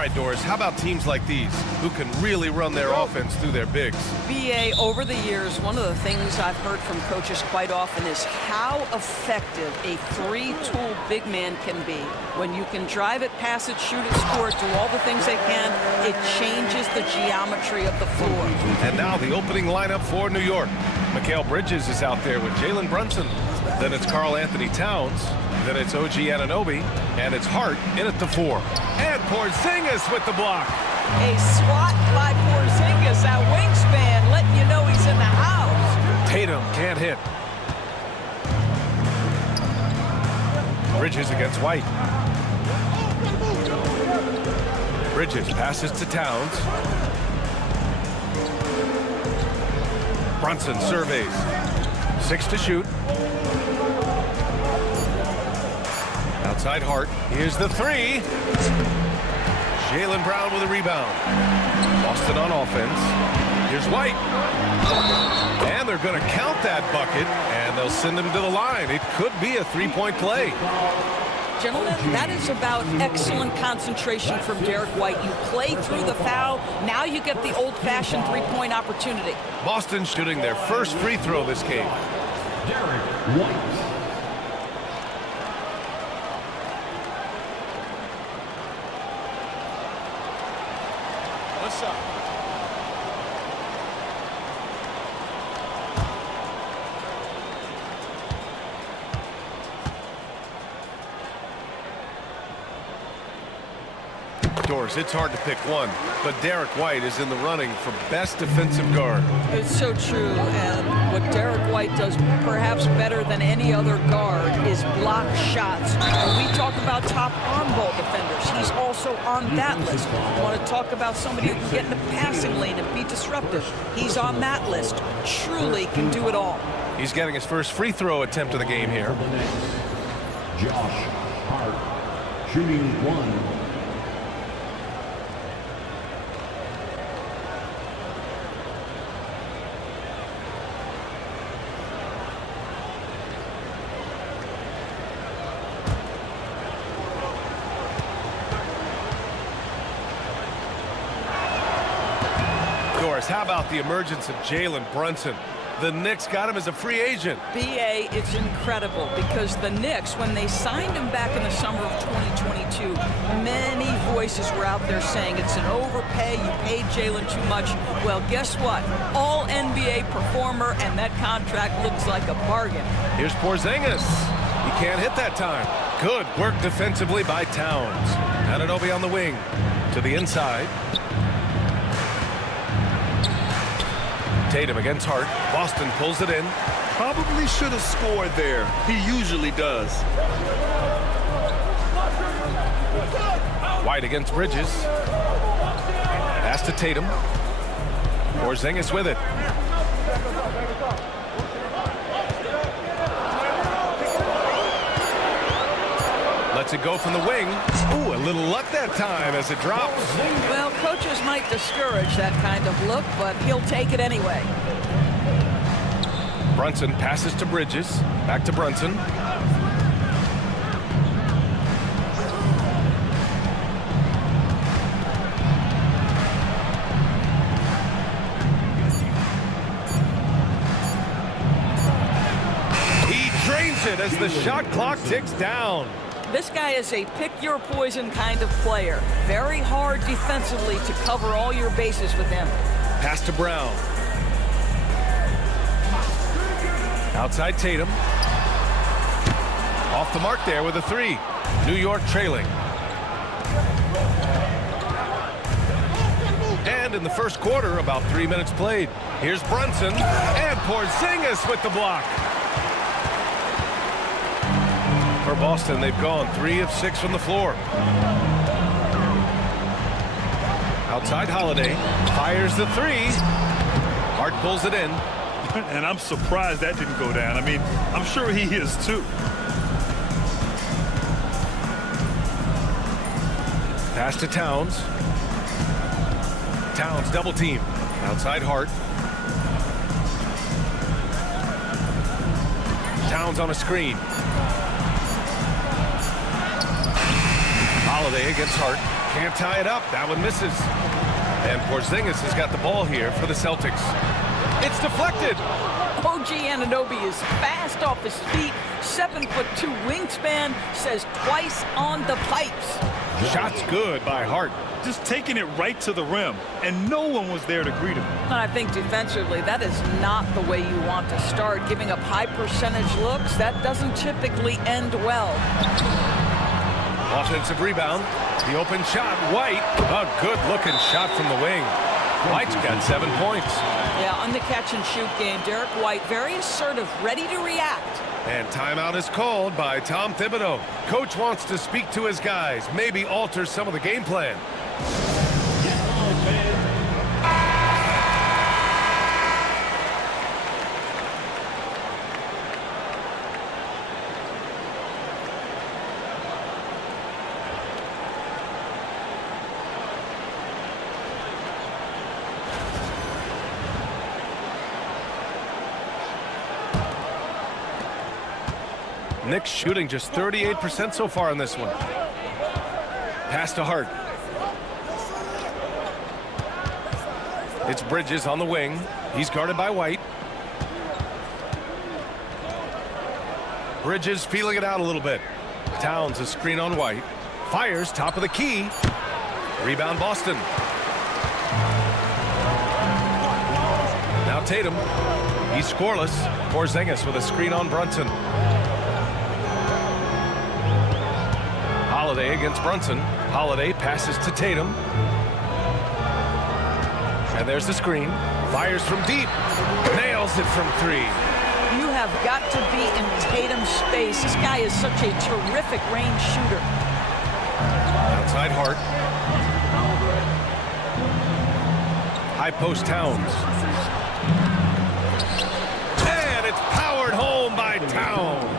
All right, Doris, how about teams like these who can really run their offense through their bigs? BA, over the years, one of the things I've heard from coaches quite often is how effective a three-tool big man can be. When you can drive it, pass it, shoot it, score it, do all the things they can, it changes the geometry of the floor. And now the opening lineup for New York. Mikal Bridges is out there with Jalen Brunson. Then it's Karl Anthony Towns. Then it's OG Anunoby. And it's Hart in at the 4. And Porzingis with the block. A swat by Porzingis, that wingspan, letting you know he's in the house. Tatum can't hit. Bridges against White. Bridges passes to Towns. Brunson surveys. 6 to shoot. Outside Hart. Here's the 3. Jaylen Brown with a rebound. Boston on offense. Here's White. And they're going to count that bucket, and they'll send him to the line. It could be a three-point play. Gentlemen, that is about excellent concentration from Derek White. You play through the foul. Now you get the old-fashioned three-point opportunity. Boston shooting their first free throw this game. Derek White. What's up? Doris, it's hard to pick one, but Derek White is in the running for best defensive guard. It's so true, and what Derek White does perhaps better than any other guard is block shots. When we talk about top arm ball defenders, he's also on that list. You want to talk about somebody who can get in the passing lane and be disruptive. He's on that list. Truly can do it all. He's getting his first free throw attempt of the game here. Josh Hart, shooting 1. Doris, how about the emergence of Jalen Brunson? The Knicks got him as a free agent. BA, it's incredible because the Knicks, when they signed him back in the summer of 2022, many voices were out there saying it's an overpay, you paid Jalen too much. Well, guess what? All NBA performer, and that contract looks like a bargain. Here's Porzingis. He can't hit that time. Good work defensively by Towns. Anunoby on the wing. To the inside. Tatum against Hart. Boston pulls it in. Probably should have scored there. He usually does. White against Bridges. Pass to Tatum. Porzingis with it. Lets it go from the wing. Ooh, a little luck that time as it drops. Well, coaches might discourage that kind of look, but he'll take it anyway. Brunson passes to Bridges. Back to Brunson. He drains it as the shot clock ticks down. This guy is a pick-your-poison kind of player. Very hard defensively to cover all your bases with him. Pass to Brown. Outside Tatum. Off the mark there with a 3. New York trailing. And in the first quarter, about 3 minutes played. Here's Brunson and Porzingis with the block. For Boston, they've gone 3 of 6 from the floor. Outside Holiday, fires the 3. Hart pulls it in. And I'm surprised that didn't go down. I mean, I'm sure he is too. Pass to Towns. Towns double team. Outside Hart. Towns on a screen. Holiday against Hart. Can't tie it up. That one misses. And Porzingis has got the ball here for the Celtics. It's deflected. OG Anunoby is fast off his feet. 7'2" wingspan, says twice on the pipes. Shot's good by Hart. Just taking it right to the rim, and no one was there to greet him. And I think defensively, that is not the way you want to start. Giving up high percentage looks, that doesn't typically end well. Offensive rebound. The open shot. White. A good-looking shot from the wing. White's got 7 points. Yeah, on the catch-and-shoot game, Derek White very assertive, ready to react. And timeout is called by Tom Thibodeau. Coach wants to speak to his guys, maybe alter some of the game plan. Knicks shooting just 38% so far in this one. Pass to Hart. It's Bridges on the wing. He's guarded by White. Bridges feeling it out a little bit. Towns a screen on White. Fires top of the key. Rebound Boston. Now Tatum. He's scoreless. Porzingis with a screen on Brunson. Holiday against Brunson. Holiday passes to Tatum. And there's the screen. Fires from deep. Nails it from 3. You have got to be in Tatum's space. This guy is such a terrific range shooter. Outside Hart. High post Towns. And it's powered home by Towns.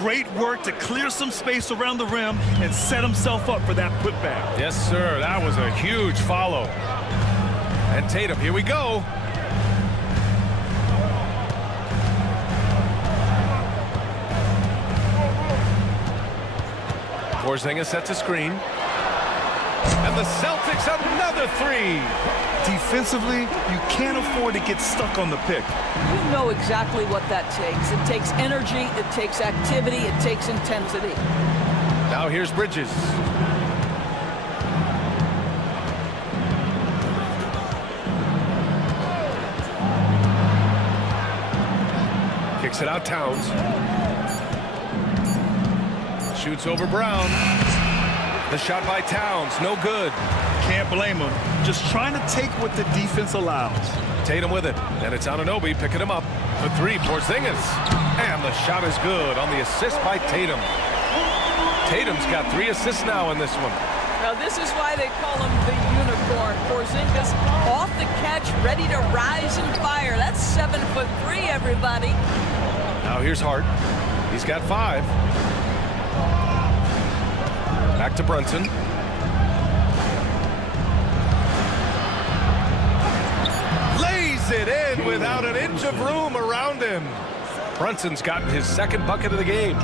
Great work to clear some space around the rim and set himself up for that putback. Yes, sir. That was a huge follow. And Tatum, here we go. Porzingis sets a screen. And the Celtics another 3. Defensively, you can't afford to get stuck on the pick. You know exactly what that takes. It takes energy, it takes activity, it takes intensity. Now here's Bridges. Kicks it out Towns. Shoots over Brown. The shot by Towns, no good. Can't blame him. Just trying to take what the defense allows. Tatum with it, and it's Anunoby picking him up. For 3, Porzingis. And the shot is good on the assist by Tatum. Tatum's got 3 assists now in this one. Now this is why they call him the unicorn. Porzingis off the catch, ready to rise and fire. That's 7'3", everybody. Now here's Hart. He's got 5. Back to Brunson. Lays it in without an inch of room around him. Brunson's gotten his 2nd bucket of the game.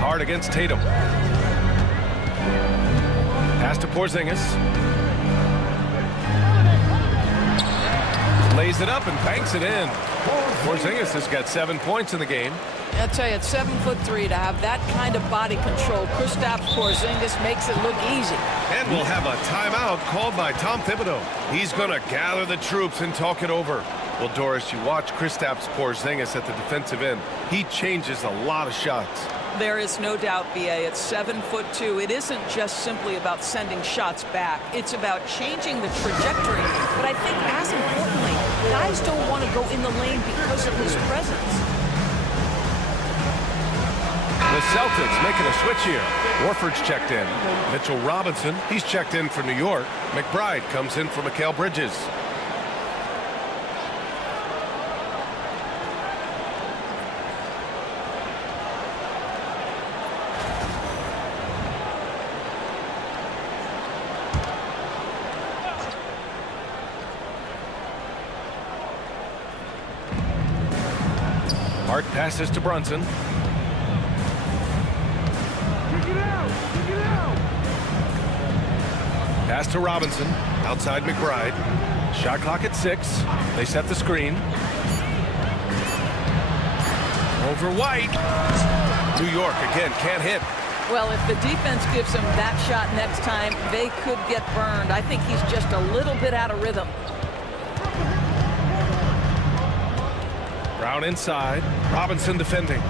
Hart against Tatum. Pass to Porzingis. Lays it up and banks it in. Porzingis has got 7 points in the game. I'll tell you, at 7'3", to have that kind of body control, Kristaps Porzingis makes it look easy. And we'll have a timeout called by Tom Thibodeau. He's going to gather the troops and talk it over. Well, Doris, you watch Kristaps Porzingis at the defensive end. He changes a lot of shots. There is no doubt, B.A. At 7'2", it isn't just simply about sending shots back. It's about changing the trajectory. But I think, as importantly, guys don't want to go in the lane because of his presence. The Celtics making a switch here. Warford's checked in. Mitchell Robinson, he's checked in for New York. McBride comes in for Mikal Bridges. Hart passes to Brunson. Pass to Robinson. Outside McBride. Shot clock at 6. They set the screen. Over White. New York again can't hit. Well, if the defense gives him that shot next time, they could get burned. I think he's just a little bit out of rhythm. Brown inside. Robinson defending.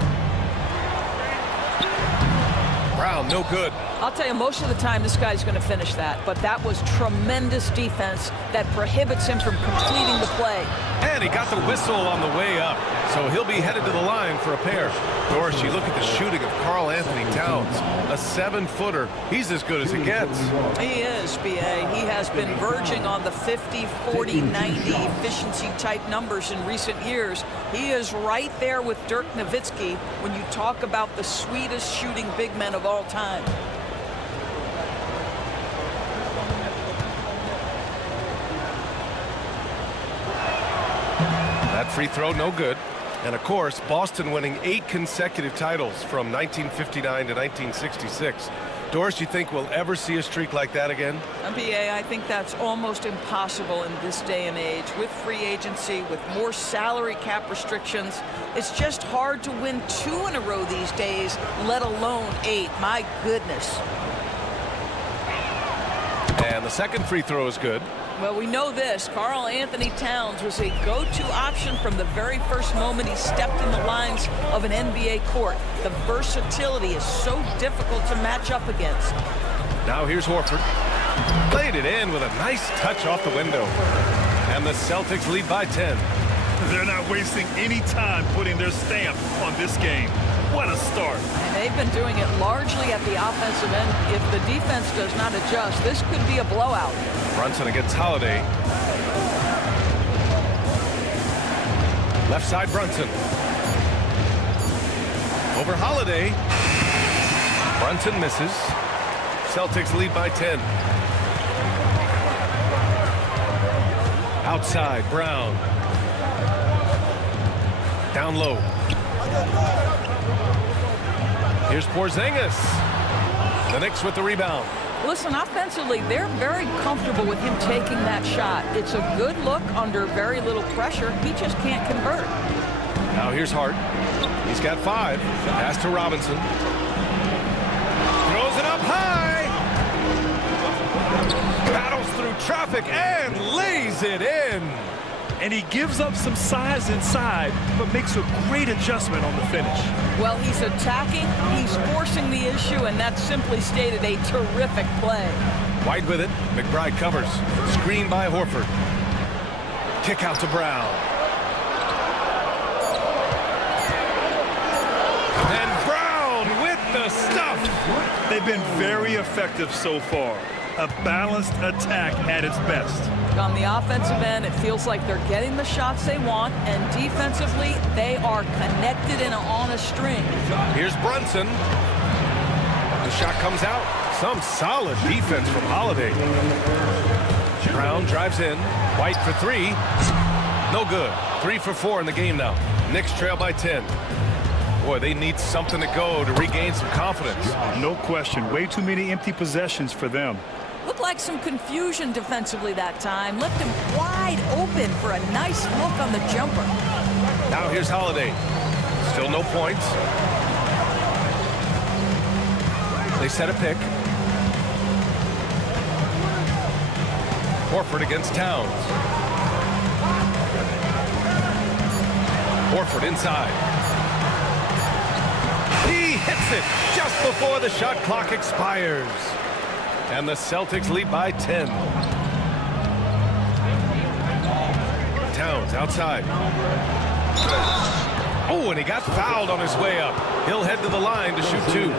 Brown, no good. I'll tell you, most of the time this guy's going to finish that, but that was tremendous defense that prohibits him from completing the play. And he got the whistle on the way up, so he'll be headed to the line for a pair. Doris, you look at the shooting of Karl Anthony Towns, a 7-footer. He's as good as it gets. He is, B.A. He has been verging on the 50, 40, 90 efficiency type numbers in recent years. He is right there with Dirk Nowitzki when you talk about the sweetest shooting big men of all time. That free throw, no good. And, of course, Boston winning 8 consecutive titles from 1959 to 1966. Doris, you think we'll ever see a streak like that again? NBA, I think that's almost impossible in this day and age. With free agency, with more salary cap restrictions, it's just hard to win 2 in a row these days, let alone 8. My goodness. And the second free throw is good. Well, we know this. Karl Anthony Towns was a go-to option from the very first moment he stepped in the lines of an NBA court. The versatility is so difficult to match up against. Now here's Horford. Played it in with a nice touch off the window. And the Celtics lead by 10. They're not wasting any time putting their stamp on this game. What a start. And they've been doing it largely at the offensive end. If the defense does not adjust, this could be a blowout. Brunson against Holiday. Left side Brunson. Over Holiday. Brunson misses. Celtics lead by 10. Outside Brown. Down low. Here's Porzingis. The Knicks with the rebound. Listen, offensively, they're very comfortable with him taking that shot. It's a good look under very little pressure. He just can't convert. Now here's Hart. He's got 5. Pass to Robinson. Throws it up high. Battles through traffic and lays it in. And he gives up some size inside, but makes a great adjustment on the finish. Well, he's attacking, he's forcing the issue, and that's simply stated a terrific play. White with it. McBride covers. Screen by Horford. Kick out to Brown. And Brown with the stuff. They've been very effective so far. A balanced attack at its best. On the offensive end, it feels like they're getting the shots they want, and defensively, they are connected and on a string. Here's Brunson. The shot comes out. Some solid defense from Holiday. Brown drives in. White for 3. No good. 3 for 4 in the game now. Knicks trail by 10. Boy, they need something to go to regain some confidence. No question. Way too many empty possessions for them. Looked like some confusion defensively that time. Left him wide open for a nice look on the jumper. Now here's Holiday. Still no points. They set a pick. Horford against Towns. Horford inside. He hits it just before the shot clock expires. And the Celtics lead by 10. Towns outside. Oh, and he got fouled on his way up. He'll head to the line to shoot 2.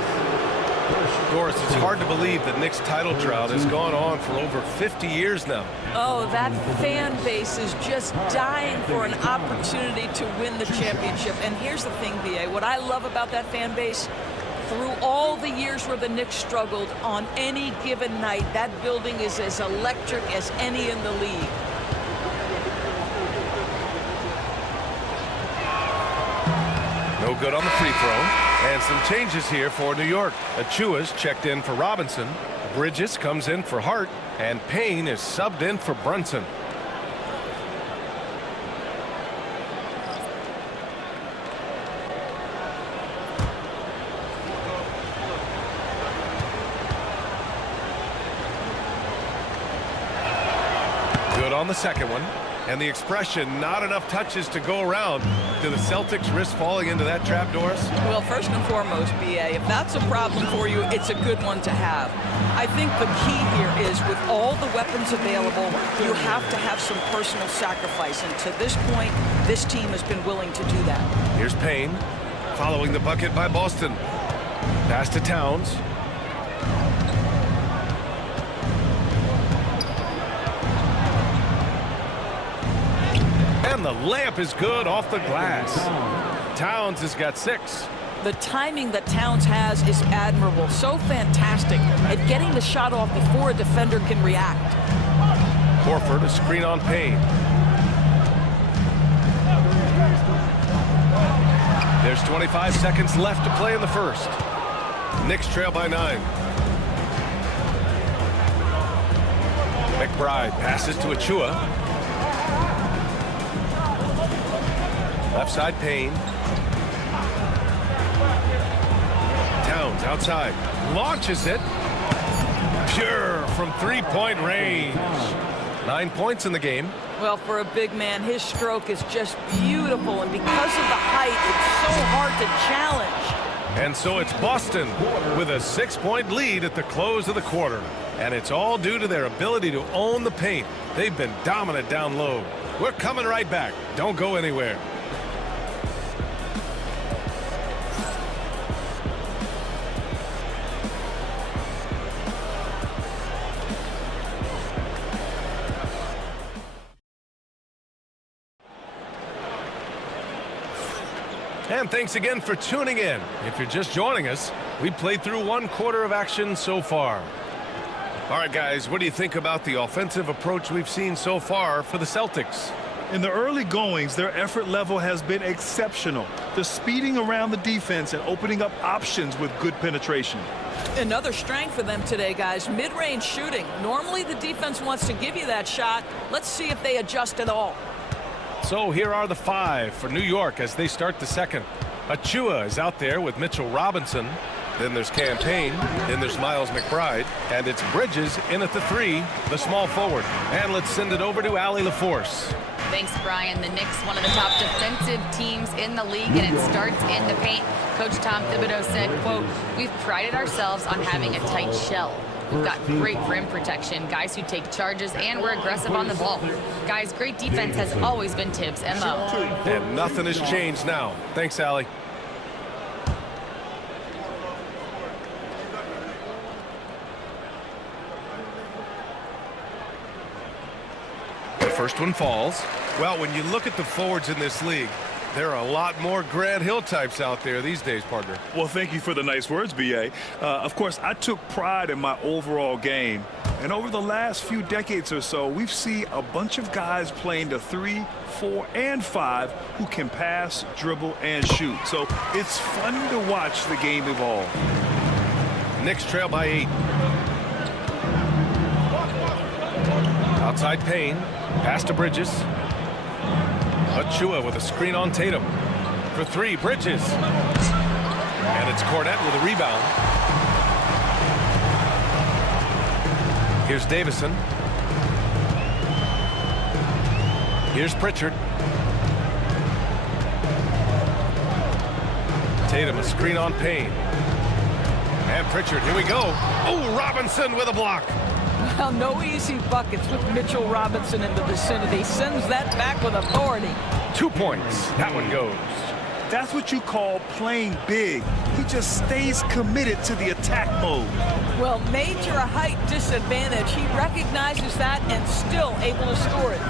Doris, it's hard to believe the Knicks title drought has gone on for over 50 years now. Oh, that fan base is just dying for an opportunity to win the championship. And here's the thing, B.A. What I love about that fan base, through all the years where the Knicks struggled, on any given night, that building is as electric as any in the league. No good on the free throw. And some changes here for New York. Achua's checked in for Robinson. Bridges comes in for Hart, and Payne is subbed in for Brunson. Good on the second one. And the expression, not enough touches to go around. Do the Celtics risk falling into that trap, Doris? Well, first and foremost, BA, if that's a problem for you, it's a good one to have. I think the key here is with all the weapons available, you have to have some personal sacrifice. And to this point, this team has been willing to do that. Here's Payne, following the bucket by Boston. Pass to Towns. And the layup is good off the glass. Towns has got 6. The timing that Towns has is admirable. So fantastic at getting the shot off before a defender can react. Horford, a screen on Payne. There's 25 seconds left to play in the first. Knicks trail by 9. McBride passes to Achua. Left side, Payne. Towns outside. Launches it. Pure from three-point range. 9 points in the game. Well, for a big man, his stroke is just beautiful. And because of the height, it's so hard to challenge. And so it's Boston with a 6-point lead at the close of the quarter. And it's all due to their ability to own the paint. They've been dominant down low. We're coming right back. Don't go anywhere. And thanks again for tuning in. If you're just joining us, we played through 1 quarter of action so far. All right, guys, what do you think about the offensive approach we've seen so far for the Celtics? In the early goings, their effort level has been exceptional. They're speeding around the defense and opening up options with good penetration. Another strength for them today, guys, mid-range shooting. Normally the defense wants to give you that shot. Let's see if they adjust at all. So here are the 5 for New York as they start the second. Achua is out there with Mitchell Robinson. Then there's Payne. Then there's Miles McBride. And it's Bridges in at the 3, the small forward. And let's send it over to Allie LaForce. Thanks, Brian. The Knicks, one of the top defensive teams in the league, and it starts in the paint. Coach Tom Thibodeau said, quote, "We've prided ourselves on having a tight shell. We've got great rim protection, guys who take charges, and we're aggressive on the ball. Guys, great defense has always been Tibbs' MO." And nothing has changed now. Thanks, Allie. The first one falls. Well, when you look at the forwards in this league, there are a lot more Grant Hill types out there these days, partner. Well, thank you for the nice words, B.A. Of course, I took pride in my overall game. And over the last few decades or so, we've seen a bunch of guys playing the 3, 4, and 5 who can pass, dribble, and shoot. So it's fun to watch the game evolve. Knicks trail by 8. Outside Payne. Pass to Bridges. Achua with a screen on Tatum. For 3, Bridges. And it's Cornette with a rebound. Here's Davison. Here's Pritchard. Tatum, a screen on Payne. And Pritchard, here we go. Oh, Robinson with a block. Well, no easy buckets with Mitchell Robinson in the vicinity. Sends that back with authority. 2 points. That one goes. That's what you call playing big. He just stays committed to the attack mode. Well, major height disadvantage. He recognizes that and still able to score it.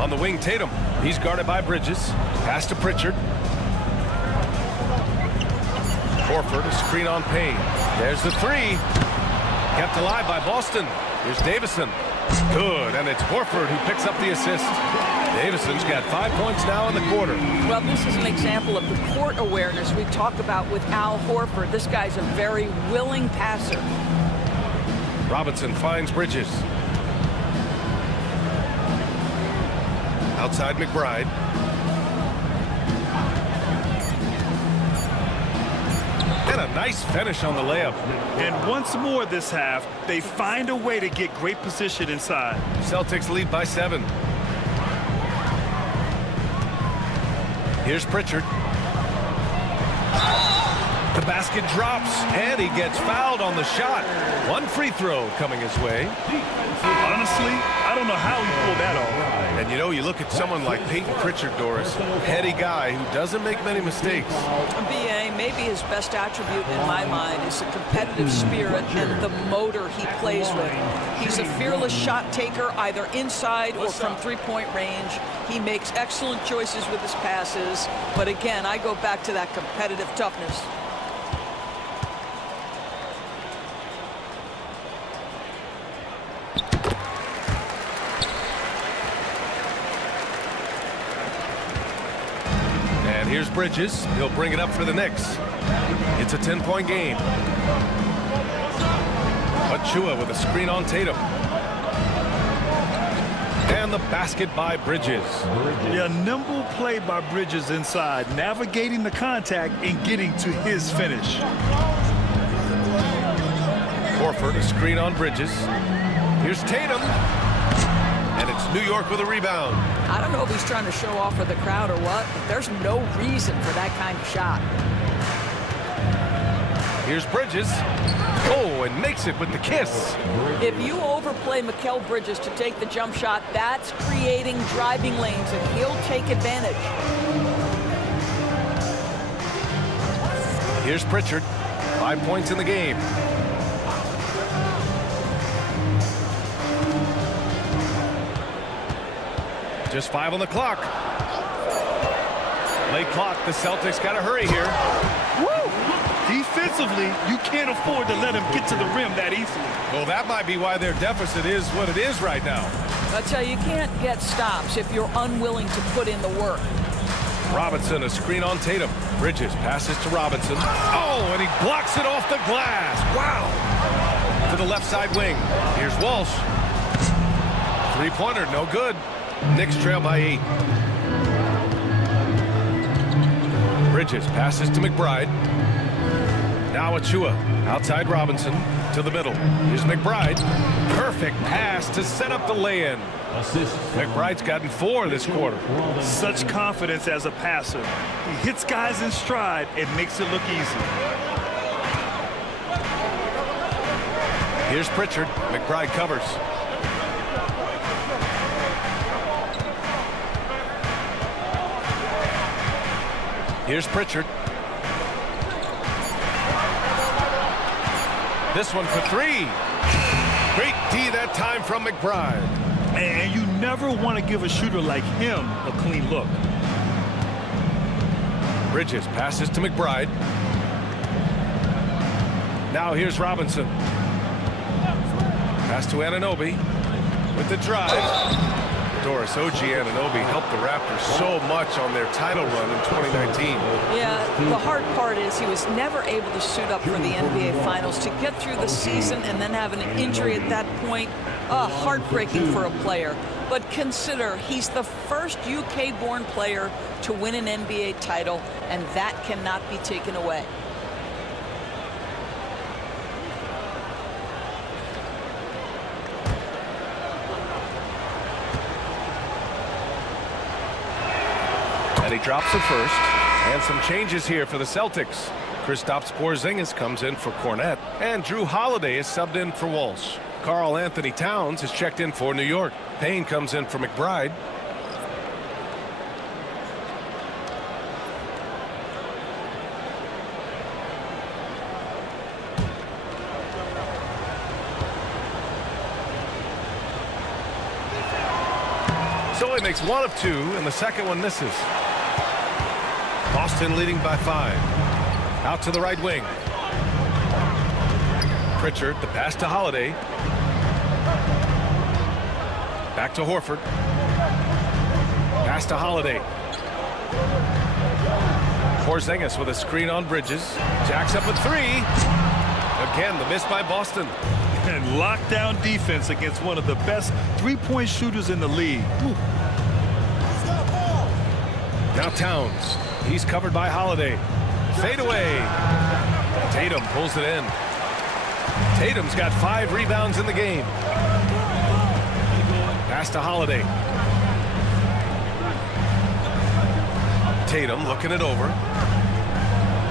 On the wing, Tatum. He's guarded by Bridges. Pass to Pritchard. Horford, a screen on Payne. There's the 3. Kept alive by Boston. Here's Davison. Good, and it's Horford who picks up the assist. Davison's got 5 points now in the quarter. Well, this is an example of the court awareness we talk about with Al Horford. This guy's a very willing passer. Robinson finds Bridges. Outside McBride. And a nice finish on the layup. And once more this half, they find a way to get great position inside. Celtics lead by 7. Here's Pritchard. The basket drops, and he gets fouled on the shot. One free throw coming his way. Honestly, I don't know how he pulled that off. And you know, you look at someone like Peyton Pritchard, Doris, heady guy who doesn't make many mistakes. BA, maybe his best attribute in my mind is the competitive spirit and the motor he plays with. He's a fearless shot taker, either inside or from three-point range. He makes excellent choices with his passes. But again, I go back to that competitive toughness. And here's Bridges. He'll bring it up for the Knicks. It's a 10-point game. Achua with a screen on Tatum. And the basket by Bridges. Yeah, nimble play by Bridges inside, navigating the contact and getting to his finish. Horford, a screen on Bridges. Here's Tatum. And it's New York with a rebound. I don't know if he's trying to show off for the crowd or what, but there's no reason for that kind of shot. Here's Bridges. Oh, and makes it with the kiss. If you overplay Mikal Bridges to take the jump shot, that's creating driving lanes, and he'll take advantage. Here's Pritchard. 5 points in the game. Just 5 on the clock. Late clock. The Celtics got to hurry here. Woo! Defensively, you can't afford to let him get to the rim that easily. Well, that might be why their deficit is what it is right now. I tell you, you can't get stops if you're unwilling to put in the work. Robinson, a screen on Tatum. Bridges passes to Robinson. Oh, and he blocks it off the glass. Wow. To the left side wing. Here's Walsh. Three-pointer, no good. Knicks trail by 8. Bridges passes to McBride. Now Achua. Outside Robinson. To the middle. Here's McBride. Perfect pass to set up the lay-in. McBride's gotten 4 this quarter. Such confidence as a passer. He hits guys in stride and makes it look easy. Here's Pritchard. McBride covers. Here's Pritchard. This one for 3. Great D that time from McBride. And you never want to give a shooter like him a clean look. Bridges passes to McBride. Now here's Robinson. Pass to Anunoby with the drive. Doris, OG Anunoby helped the Raptors so much on their title run in 2019. Yeah, the hard part is he was never able to suit up for the NBA Finals. To get through the season and then have an injury at that point, heartbreaking for a player. But consider, he's the first UK-born player to win an NBA title, and that cannot be taken away. And he drops the first. And some changes here for the Celtics. Kristaps Porzingis comes in for Cornette. And Drew Holiday is subbed in for Walsh. Karl Anthony Towns is checked in for New York. Payne comes in for McBride. So he makes 1 of 2, and the second one misses. Boston leading by 5. Out to the right wing. Pritchard, the pass to Holiday. Back to Horford. Pass to Holiday. Porzingis with a screen on Bridges. Jacks up a three. Again, the miss by Boston. And lockdown defense against one of the best three-point shooters in the league. Whew. Now Towns. He's covered by Holiday. Fade away. Tatum pulls it in. Tatum's got 5 rebounds in the game. Pass to Holiday. Tatum looking it over.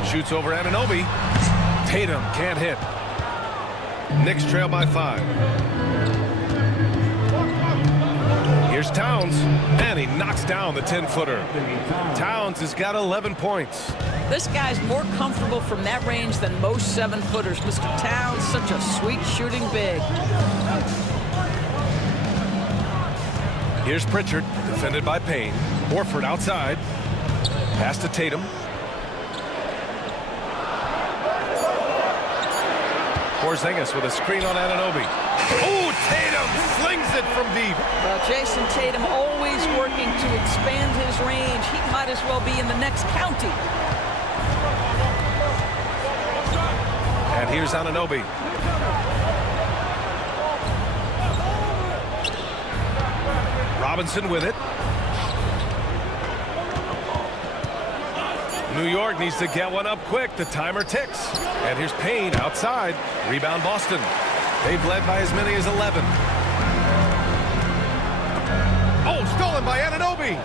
Shoots over Anunoby. Tatum can't hit. Knicks trail by 5. Here's Towns, and he knocks down the 10-footer. Towns has got 11 points. This guy's more comfortable from that range than most 7-footers. Mr. Towns, such a sweet shooting big. Here's Pritchard, defended by Payne. Horford outside. Pass to Tatum. Porzingis with a screen on Anunoby. Oh, Tatum slings it from deep. Well, Jason Tatum always working to expand his range. He might as well be in the next county. And here's Anunoby. Robinson with it. New York needs to get one up quick. The timer ticks. And here's Payne outside. Rebound Boston. They've led by as many as 11. Oh, stolen by Anunoby.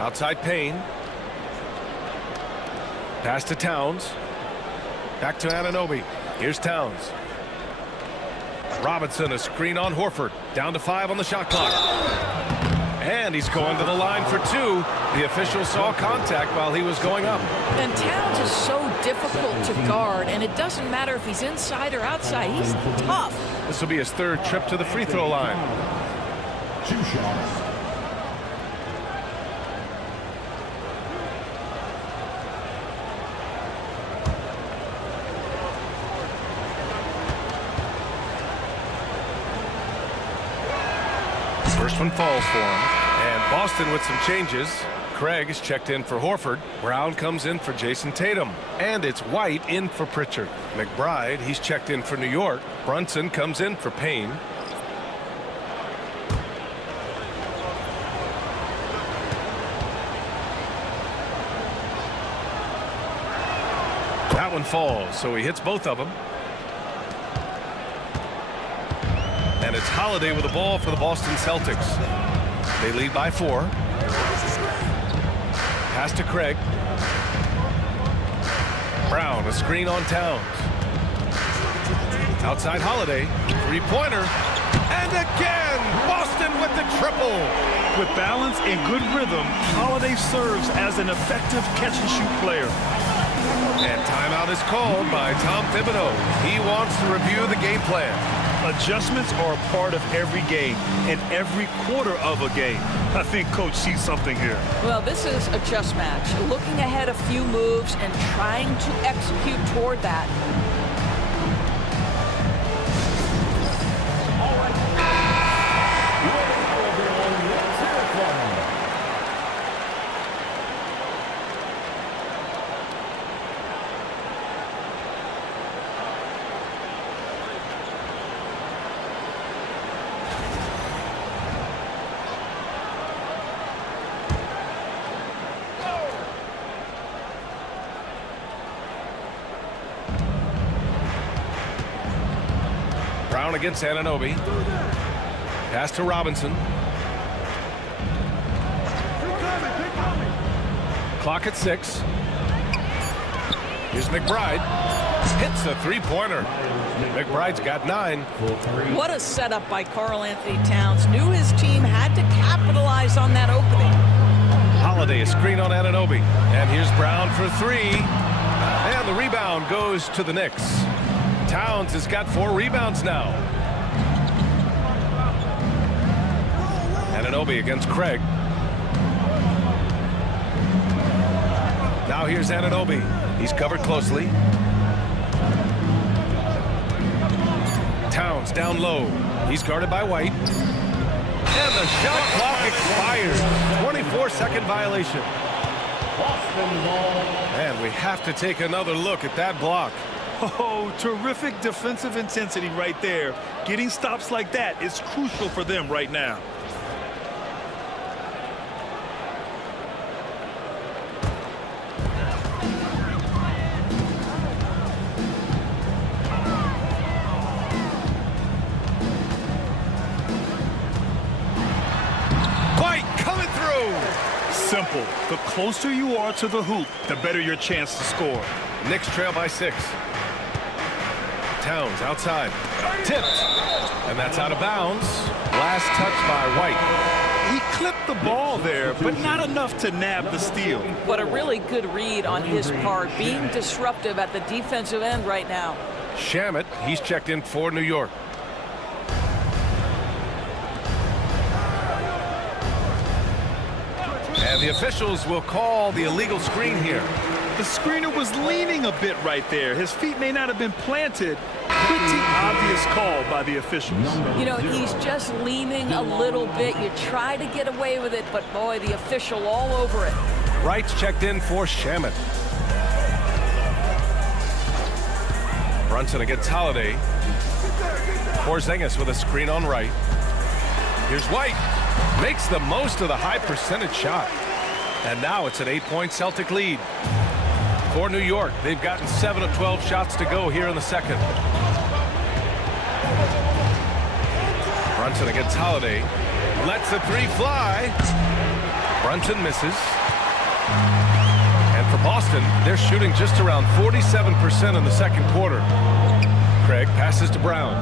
Outside Payne. Pass to Towns. Back to Anunoby. Here's Towns. Robinson, a screen on Horford. Down to 5 on the shot clock. And he's going to the line for 2. The official saw contact while he was going up. And Towns is so difficult to guard, and it doesn't matter if he's inside or outside. He's tough. This will be his 3rd trip to the free throw line. 2 shots. First one falls for him. And Boston with some changes. Craig is checked in for Horford. Brown comes in for Jason Tatum. And it's White in for Pritchard. McBride, he's checked in for New York. Brunson comes in for Payne. That one falls, so he hits both of them. And it's Holiday with the ball for the Boston Celtics. They lead by 4. Pass to Craig. Brown, a screen on Towns. Outside Holiday. 3-pointer. And again, Boston with the triple. With balance and good rhythm, Holiday serves as an effective catch-and-shoot player. And timeout is called by Tom Thibodeau. He wants to review the game plan. Adjustments are a part of every game and every quarter of a game. I think Coach sees something here. Well, this is a chess match. Looking ahead a few moves and trying to execute toward that. Brown against Anunoby. Pass to Robinson. Clock at 6. Here's McBride. Hits a 3-pointer. McBride's got 9. What a setup by Karl Anthony Towns. Knew his team had to capitalize on that opening. Holiday, a screen on Anunoby. And here's Brown for 3. And the rebound goes to the Knicks. Towns has got 4 rebounds now. Anunoby against Craig. Now here's Anunoby. He's covered closely. Towns down low. He's guarded by White. And the shot clock expires. 24-second violation. And we have to take another look at that block. Oh, terrific defensive intensity right there. Getting stops like that is crucial for them right now. White coming through. Simple. The closer you are to the hoop, the better your chance to score. Knicks trail by 6. Towns outside. Tipped. And that's out of bounds. Last touch by White. He clipped the ball there, but not enough to nab the steal. But a really good read on his part, being disruptive at the defensive end right now. Shamet, he's checked in for New York. And the officials will call the illegal screen here. The screener was leaning a bit right there. His feet may not have been planted. Pretty obvious call by the officials. You know, he's just leaning a little bit. You try to get away with it, but boy, the official all over it. Wright's checked in for Shamet. Brunson against Holiday. Porzingis with a screen on Wright. Here's White. Makes the most of the high percentage shot. And now it's an 8-point Celtic lead. For New York, they've gotten 7 of 12 shots to go here in the second. Brunson against Holiday. Lets the 3 fly. Brunson misses. And for Boston, they're shooting just around 47% in the second quarter. Craig passes to Brown.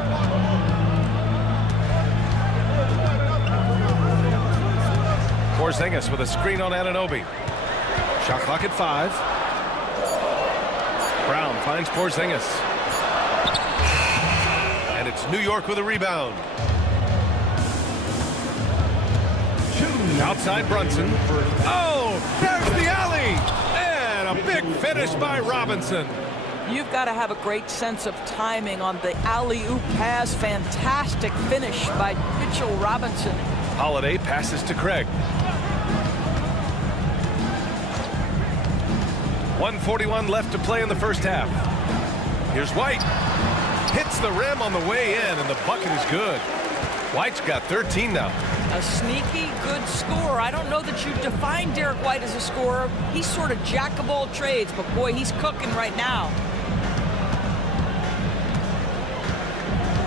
Porzingis with a screen on Anunoby. Shot clock at 5. Brown finds Porzingis. And it's New York with a rebound. Outside Brunson. Oh, there's the alley. And a big finish by Robinson. You've got to have a great sense of timing on the alley-oop pass. Fantastic finish by Mitchell Robinson. Holiday passes to Craig. 1:41 left to play in the first half. Here's White. Hits the rim on the way in, and the bucket is good. White's got 13 now. A sneaky good scorer. I don't know that you define Derek White as a scorer. He's sort of jack of all trades, but boy, he's cooking right now.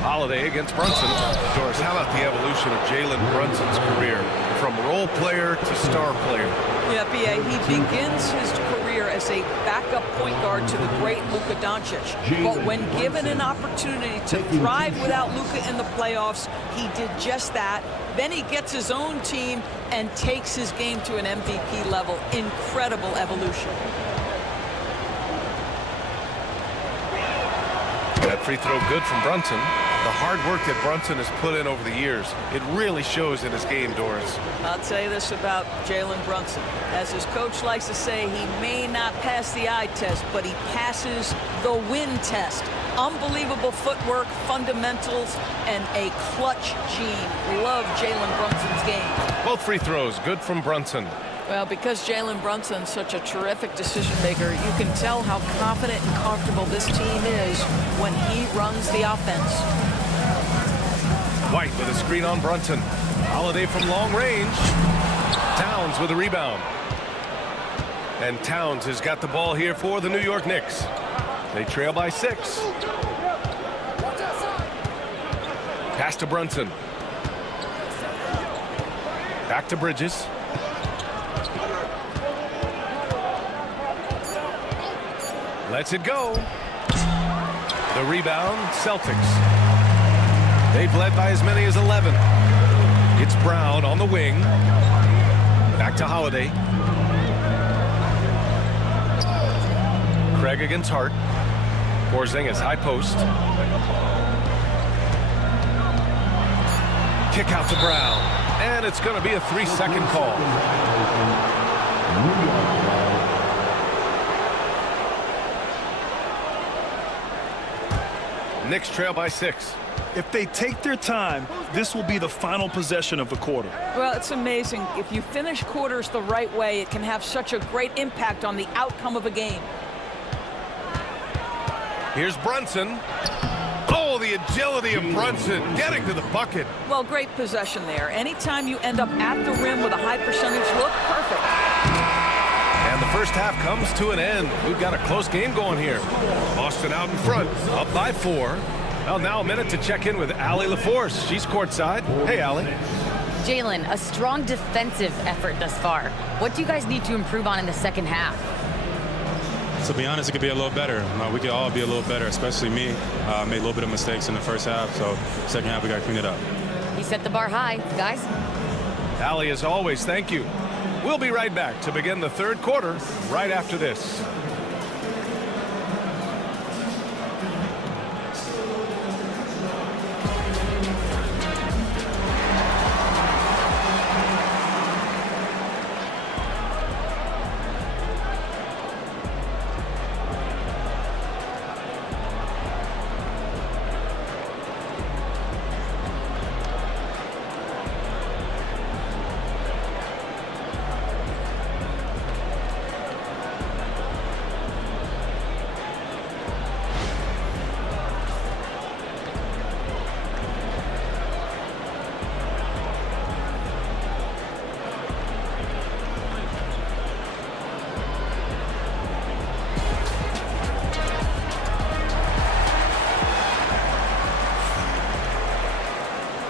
Holiday against Brunson. Doris, how about the evolution of Jalen Brunson's career? From role player to star player. Yeah, B.A., he begins his career as a backup point guard to the great Luka Doncic. But when given an opportunity to thrive without Luka in the playoffs, he did just that. Then he gets his own team and takes his game to an MVP level. Incredible evolution. That free throw good from Brunson. The hard work that Brunson has put in over the years, it really shows in his game, Doris. I'll say this about Jalen Brunson. As his coach likes to say, he may not pass the eye test, but he passes the win test. Unbelievable footwork, fundamentals, and a clutch gene. Love Jalen Brunson's game. Both free throws good from Brunson. Well, because Jalen Brunson's such a terrific decision maker, you can tell how confident and comfortable this team is when he runs the offense. White with a screen on Brunson. Holiday from long range. Towns with a rebound. And Towns has got the ball here for the New York Knicks. They trail by 6. Pass to Brunson. Back to Bridges. Lets it go. The rebound, Celtics. They've led by as many as 11. It's Brown on the wing. Back to Holiday. Craig against Hart. Porzingis, high post. Kick out to Brown. And it's going to be a 3-second call. Knicks trail by 6. If they take their time, this will be the final possession of the quarter. Well, it's amazing. If you finish quarters the right way, it can have such a great impact on the outcome of a game. Here's Brunson. Oh, the agility of Brunson getting to the bucket. Well, great possession there. Anytime you end up at the rim with a high percentage look, perfect. And the first half comes to an end. We've got a close game going here. Boston out in front, up by 4. Well, now a minute to check in with Allie LaForce. She's courtside. Hey, Allie. Jalen, a strong defensive effort thus far. What do you guys need to improve on in the second half? To be honest, it could be a little better. We could all be a little better, especially me. Made a little bit of mistakes in the first half, so second half we got to clean it up. He set the bar high, guys. Allie, as always, thank you. We'll be right back to begin the third quarter right after this.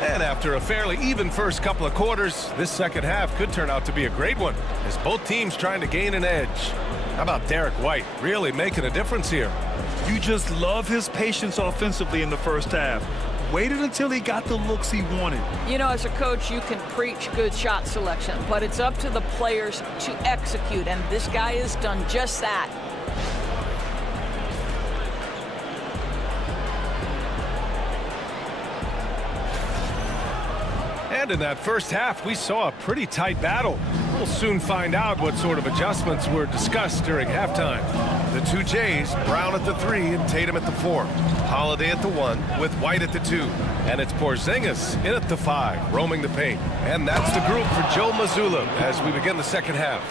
And after a fairly even first couple of quarters, this second half could turn out to be a great one, as both teams trying to gain an edge. How about Derek White really making a difference here? You just love his patience offensively in the first half. Waited until he got the looks he wanted. You know, as a coach, you can preach good shot selection, but it's up to the players to execute, and this guy has done just that. And in that first half, we saw a pretty tight battle. We'll soon find out what sort of adjustments were discussed during halftime. The two Jays, Brown at the 3 and Tatum at the 4. Holiday at the 1 with White at the 2. And it's Porzingis in at the 5, roaming the paint. And that's the group for Joe Mazzulla as we begin the second half.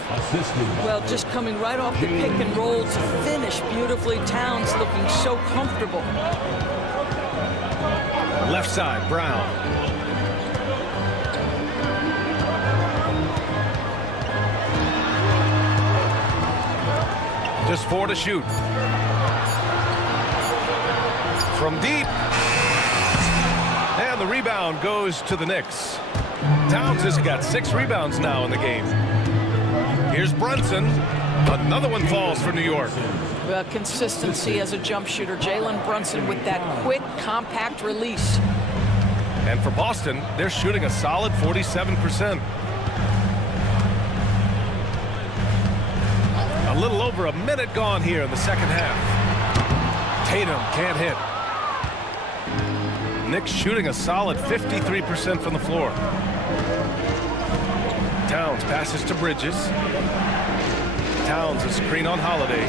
Well, just coming right off the pick and roll to finish beautifully. Towns looking so comfortable. Left side, Brown. Just 4 to shoot. From deep. And the rebound goes to the Knicks. Towns has got 6 rebounds now in the game. Here's Brunson. Another one falls for New York. Well, consistency as a jump shooter. Jalen Brunson with that quick, compact release. And for Boston, they're shooting a solid 47%. A little over a minute gone here in the second half. Tatum can't hit. Knicks shooting a solid 53% from the floor. Towns passes to Bridges. Towns a screen on Holiday.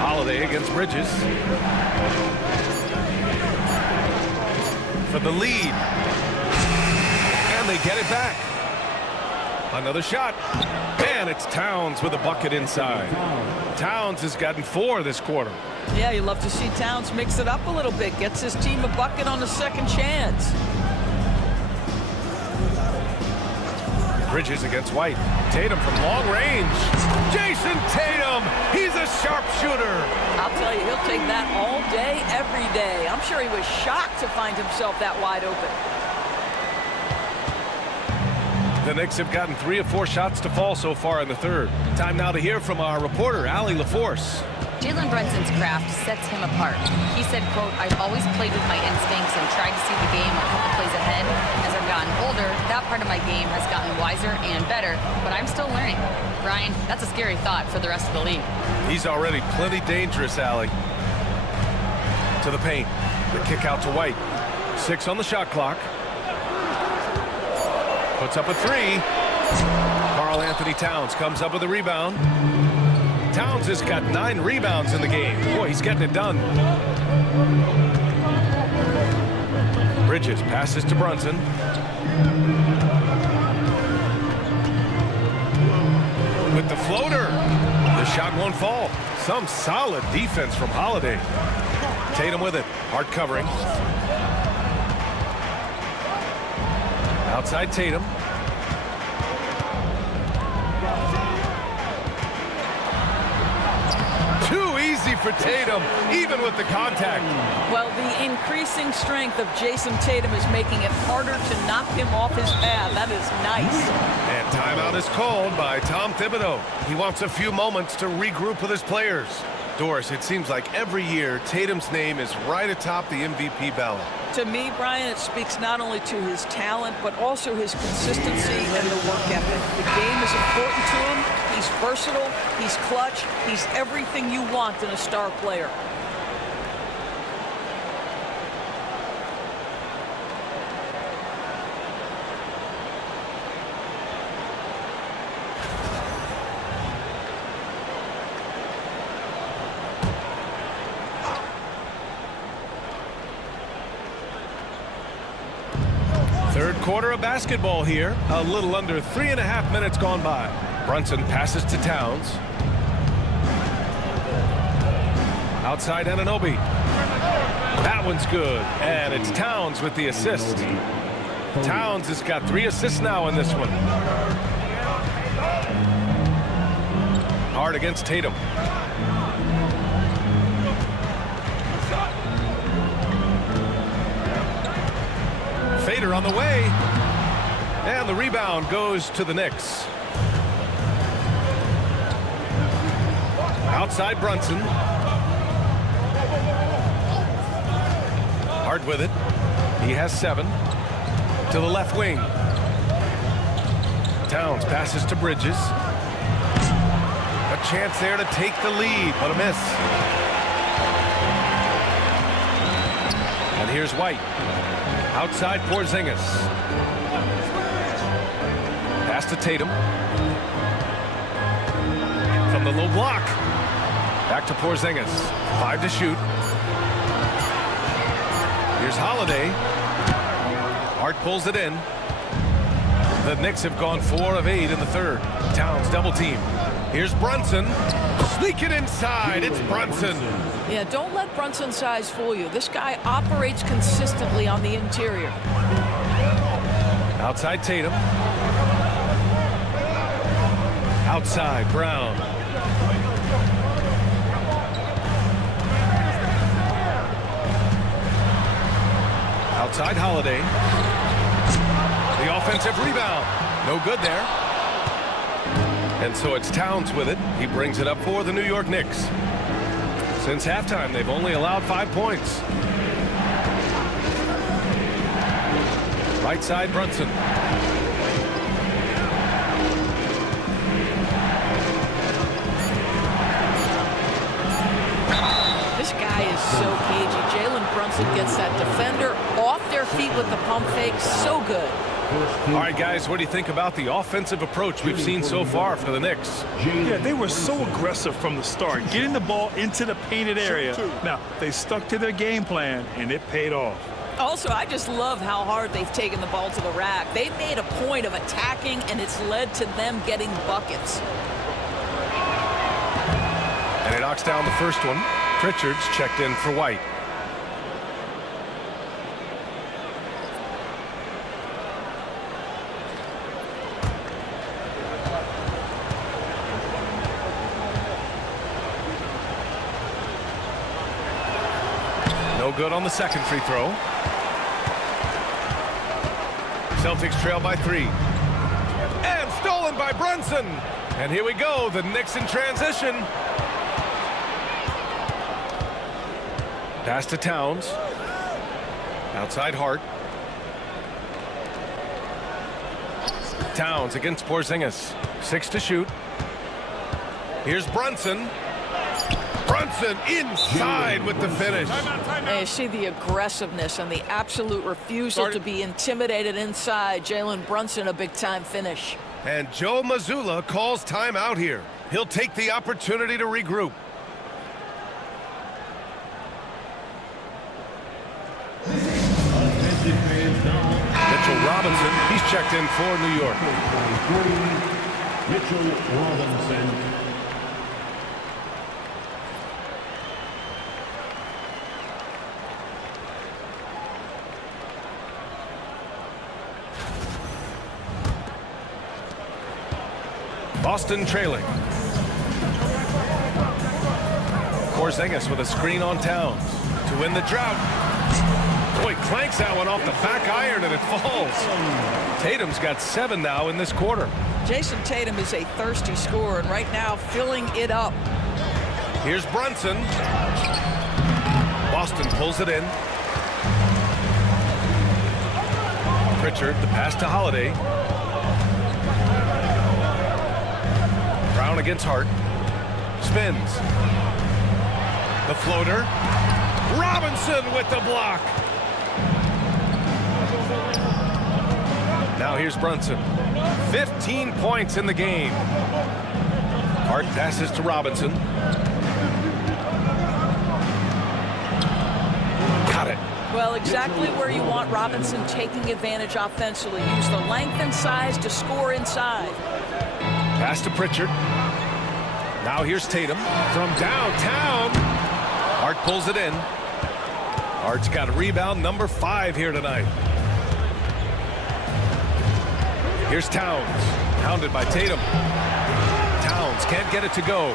Holiday against Bridges. For the lead. And they get it back. Another shot. And it's Towns with a bucket inside. Towns has gotten 4 this quarter. Yeah, you love to see Towns mix it up a little bit. Gets his team a bucket on the second chance. Bridges against White. Tatum from long range. Jason Tatum. He's a sharpshooter. I'll tell you, he'll take that all day, every day. I'm sure he was shocked to find himself that wide open. The Knicks have gotten 3 of 4 shots to fall so far in the third. Time now to hear from our reporter, Allie LaForce. Jalen Brunson's craft sets him apart. He said, quote, "I've always played with my instincts and tried to see the game a couple plays ahead. As I've gotten older, that part of my game has gotten wiser and better, but I'm still learning." Brian, that's a scary thought for the rest of the league. He's already plenty dangerous, Allie. To the paint. The kick out to White. 6 on the shot clock. Puts up a 3. Karl Anthony Towns comes up with a rebound. Towns has got 9 rebounds in the game. Boy, he's getting it done. Bridges passes to Brunson. With the floater. The shot won't fall. Some solid defense from Holiday. Tatum with it. Hard covering. Outside Tatum. Too easy for Tatum, even with the contact. Well, the increasing strength of Jason Tatum is making it harder to knock him off his path. That is nice. And timeout is called by Tom Thibodeau. He wants a few moments to regroup with his players. Doris, it seems like every year Tatum's name is right atop the MVP ballot. To me, Brian, it speaks not only to his talent, but also his consistency and the work ethic. The game is important to him. He's versatile. He's clutch. He's everything you want in a star player. Third quarter of basketball here. A little under 3.5 minutes gone by. Brunson passes to Towns. Outside Anunoby. That one's good. And it's Towns with the assist. Towns has got 3 assists now in this one. Hard against Tatum. Fader on the way. And the rebound goes to the Knicks. Outside Brunson. Hard with it. He has 7. To the left wing. Towns passes to Bridges. A chance there to take the lead, but a miss. And here's White. Outside Porzingis. Pass to Tatum. From the low block. Back to Porzingis. 5 to shoot. Here's Holiday. Hart pulls it in. The Knicks have gone 4 of 8 in the third. Towns double team. Here's Brunson. Sneaking inside. It's Brunson. Yeah, don't let Brunson's size fool you. This guy operates consistently on the interior. Outside Tatum. Outside Brown. Outside Holiday. The offensive rebound. No good there. And so it's Towns with it. He brings it up for the New York Knicks. Since halftime, they've only allowed 5 points. Right side, Brunson. This guy is so cagey. Jalen Brunson gets that defender off their feet with the pump fake. So good. All right, guys, what do you think about the offensive approach we've seen so far for the Knicks? Yeah, they were so aggressive from the start, getting the ball into the painted area. Now, they stuck to their game plan, and it paid off. Also, I just love how hard they've taken the ball to the rack. They've made a point of attacking, and it's led to them getting buckets. And he knocks down the first one. Pritchard's checked in for White. No good on the second free throw. Celtics trail by 3. And stolen by Brunson. And here we go, the Knicks in transition. Pass to Towns. Outside Hart. Towns against Porzingis. 6 to shoot. Here's Brunson. Brunson inside with the finish. And you see the aggressiveness and the absolute refusal to be intimidated inside. Jalen Brunson, a big-time finish. And Joe Mazzulla calls timeout here. He'll take the opportunity to regroup. Mitchell Robinson, he's checked in for New York. Mitchell Robinson. Boston trailing. Porzingis with a screen on Towns to win the drought. Boy, clanks that one off the back iron and it falls. Tatum's got 7 now in this quarter. Jason Tatum is a thirsty scorer, and right now filling it up. Here's Brunson. Boston pulls it in. Pritchard, the pass to Holiday. Brown against Hart. Spins. The floater. Robinson with the block. Now here's Brunson. 15 points in the game. Hart passes to Robinson. Got it. Well, exactly where you want Robinson taking advantage offensively. Use the length and size to score inside. Pass to Pritchard. Now here's Tatum from downtown. Hart pulls it in. Hart's got a rebound number 5 here tonight. Here's Towns, hounded by Tatum. Towns can't get it to go.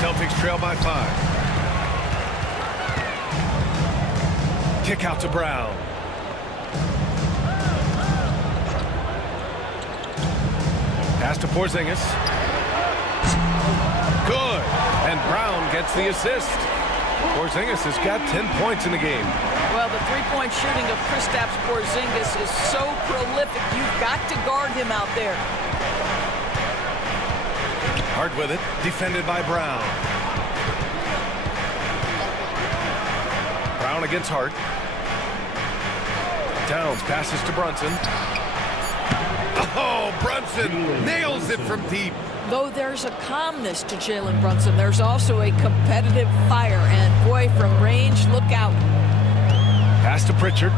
Celtics trail by 5. Kick out to Brown. Pass to Porzingis. Good. And Brown gets the assist. Porzingis has got 10 points in the game. Well, the three-point shooting of Kristaps Porzingis is so prolific. You've got to guard him out there. Hart with it, defended by Brown. Brown against Hart. Towns passes to Brunson. Oh, Brunson nails it from deep. Though there's a calmness to Jalen Brunson, there's also a competitive fire. And boy, from range, look out. Pass to Pritchard.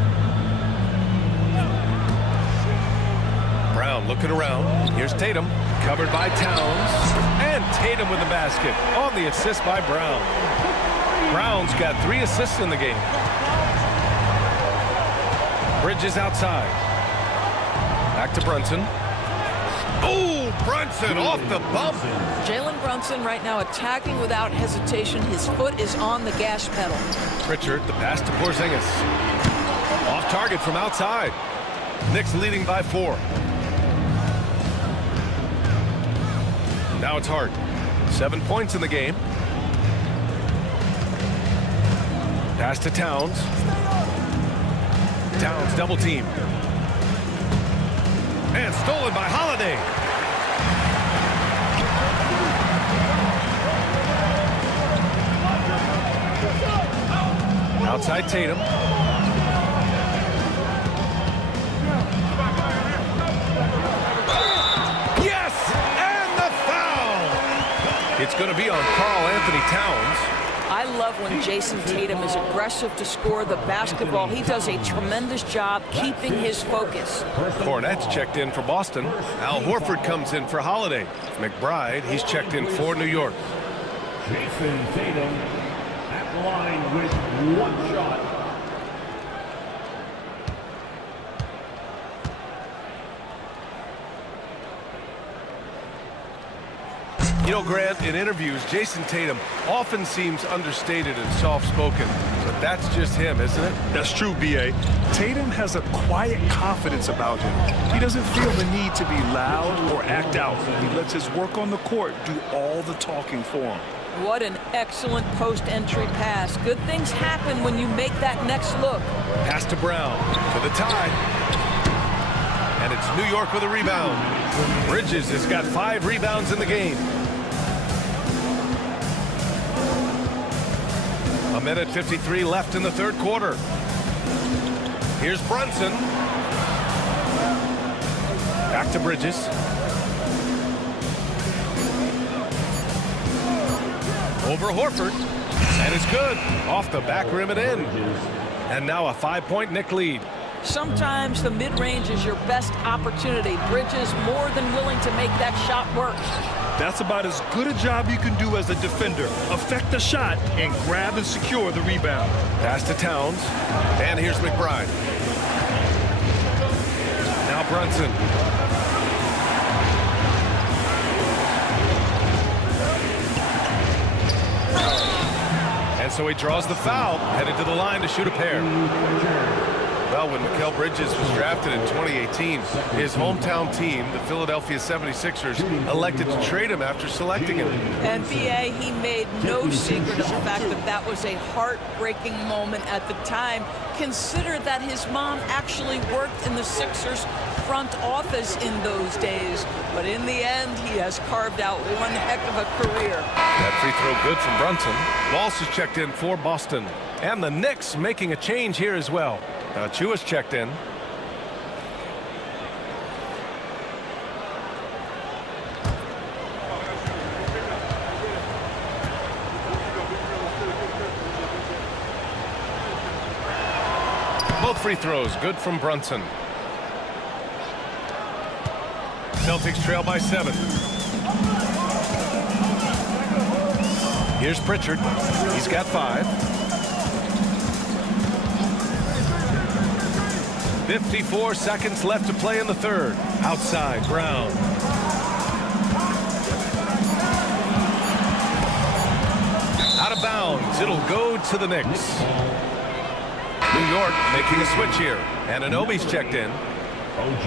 Brown looking around. Here's Tatum, covered by Towns. And Tatum with the basket on the assist by Brown. Brown's got 3 assists in the game. Bridges outside. Back to Brunson. Oh, Brunson off the bump. Jalen Brunson right now attacking without hesitation. His foot is on the gas pedal. Pritchard, the pass to Porzingis. Off target from outside. Knicks leading by 4. Now it's Hart. 7 points in the game. Pass to Towns. Towns double team. And stolen by Holiday. Outside Tatum. Yes! And the foul! It's going to be on Karl-Anthony Towns. I love when Jason Tatum is aggressive to score the basketball. He does a tremendous job keeping his focus. Cornette's checked in for Boston. Al Horford comes in for Holiday. McBride, he's checked in for New York. Jason Tatum at the line with 1 shot. You know, Grant, in interviews, Jason Tatum often seems understated and soft-spoken, but that's just him, isn't it? That's true, B.A. Tatum has a quiet confidence about him. He doesn't feel the need to be loud or act out. He lets his work on the court do all the talking for him. What an excellent post-entry pass. Good things happen when you make that next look. Pass to Brown for the tie. And it's New York with a rebound. Bridges has got 5 rebounds in the game. A minute 53 left in the 3rd quarter. Here's Brunson. Back to Bridges. Over Horford. And it's good. Off the back rim and in. And now a 5-point Knick lead. Sometimes the mid-range is your best opportunity. Bridges more than willing to make that shot work. That's about as good a job you can do as a defender. Affect the shot and grab and secure the rebound. Pass to Towns. And here's McBride. Now Brunson. And so he draws the foul, headed to the line to shoot a pair. Well, when Mikal Bridges was drafted in 2018, his hometown team, the Philadelphia 76ers, elected to trade him after selecting him. And B.A., he made no secret of the fact that that was a heartbreaking moment at the time. Consider that his mom actually worked in the Sixers front office in those days. But in the end, he has carved out one heck of a career. That free throw good from Brunson. Walsh is checked in for Boston. And the Knicks making a change here as well. Chua's checked in. Both free throws good from Brunson. Celtics trail by 7. Here's Pritchard. He's got 5. 54 seconds left to play in the third. Outside, Brown. Out of bounds. It'll go to the Knicks. New York making a switch here. And Anunoby's checked in. OG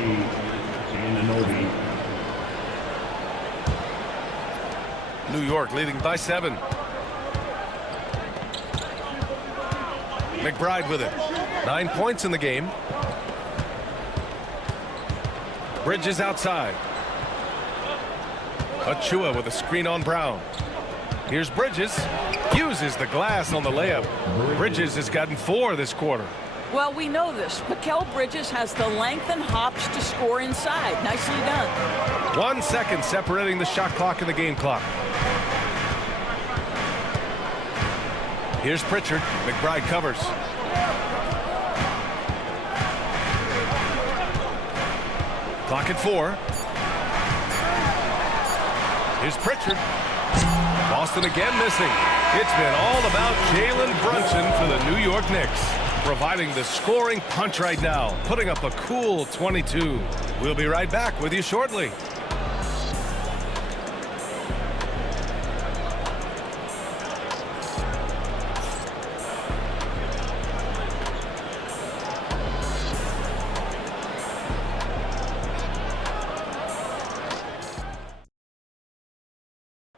and Anunoby. New York leading by 7. McBride with it. 9 points in the game. Bridges outside. Achua with a screen on Brown. Here's Bridges. Uses the glass on the layup. Bridges has gotten 4 this quarter. Well, we know this. Mikal Bridges has the length and hops to score inside. Nicely done. 1 second separating the shot clock and the game clock. Here's Pritchard. McBride covers. Clock at 4. Here's Pritchard. Boston again missing. It's been all about Jalen Brunson for the New York Knicks, providing the scoring punch right now, putting up a cool 22. We'll be right back with you shortly.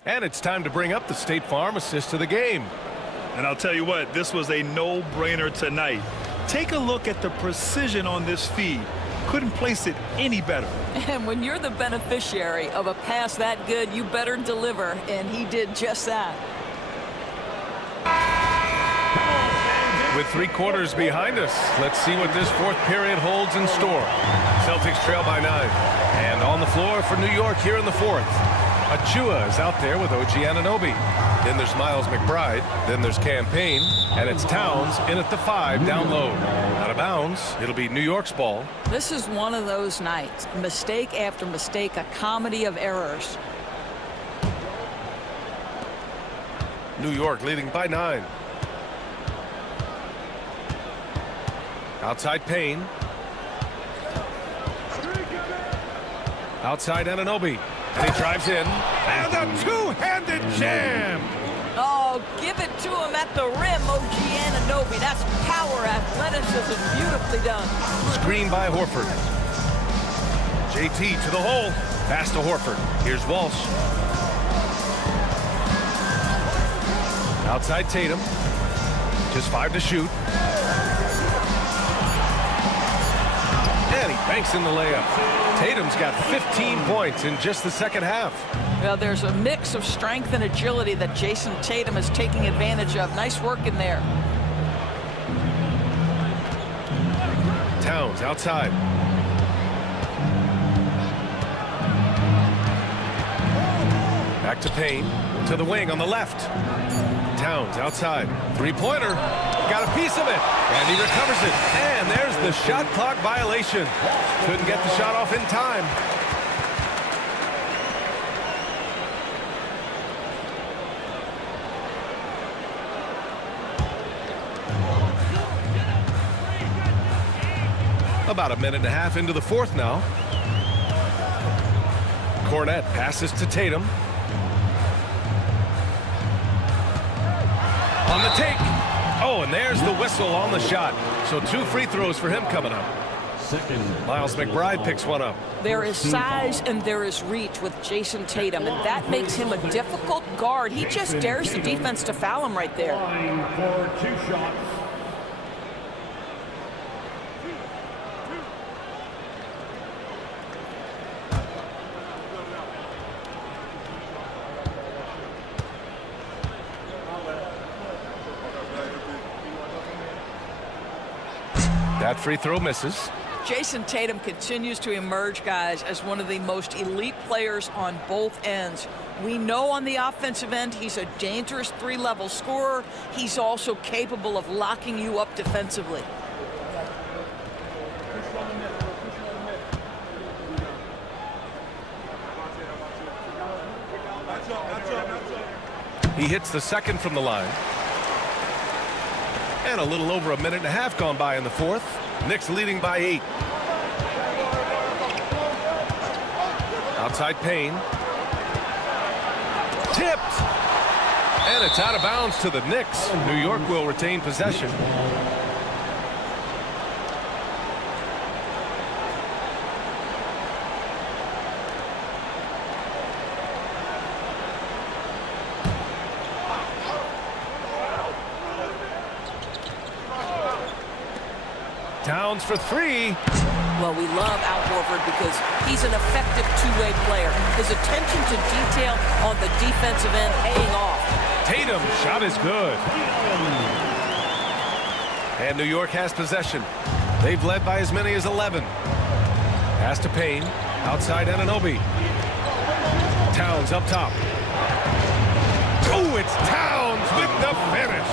And it's time to bring up the State Farm assist to the game. And I'll tell you what, this was a no-brainer tonight. Take a look at the precision on this feed. Couldn't place it any better. And when you're the beneficiary of a pass that good, you better deliver, and he did just that. With 3 quarters behind us, let's see what this 4th period holds in store. Celtics trail by 9. And on the floor for New York here in the 4th. Achua is out there with OG Anunoby. Then there's Miles McBride. Then there's Campaign. And it's Towns in at the 5 down low. Out of bounds. It'll be New York's ball. This is one of those nights. Mistake after mistake, a comedy of errors. New York leading by 9. Outside Payne. Outside Anunoby. And he drives in. And a 2-handed jam. Oh, give it to him at the rim, OG Anunoby. That's power, athleticism, beautifully done. Screen by Horford. JT to the hole. Pass to Horford. Here's Walsh. Outside Tatum. Just 5 to shoot. And he banks in the layup. Tatum's got 15 points in just the second half. Well, there's a mix of strength and agility that Jason Tatum is taking advantage of. Nice work in there. Towns outside. Back to Payne. To the wing on the left. Towns outside. Three-pointer. Got a piece of it. And he recovers it. And there's the shot clock violation. Couldn't get the shot off in time. About a minute and a half into the fourth now. Cornette passes to Tatum. On the take. Oh, and there's the whistle on the shot. So 2 free throws for him coming up. Miles McBride picks one up. There is size and there is reach with Jason Tatum, and that makes him a difficult guard. He just dares the defense to foul him right there. Line for 2 shots. That free throw misses. Jason Tatum continues to emerge, guys, as one of the most elite players on both ends. We know on the offensive end he's a dangerous 3-level scorer. He's also capable of locking you up defensively. He hits the second from the line. And a little over a minute and a half gone by in the fourth. Knicks leading by 8. Outside Payne. Tipped. And it's out of bounds to the Knicks. New York will retain possession. Towns for 3. Well, we love Al Horford because he's an effective two-way player. His attention to detail on the defensive end paying off. Tatum, shot is good. And New York has possession. They've led by as many as 11. Pass to Payne. Outside Anunoby. Towns up top. Oh, it's Towns with the finish.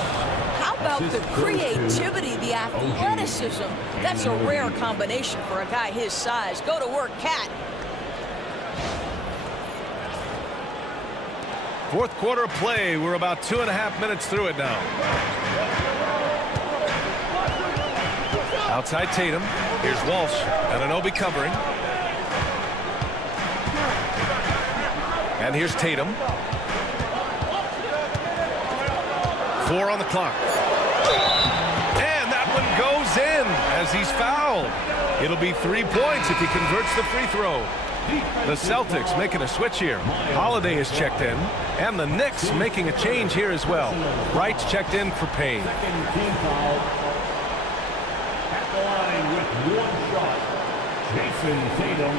How about the creativity, the athleticism? That's a rare combination for a guy his size. Go to work, Cat. Fourth quarter of play. We're about 2.5 minutes through it now. Outside Tatum. Here's Walsh. Anunoby covering. And here's Tatum. 4 on the clock. And that one goes in as he's fouled. It'll be 3 points if he converts the free throw. The Celtics making a switch here. Holiday is checked in. And the Knicks making a change here as well. Wright's checked in for Payne. Second team foul. At the line with 1 shot, Jason Tatum.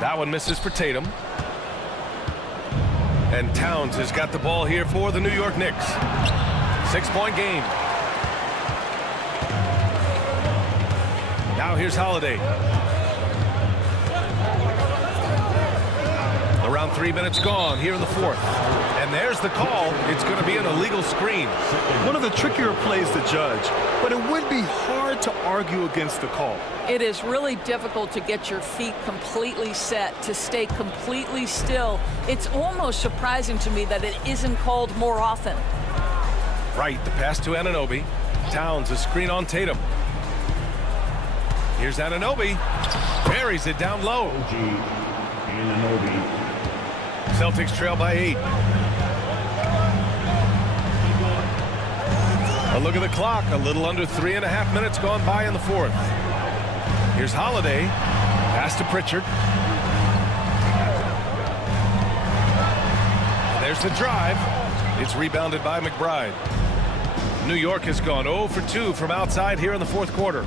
That one misses for Tatum. And Towns has got the ball here for the New York Knicks. 6-point game. Now here's Holiday. Around 3 minutes gone here in the fourth. And there's the call. It's going to be an illegal screen. One of the trickier plays to judge, but it would be hard to argue against the call. It is really difficult to get your feet completely set, to stay completely still. It's almost surprising to me that it isn't called more often. Right, the pass to Anunoby. Towns, a screen on Tatum. Here's Anunoby. Buries it down low. Anunoby. Celtics trail by 8. A look at the clock. A little under 3.5 minutes gone by in the fourth. Here's Holiday. Pass to Pritchard. And there's the drive. It's rebounded by McBride. New York has gone 0 for 2 from outside here in the fourth quarter.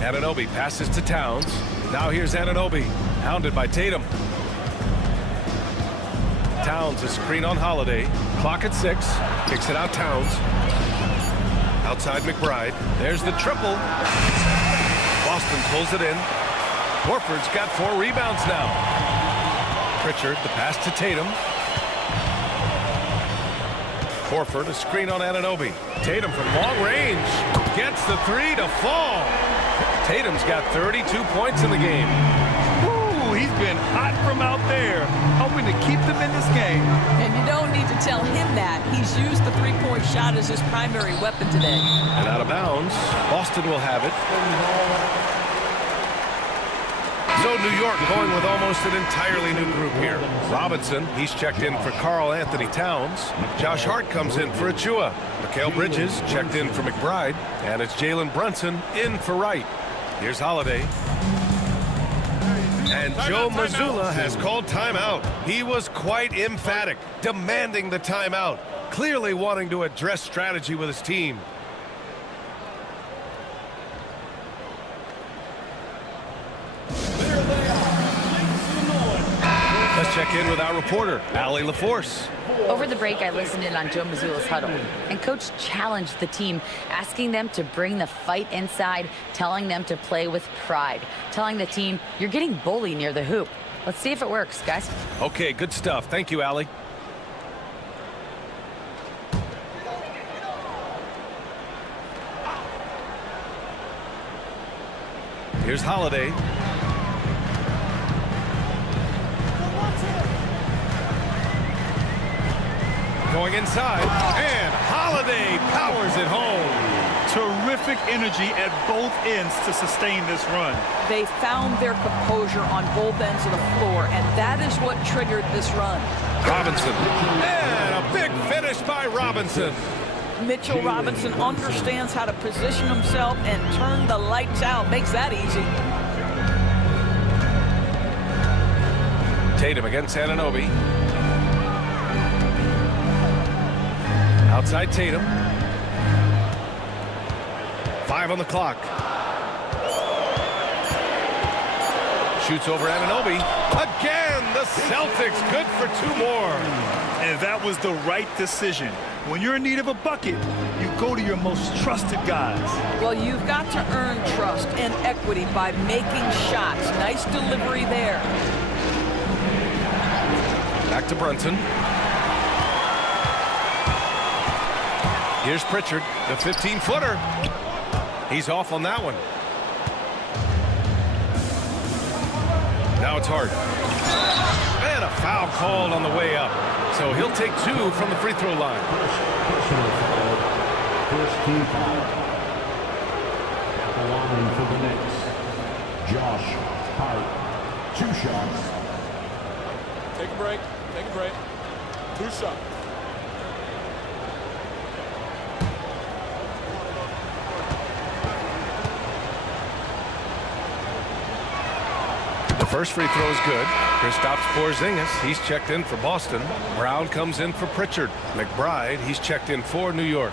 Anunoby passes to Towns. Now here's Anunoby, hounded by Tatum. Towns a screen on Holiday. Clock at 6. Kicks it out Towns. Outside McBride. There's the triple. Boston pulls it in. Horford's got 4 rebounds now. Pritchard, the pass to Tatum. Horford, a screen on Anunoby. Tatum from long range. Gets the 3 to fall. Tatum's got 32 points in the game. Ooh, he's been hot from out there, helping to keep them in this game. And you don't need to tell him that. He's used the three-point shot as his primary weapon today. And out of bounds. Boston will have it. So New York going with almost an entirely new group here. Robinson, he's checked in for Karl Anthony Towns. Josh Hart comes in for Achua. Mikal Bridges checked in for McBride. And it's Jalen Brunson in for Wright. Here's Holiday. And Joe Mazzulla has called timeout. He was quite emphatic, demanding the timeout, clearly wanting to address strategy with his team. Let's check in with our reporter, Allie LaForce. Over the break, I listened in on Joe Mazzulla's huddle, and Coach challenged the team, asking them to bring the fight inside, telling them to play with pride, telling the team, you're getting bullied near the hoop. Let's see if it works, guys. Okay, good stuff. Thank you, Allie. Here's Holiday. Going inside, and Holiday powers it home. Terrific energy at both ends to sustain this run. They found their composure on both ends of the floor, and that is what triggered this run. Robinson, and a big finish by Robinson. Mitchell Robinson understands how to position himself and turn the lights out. Makes that easy. Tatum against Anunoby. Outside Tatum. 5 on the clock. Shoots over Anunoby. Again, the Celtics good for 2 more. And that was the right decision. When you're in need of a bucket, you go to your most trusted guys. Well, you've got to earn trust and equity by making shots. Nice delivery there. Back to Brunson. Here's Pritchard, the 15-footer. He's off on that one. Now it's Hart. And a foul called on the way up. So he'll take 2 from the free throw line. First team foul. At the line for the Knicks, Josh Hart. 2 shots. Take a break. Take a break. 2 shots. The first free throw is good. Kristaps Porzingis, he's checked in for Boston. Brown comes in for Pritchard. McBride, he's checked in for New York.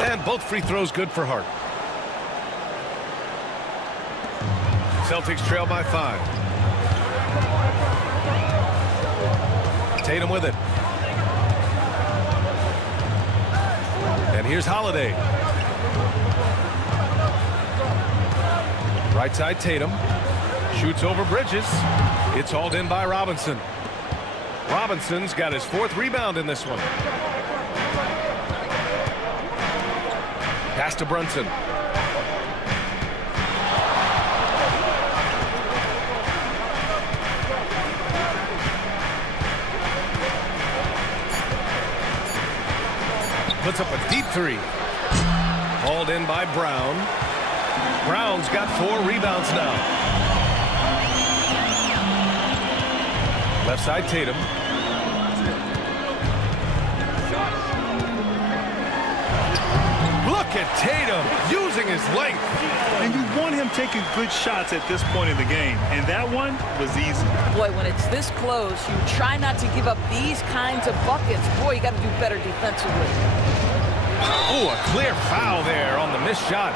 And both free throws good for Hart. Celtics trail by 5. Tatum with it. And here's Holiday. Right side Tatum. Shoots over Bridges. It's hauled in by Robinson. Robinson's got his 4th rebound in this one. Pass to Brunson. Puts up a deep 3. Hauled in by Brown. Brown's got 4 rebounds now. Left side Tatum. Look at Tatum using his length. And you want him taking good shots at this point in the game. And that one was easy. Boy, when it's this close, you try not to give up these kinds of buckets. Boy, you got to do better defensively. Ooh, a clear foul there on the missed shot.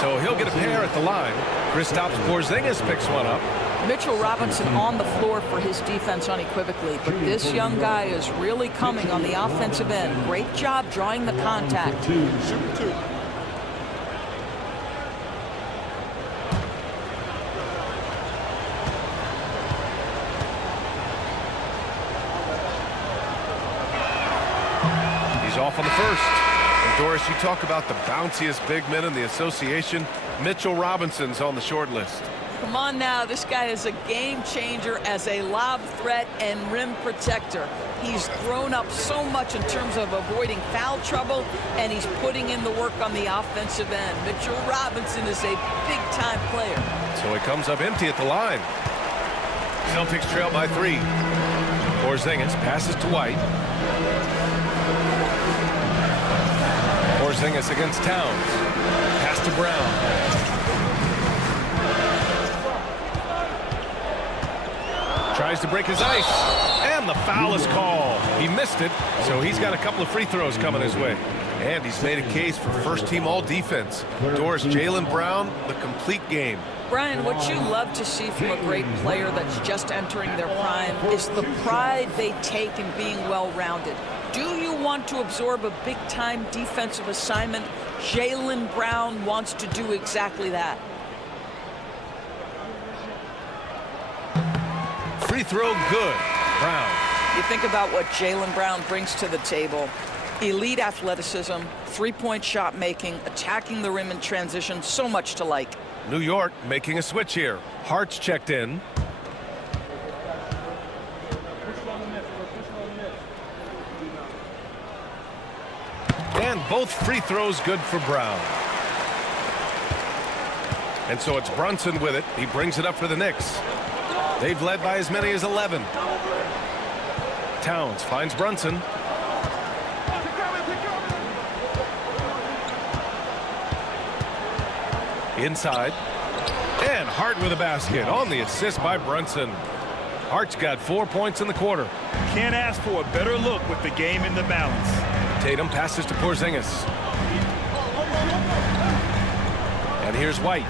So he'll get a pair at the line. Kristaps Porzingis picks one up. Mitchell Robinson on the floor for his defense unequivocally, but this young guy is really coming on the offensive end. Great job drawing the contact. Shooting 2. He's off on the first. And Doris, you talk about the bounciest big men in the association. Mitchell Robinson's on the short list. Come on now, this guy is a game changer as a lob threat and rim protector. He's grown up so much in terms of avoiding foul trouble, and he's putting in the work on the offensive end. Mitchell Robinson is a big-time player. So he comes up empty at the line. Celtics trail by 3. Porzingis passes to White. Porzingis against Towns. Pass to Brown. Tries to break his ice, and the foul is called. He missed it, so he's got a couple of free throws coming his way. And he's made a case for first-team all-defense. Doris, Jaylen Brown, the complete game. Brian, what you love to see from a great player that's just entering their prime is the pride they take in being well-rounded. Do you want to absorb a big-time defensive assignment? Jaylen Brown wants to do exactly that. Free throw good. Brown. You think about what Jaylen Brown brings to the table. Elite athleticism, three-point shot making, attacking the rim in transition, so much to like. New York making a switch here. Hart's checked in. And both free throws good for Brown. And so it's Brunson with it. He brings it up for the Knicks. They've led by as many as 11. Towns finds Brunson. Inside. And Hart with a basket on the assist by Brunson. Hart's got 4 points in the quarter. Can't ask for a better look with the game in the balance. Tatum passes to Porzingis. And here's White.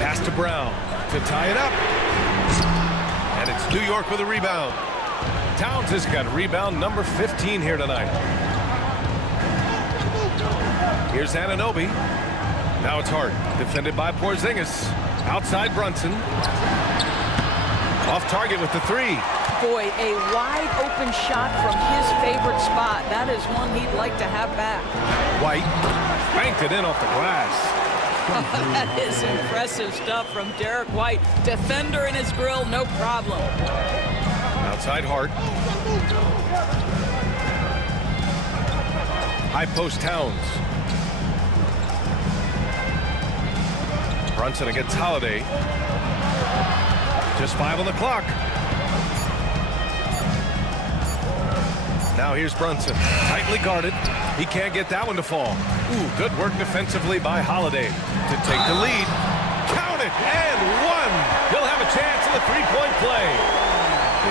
Pass to Brown to tie it up. And it's New York with a rebound. Towns has got rebound number 15 here tonight. Here's Anunoby. Now it's Hart, defended by Porzingis. Outside Brunson. Off target with the 3. Boy, a wide open shot from his favorite spot. That is one he'd like to have back. White banked it in off the glass. That is impressive stuff from Derek White. Defender in his grill, no problem. Outside Hart. High post Towns. Brunson against Holiday. Just 5 on the clock. Now here's Brunson. Tightly guarded. He can't get that one to fall. Ooh, good work defensively by Holiday to take the lead. Count it, and 1. He'll have a chance in the three-point play.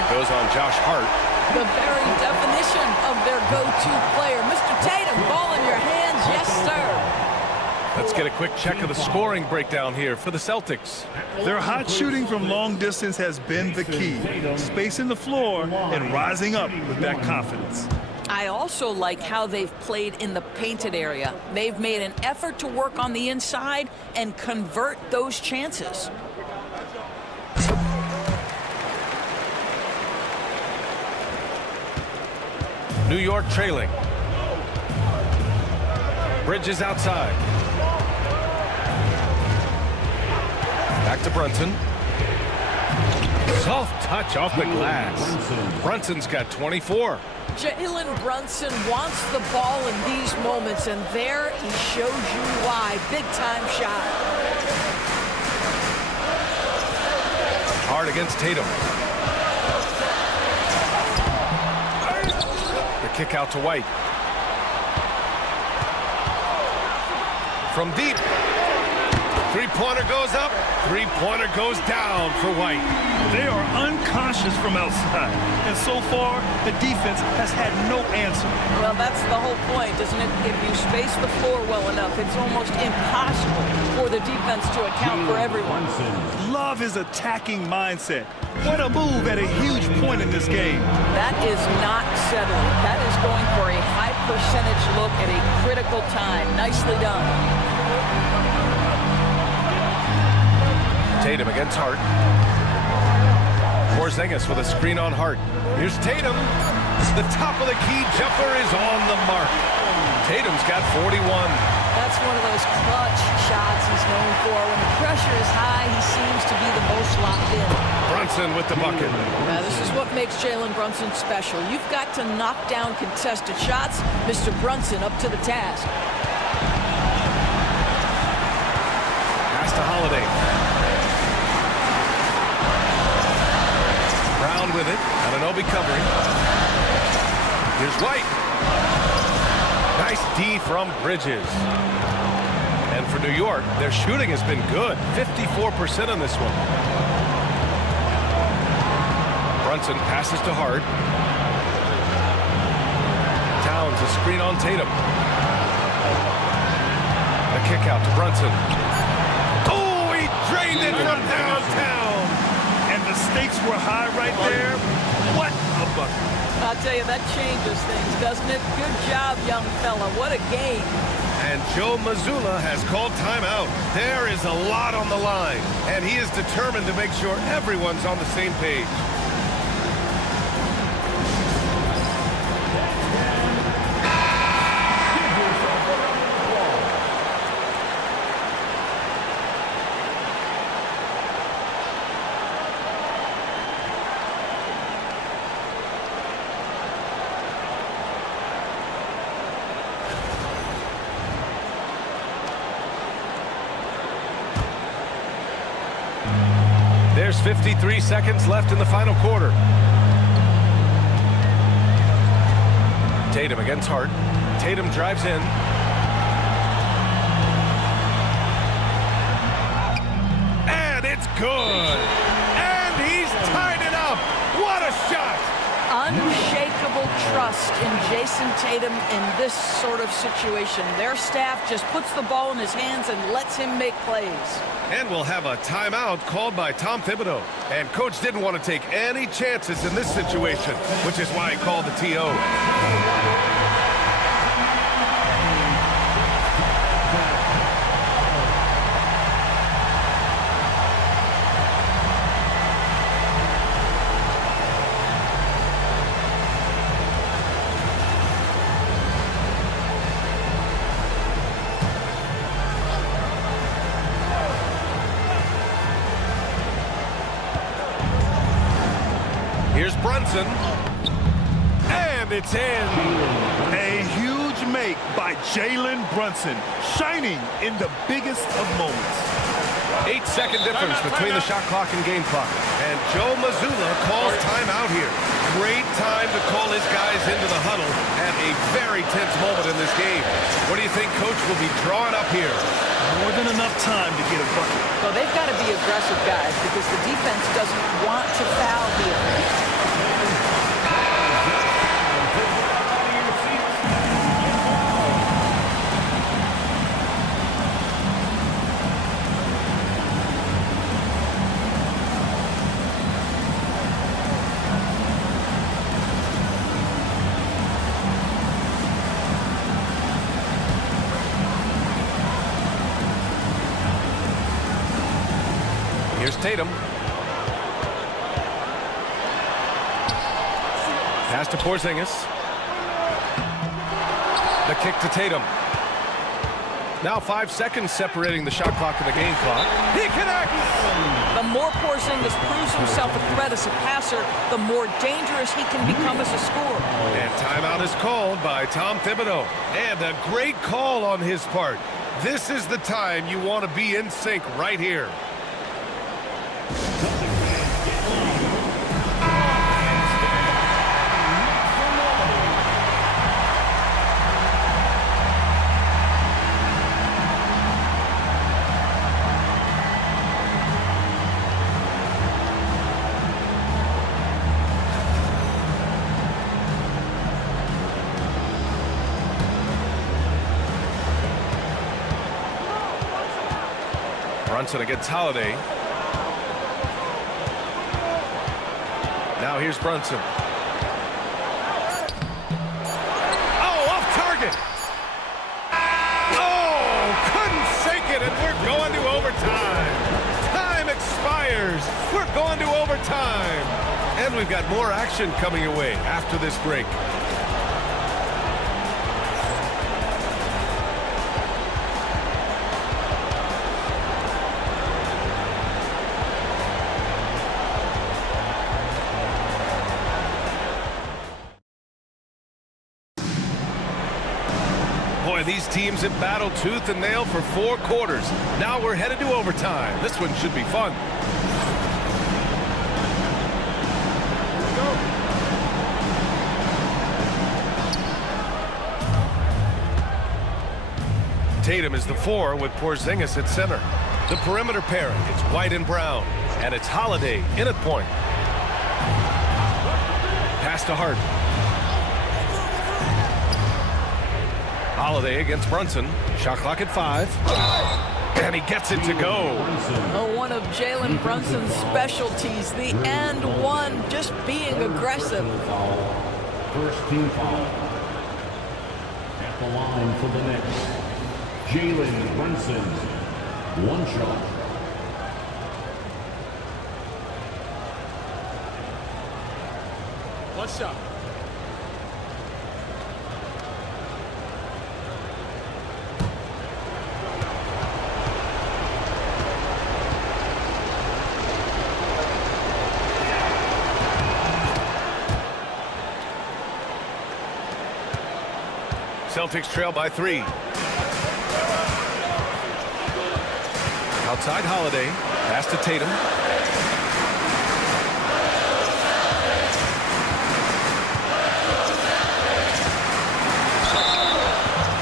It goes on Josh Hart. The very definition of their go-to player. Mr. Tatum, ball in your hands. Yes, sir. Let's get a quick check of the scoring breakdown here for the Celtics. Their hot shooting from long distance has been the key. Spacing the floor and rising up with that confidence. I also like how they've played in the painted area. They've made an effort to work on the inside and convert those chances. New York trailing. Bridges outside. Back to Brunson. Soft touch off the glass. Brunson's got 24. Jalen Brunson wants the ball in these moments, and there he shows you why. Big-time shot. Hard against Tatum. The kick out to White. From deep. Three-pointer goes up. Three-pointer goes down for White. They are unconscious from outside. And so far, the defense has had no answer. Well, that's the whole point, isn't it? If you space the floor well enough, it's almost impossible for the defense to account for everyone. Love his attacking mindset. What a move at a huge point in this game. That is not settling. That is going for a high percentage look at a critical time. Nicely done. Tatum against Hart. Porzingis with a screen on Hart. Here's Tatum. The top of the key jumper is on the mark. Tatum's got 41. That's one of those clutch shots he's known for. When the pressure is high, he seems to be the most locked in. Brunson with the bucket. Now, this is what makes Jalen Brunson special. You've got to knock down contested shots. Mr. Brunson up to the task. Pass to Holiday. Brown with it. Anunoby covering. Here's White. Nice D from Bridges. And for New York, their shooting has been good. 54% on this one. Brunson passes to Hart. Towns a screen on Tatum. The kick out to Brunson. Oh, he drained it from downtown. And the stakes were high right there. What a bucket. I'll tell you, that changes things, doesn't it? Good job, young fella. What a game. And Joe Mazzulla has called timeout. There is a lot on the line, and he is determined to make sure everyone's on the same page. There's 53 seconds left in the final quarter. Tatum against Hart. Tatum drives in. And it's good. And he's tied it up. What a shot. Unshakable trust in Jason Tatum in this sort of situation. Their staff just puts the ball in his hands and lets him make plays. And we'll have a timeout called by Tom Thibodeau. And Coach didn't want to take any chances in this situation, which is why he called the TO. Here's Brunson. And it's in. A huge make by Jalen Brunson, shining in the biggest of moments. 8-second difference between the shot clock and game clock. And Joe Mazzulla calls timeout here. Great time to call his guys into the huddle at a very tense moment in this game. What do you think Coach will be drawing up here? More than enough time to get a bucket. So they've got to be aggressive, guys, because the defense doesn't want to foul here. Here's Tatum. Pass to Porzingis. The kick to Tatum. Now 5 seconds separating the shot clock and the game clock. He connects! The more Porzingis proves himself a threat as a passer, the more dangerous he can become as a scorer. And timeout is called by Tom Thibodeau. And a great call on his part. This is the time you want to be in sync right here. Brunson against Holiday. Now here's Brunson. Oh, off target. Oh, couldn't sink it, and we're going to overtime. Time expires. We're going to overtime. And we've got more action coming away after this break. Boy, these teams have battled tooth and nail for 4 quarters. Now we're headed to overtime. This one should be fun. Tatum is the 4 with Porzingis at center. The perimeter pairing, it's White and Brown. And it's Holiday in at point. Pass to Hart. Holiday against Brunson. Shot clock at 5. And he gets it to go. One of Jalen Brunson's specialties, the and one, just being aggressive. First team foul. At the line for the Knicks, Jalen Brunson. 1 shot. One shot. Celtics trail by 3. Outside Holiday. Pass to Tatum.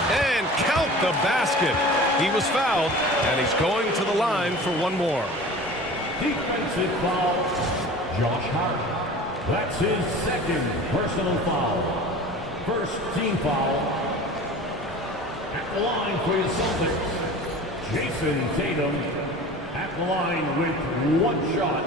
And count the basket. He was fouled, and he's going to the line for 1 more. Defensive foul. Josh Hart. That's his 2nd personal foul. First team foul. At the line for your Celtics, Jason Tatum at the line with 1 shot.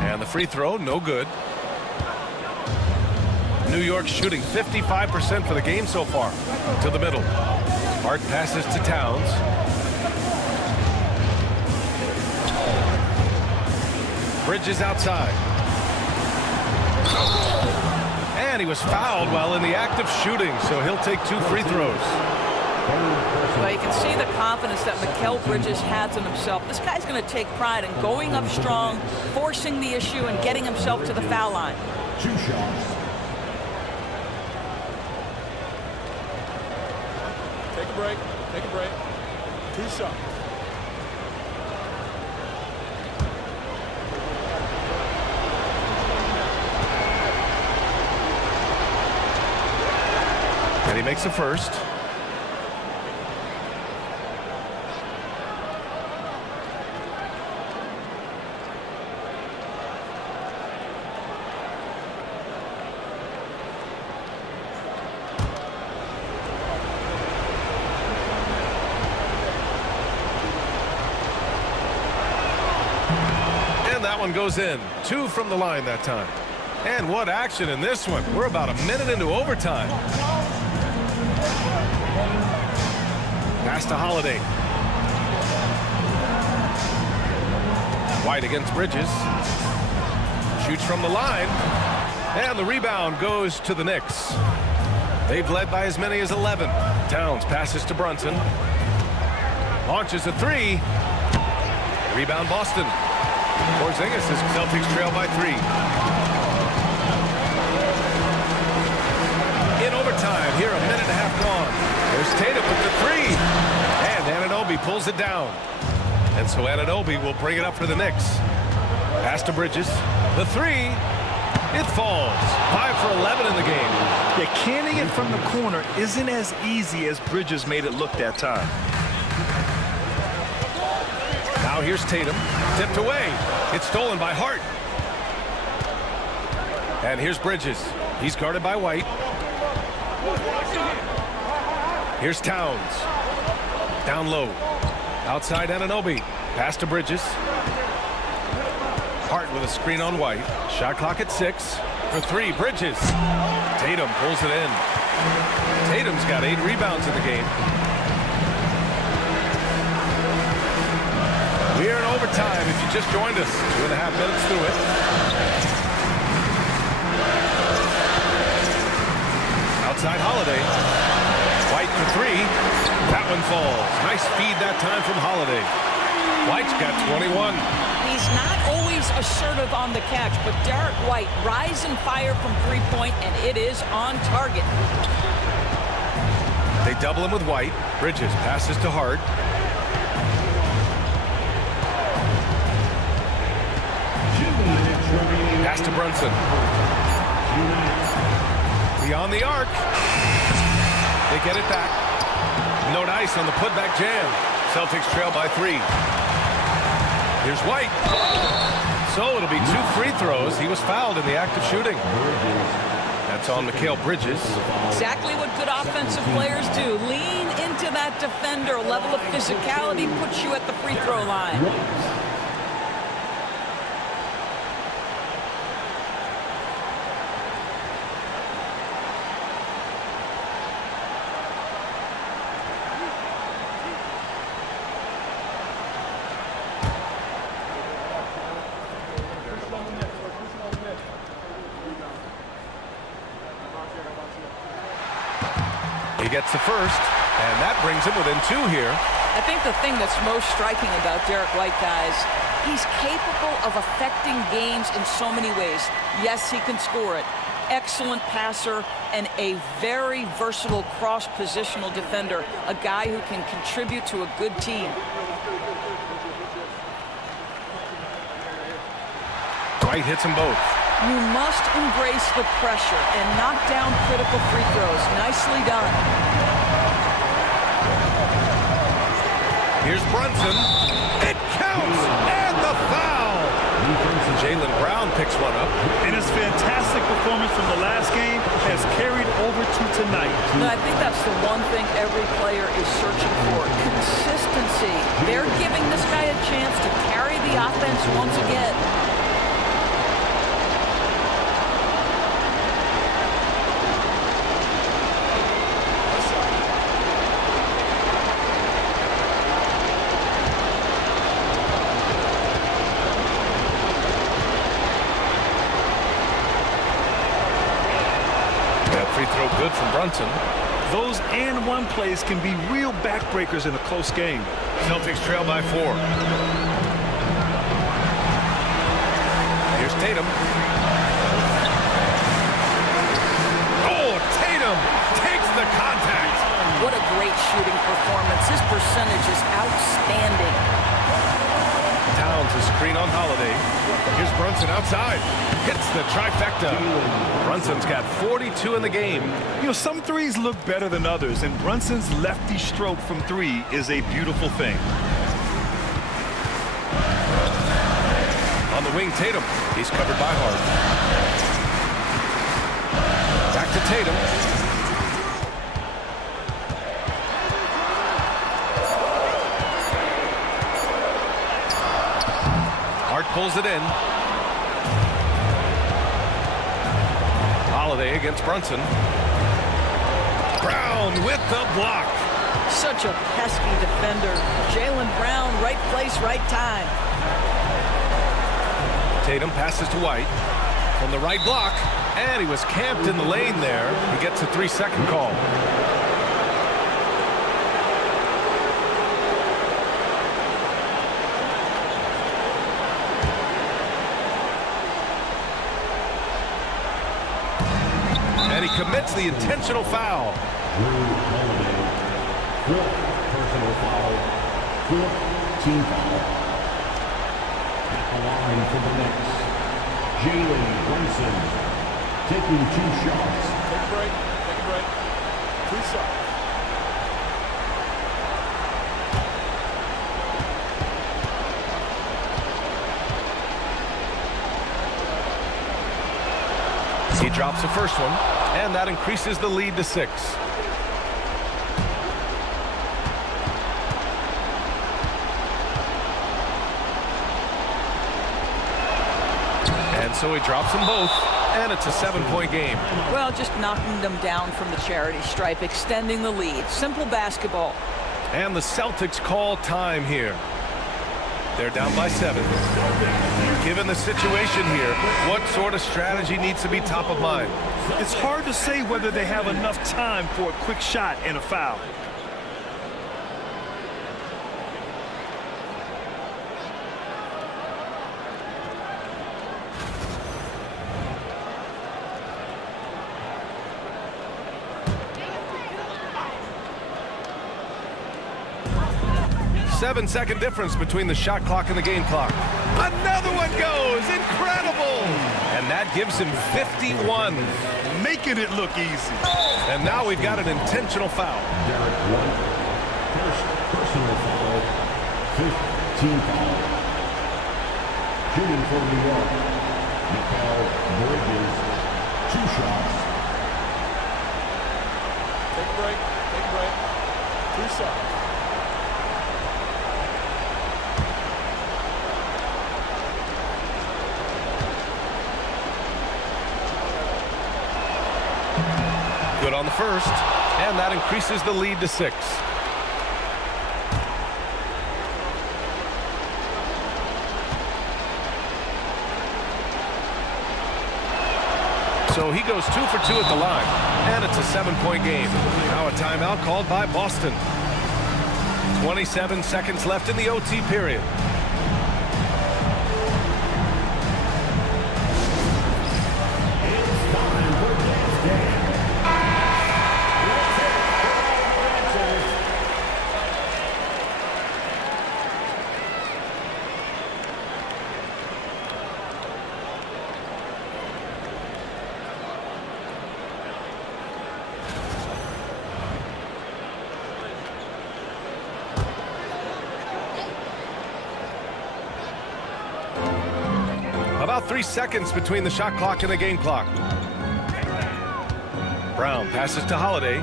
And the free throw, no good. New York shooting 55% for the game so far. To the middle. Hart passes to Towns. Bridges outside. And he was fouled while in the act of shooting, so he'll take 2 free throws. Well, you can see the confidence that Mikal Bridges has in himself. This guy's going to take pride in going up strong, forcing the issue, and getting himself to the foul line. 2 shots. Take a break. Take a break. 2 shots. And he makes the first. That one goes in. 2 from the line that time. And what action in this one. We're about a minute into overtime. Pass to Holiday. White against Bridges. Shoots from the line. And the rebound goes to the Knicks. They've led by as many as 11. Towns passes to Brunson. Launches a 3. Rebound Boston. Porzingis is Celtics trail by 3. In overtime, here a minute and a half gone. There's Tatum with the 3. And Anunoby pulls it down. And so Anunoby will bring it up for the Knicks. Pass to Bridges. The 3. It falls. 5 for 11 in the game. Yeah, canning it from the corner isn't as easy as Bridges made it look that time. Now here's Tatum. Tipped away. It's stolen by Hart. And here's Bridges. He's guarded by White. Here's Towns. Down low. Outside Anunoby. Pass to Bridges. Hart with a screen on White. Shot clock at 6. For 3, Bridges. Tatum pulls it in. Tatum's got 8 rebounds in the game. We're in overtime if you just joined us. 2.5 minutes through it. Outside Holiday. White for 3. That one falls. Nice feed that time from Holiday. White's got 21. He's not always assertive on the catch, but Derek White rise and fire from three-point, and it is on target. They double him with White. Bridges passes to Hart. Pass to Brunson. Beyond the arc. They get it back. No dice on the putback jam. Celtics trail by 3. Here's White. So it'll be 2 free throws. He was fouled in the act of shooting. That's on Mikal Bridges. Exactly what good offensive players do. Lean into that defender. A level of physicality puts you at the free throw line. He gets the first, and that brings him within 2 here. I think the thing that's most striking about Derek White, guys, he's capable of affecting games in so many ways. Yes, he can score it. Excellent passer and a very versatile cross-positional defender, a guy who can contribute to a good team. White hits them both. You must embrace the pressure and knock down critical free throws. Nicely done. Here's Brunson. It counts! And the foul! Jaylen Brown picks one up. And his fantastic performance from the last game has carried over to tonight. And I think that's the one thing every player is searching for. Consistency. They're giving this guy a chance to carry the offense once again. Free throw good from Brunson. Those and one plays can be real backbreakers in a close game. Celtics trail by 4. Here's Tatum. Oh, Tatum takes the contact. What a great shooting performance. His percentage is outstanding. Towns a screen on Holiday. Here's Brunson outside. Hits the trifecta. Brunson's got 42 in the game. You know, some threes look better than others, and Brunson's lefty stroke from 3 is a beautiful thing. On the wing, Tatum. He's covered by Hart. Back to Tatum. Hart pulls it in. Holiday against Brunson. Brown with the block. Such a pesky defender. Jaylen Brown, right place, right time. Tatum passes to White from the right block, and he was camped in the lane there. He gets a 3-second call. And he commits the intentional foul. Fourth personal foul. Fourth team foul. At the line for the Knicks. Jalen Brunson taking 2 shots. Take a break. Take a break. 2 shots. He drops the first one, and that increases the lead to 6. And so he drops them both, and it's a 7-point game. Well, just knocking them down from the charity stripe, extending the lead. Simple basketball. And the Celtics call time here. They're down by 7. Given the situation here, what sort of strategy needs to be top of mind? It's hard to say whether they have enough time for a quick shot and a foul. Seven-second difference between the shot clock and the game clock. Another one goes! Incredible! And that gives him 51. Making it look easy. And now we've got an intentional foul. Derek White, first personal foul, 15th foul. Shooting for New York, Mikal Bridges, 2 shots. Take a break. Take a break. 2 shots. Good on the first, and that increases the lead to 6. So he goes 2 for 2 at the line, and it's a 7-point game. Now a timeout called by Boston. 27 seconds left in the OT period. About 3 seconds between the shot clock and the game clock. Brown passes to Holiday.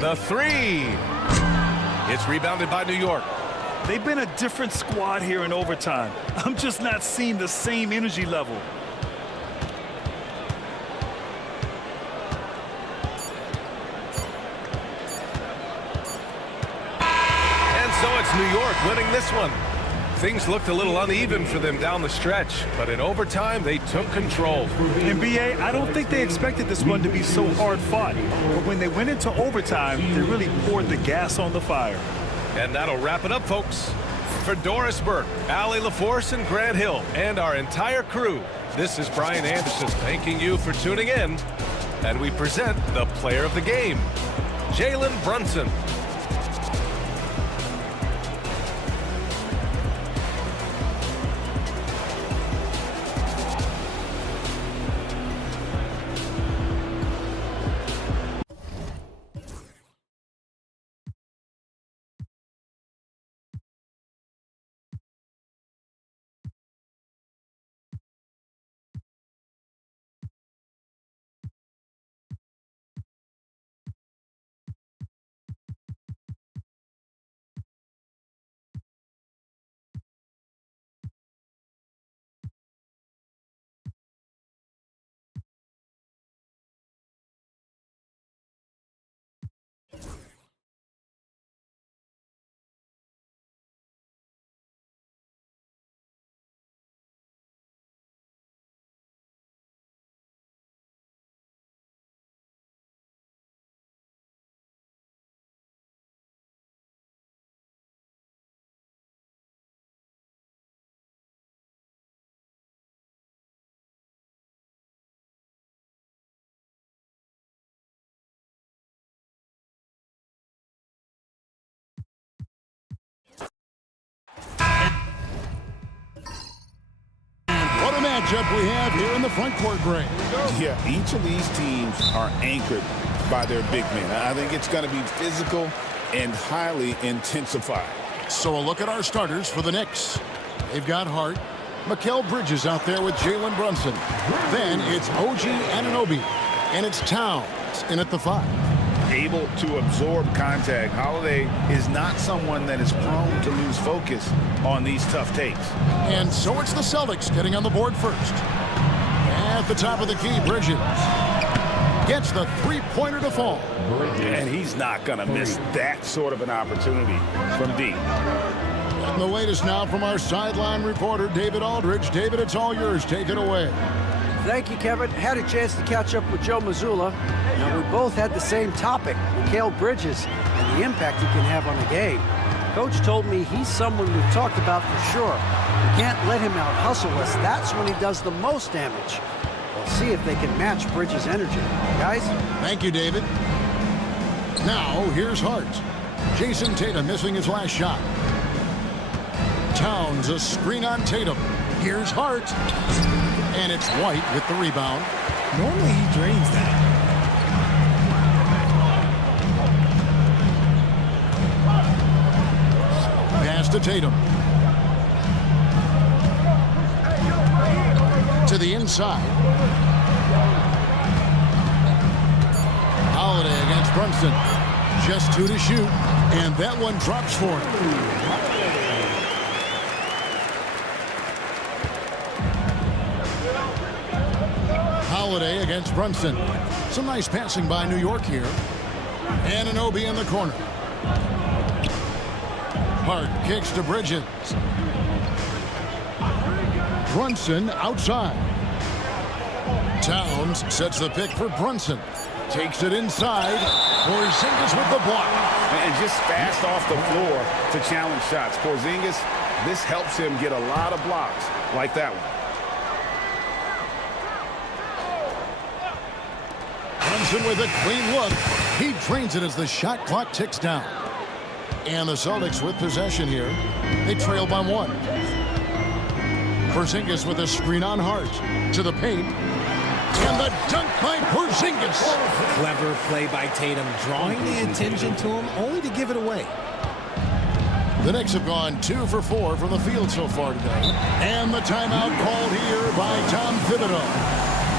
The 3. It's rebounded by New York. They've been a different squad here in overtime. I'm just not seeing the same energy level. And so it's New York winning this one. Things looked a little uneven for them down the stretch, but in overtime, they took control. NBA, I don't think they expected this one to be so hard-fought. But when they went into overtime, they really poured the gas on the fire. And that'll wrap it up, folks. For Doris Burke, Allie LaForce, and Grant Hill, and our entire crew, this is Brian Anderson thanking you for tuning in. And we present the player of the game, Jalen Brunson. matchup we have here in the front court, Greg. Yeah, each of these teams are anchored by their big men. I think it's going to be physical and highly intensified. So a look at our starters for the Knicks. They've got Hart. Mikal Bridges out there with Jalen Brunson. Then it's OG Anunoby. And it's Towns in at the 5. Able to absorb contact. Holiday is not someone that is prone to lose focus on these tough takes. And so it's the Celtics getting on the board first. At the top of the key, Bridges gets the three-pointer to fall. And he's not going to miss that sort of an opportunity from deep. And the latest now from our sideline reporter, David Aldridge. David, it's all yours. Take it away. Thank you, Kevin. Had a chance to catch up with Joe Mazzulla. Now, we both had the same topic, Mikal Bridges, and the impact he can have on the game. Coach told me he's someone we've talked about for sure. We can't let him out-hustle us. That's when he does the most damage. We'll see if they can match Bridges' energy. Guys? Thank you, David. Now, here's Hart. Jason Tatum missing his last shot. Towns, a screen on Tatum. Here's Hart. And it's White with the rebound. Normally he drains that. Pass to Tatum. To the inside. Holiday against Brunson. Just 2 to shoot. And that one drops for him. Holiday against Brunson. Some nice passing by New York here. Anunoby in the corner. Hart kicks to Bridges. Brunson outside. Towns sets the pick for Brunson. Takes it inside. Porzingis with the block. And just fast off the floor to challenge shots. Porzingis, this helps him get a lot of blocks like that one. Brunson with a clean look. He drains it as the shot clock ticks down. And the Celtics with possession here. They trail by 1. Porzingis with a screen on Hart. To the paint. And the dunk by Porzingis. Clever play by Tatum, drawing the attention to him only to give it away. The Knicks have gone 2 for 4 from the field so far today. And the timeout called here by Tom Thibodeau.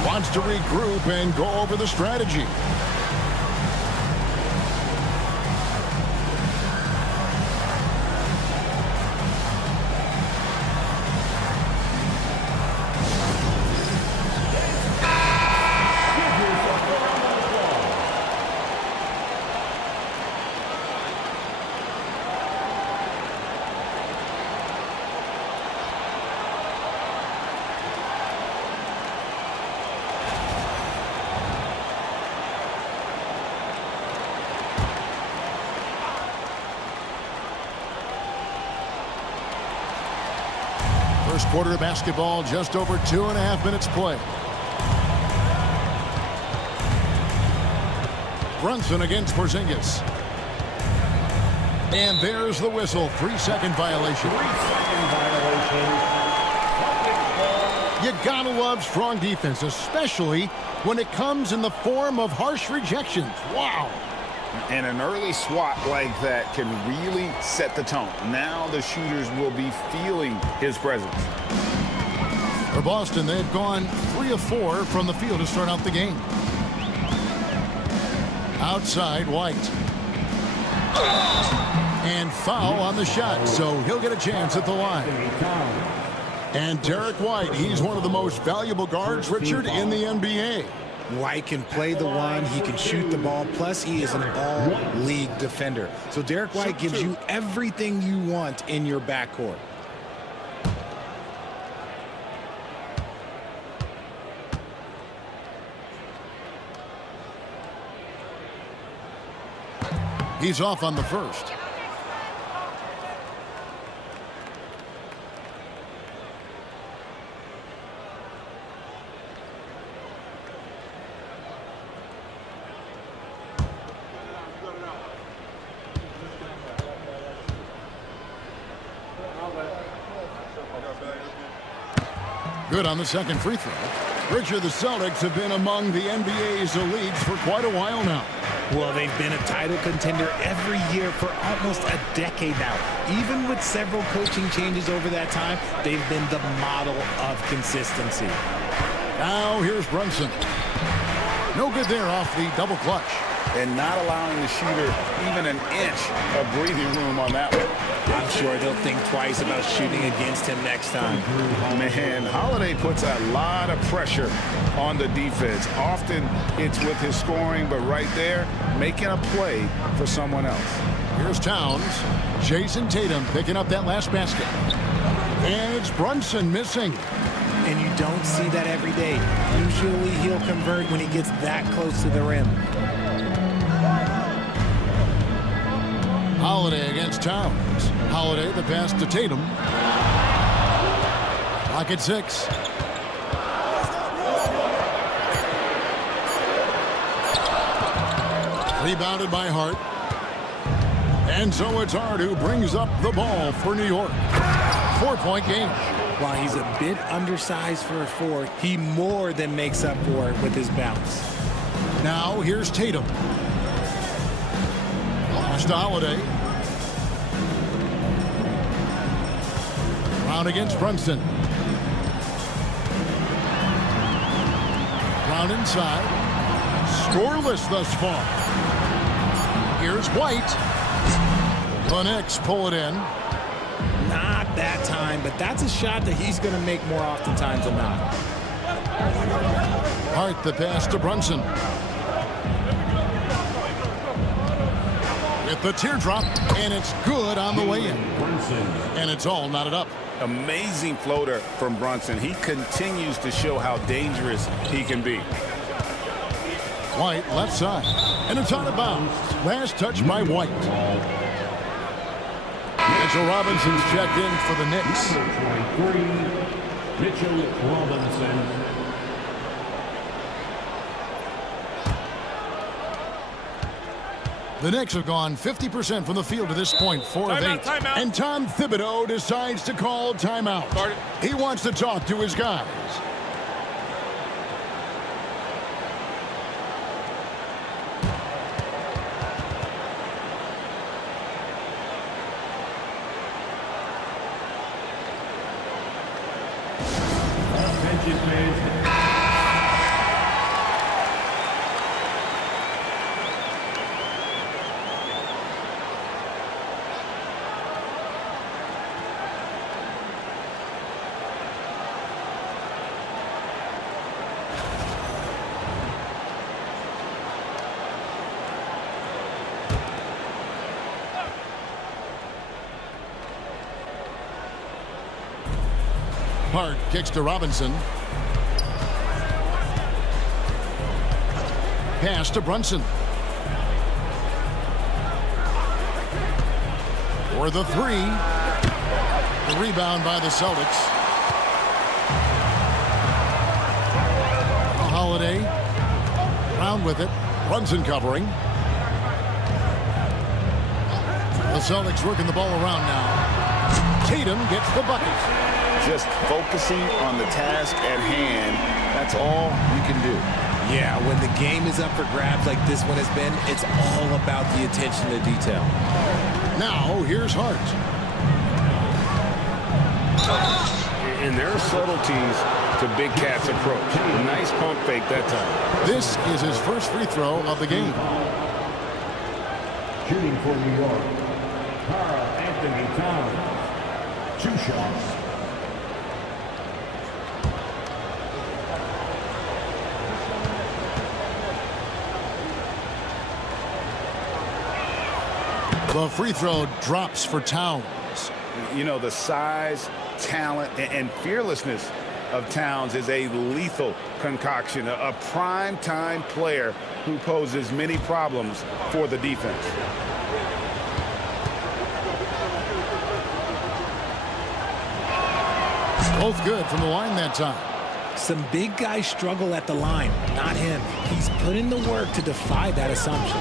Wants to regroup and go over the strategy. First quarter of basketball, just over 2.5 minutes play. Brunson against Porzingis. And there's the whistle. 3-second violation. 3-second violation. You gotta love strong defense, especially when it comes in the form of harsh rejections. Wow. And an early swat like that can really set the tone. Now the shooters will be feeling his presence. For Boston, they've gone 3 of 4 from the field to start out the game. Outside, White. And foul on the shot, so he'll get a chance at the line. And Derek White, he's one of the most valuable guards, Richard, in the NBA. White can play the one, he can shoot the ball, plus he is an all-league defender. So Derek White gives you everything you want in your backcourt. He's off on the first. Good on the second free throw. Richard, the Celtics have been among the NBA's elites for quite a while now. Well, they've been a title contender every year for almost a decade now. Even with several coaching changes over that time, they've been the model of consistency. Now here's Brunson. No good there off the double clutch. And not allowing the shooter even an inch of breathing room on that one. I'm sure they'll think twice about shooting against him next time. Man, Holiday puts a lot of pressure on the defense. Often it's with his scoring, but right there, making a play for someone else. Here's Towns. Jason Tatum picking up that last basket. And it's Brunson missing. And you don't see that every day. Usually he'll convert when he gets that close to the rim. Holiday against Towns. Holiday the pass to Tatum. Clock at 6. Rebounded by Hart. And so it's Hart who brings up the ball for New York. 4-point game. While he's a bit undersized for a 4, he more than makes up for it with his bounce. Now here's Tatum. Pass to Holiday. Brown against Brunson. Brown inside. Scoreless thus far. Here's White. The Knicks pull it in. Not that time, but that's a shot that he's going to make more oftentimes than not. Hart the pass to Brunson. With the teardrop, and it's good on the way in. And it's all knotted up. Amazing floater from Brunson. He continues to show how dangerous he can be. White left side. And it's out of bounds. Last touch by White. Mitchell Robinson's checked in for the Knicks. Number 23, Mitchell Robinson. The Knicks have gone 50% from the field to this point, 4 of 8. Timeout. And Tom Thibodeau decides to call timeout. He wants to talk to his guys. Attention fans. Hart kicks to Robinson. Pass to Brunson. For the 3. The rebound by the Celtics. Holiday. Round with it. Brunson covering. The Celtics working the ball around now. Tatum gets the bucket. Just focusing on the task at hand. That's all you can do. Yeah, when the game is up for grabs like this one has been, it's all about the attention to detail. Now, here's Hart. And there are subtleties to Big Cat's approach. Nice pump fake that time. This is his first free throw of the game. Shooting for New York, Karl Anthony Towns. 2 shots. The free throw drops for Towns. You know, the size, talent, and fearlessness of Towns is a lethal concoction, a prime-time player who poses many problems for the defense. Both good from the line that time. Some big guys struggle at the line, not him. He's put in the work to defy that assumption.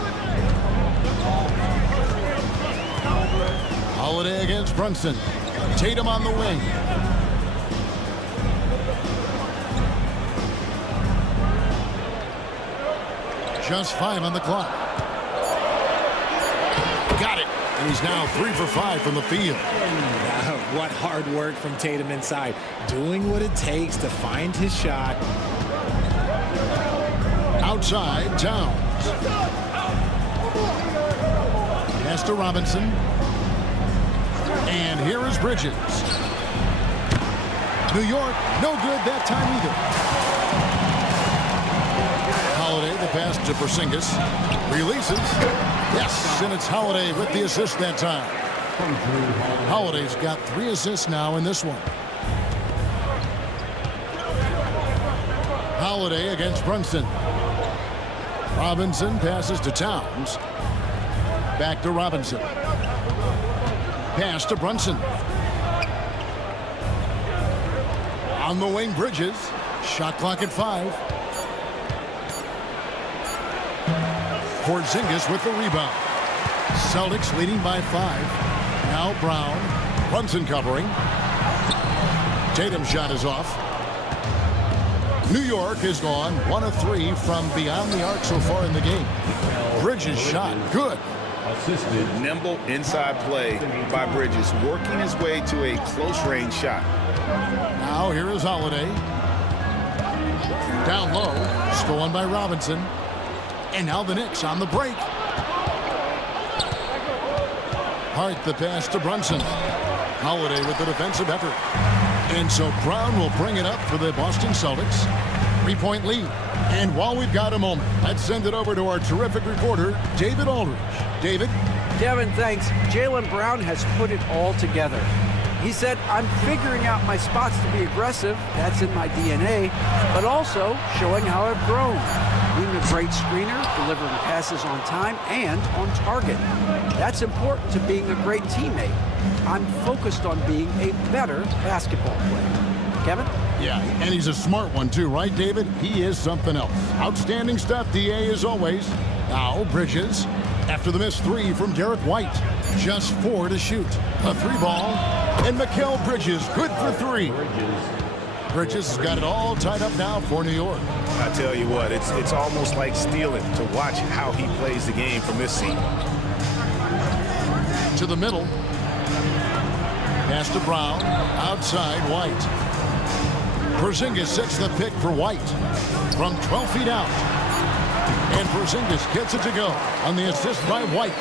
Holiday against Brunson. Tatum on the wing. Just 5 on the clock. Got it. And he's now 3 for 5 from the field. What hard work from Tatum inside. Doing what it takes to find his shot. Outside, Towns. Pass to Robinson. And here is Bridges. New York, no good that time either. Holiday, the pass to Porzingis. Releases. Yes, and it's Holiday with the assist that time. Holiday's got 3 assists now in this one. Holiday against Brunson. Robinson passes to Towns. Back to Robinson. Pass to Brunson. On the wing, Bridges. Shot clock at 5. Porzingis with the rebound. Celtics leading by 5. Now Brown. Brunson covering. Tatum's shot is off. New York is gone 1 of 3 from beyond the arc so far in the game. Bridges shot good. Assisted. Nimble inside play by Bridges, working his way to a close-range shot. Now here is Holiday. Down low. Stolen by Robinson. And now the Knicks on the break. Hart the pass to Brunson. Holiday with the defensive effort. And so Brown will bring it up for the Boston Celtics. 3-point lead. And while we've got a moment, let's send it over to our terrific reporter, David Aldridge. David? Kevin, thanks. Jaylen Brown has put it all together. He said, I'm figuring out my spots to be aggressive. That's in my DNA. But also showing how I've grown. Being a great screener, delivering passes on time and on target. That's important to being a great teammate. I'm focused on being a better basketball player. Kevin? Yeah, and he's a smart one too, right, David? He is something else. Outstanding stuff, DA, as always. Now, Bridges. After the missed 3 from Derek White. Just 4 to shoot. A 3-ball. And Mikal Bridges, good for 3. Bridges has got it all tied up now for New York. I tell you what, it's almost like stealing to watch how he plays the game from this seat. To the middle. Pass to Brown. Outside, White. Porzingis sets the pick for White. From 12 feet out. And Porzingis gets it to go on the assist by White.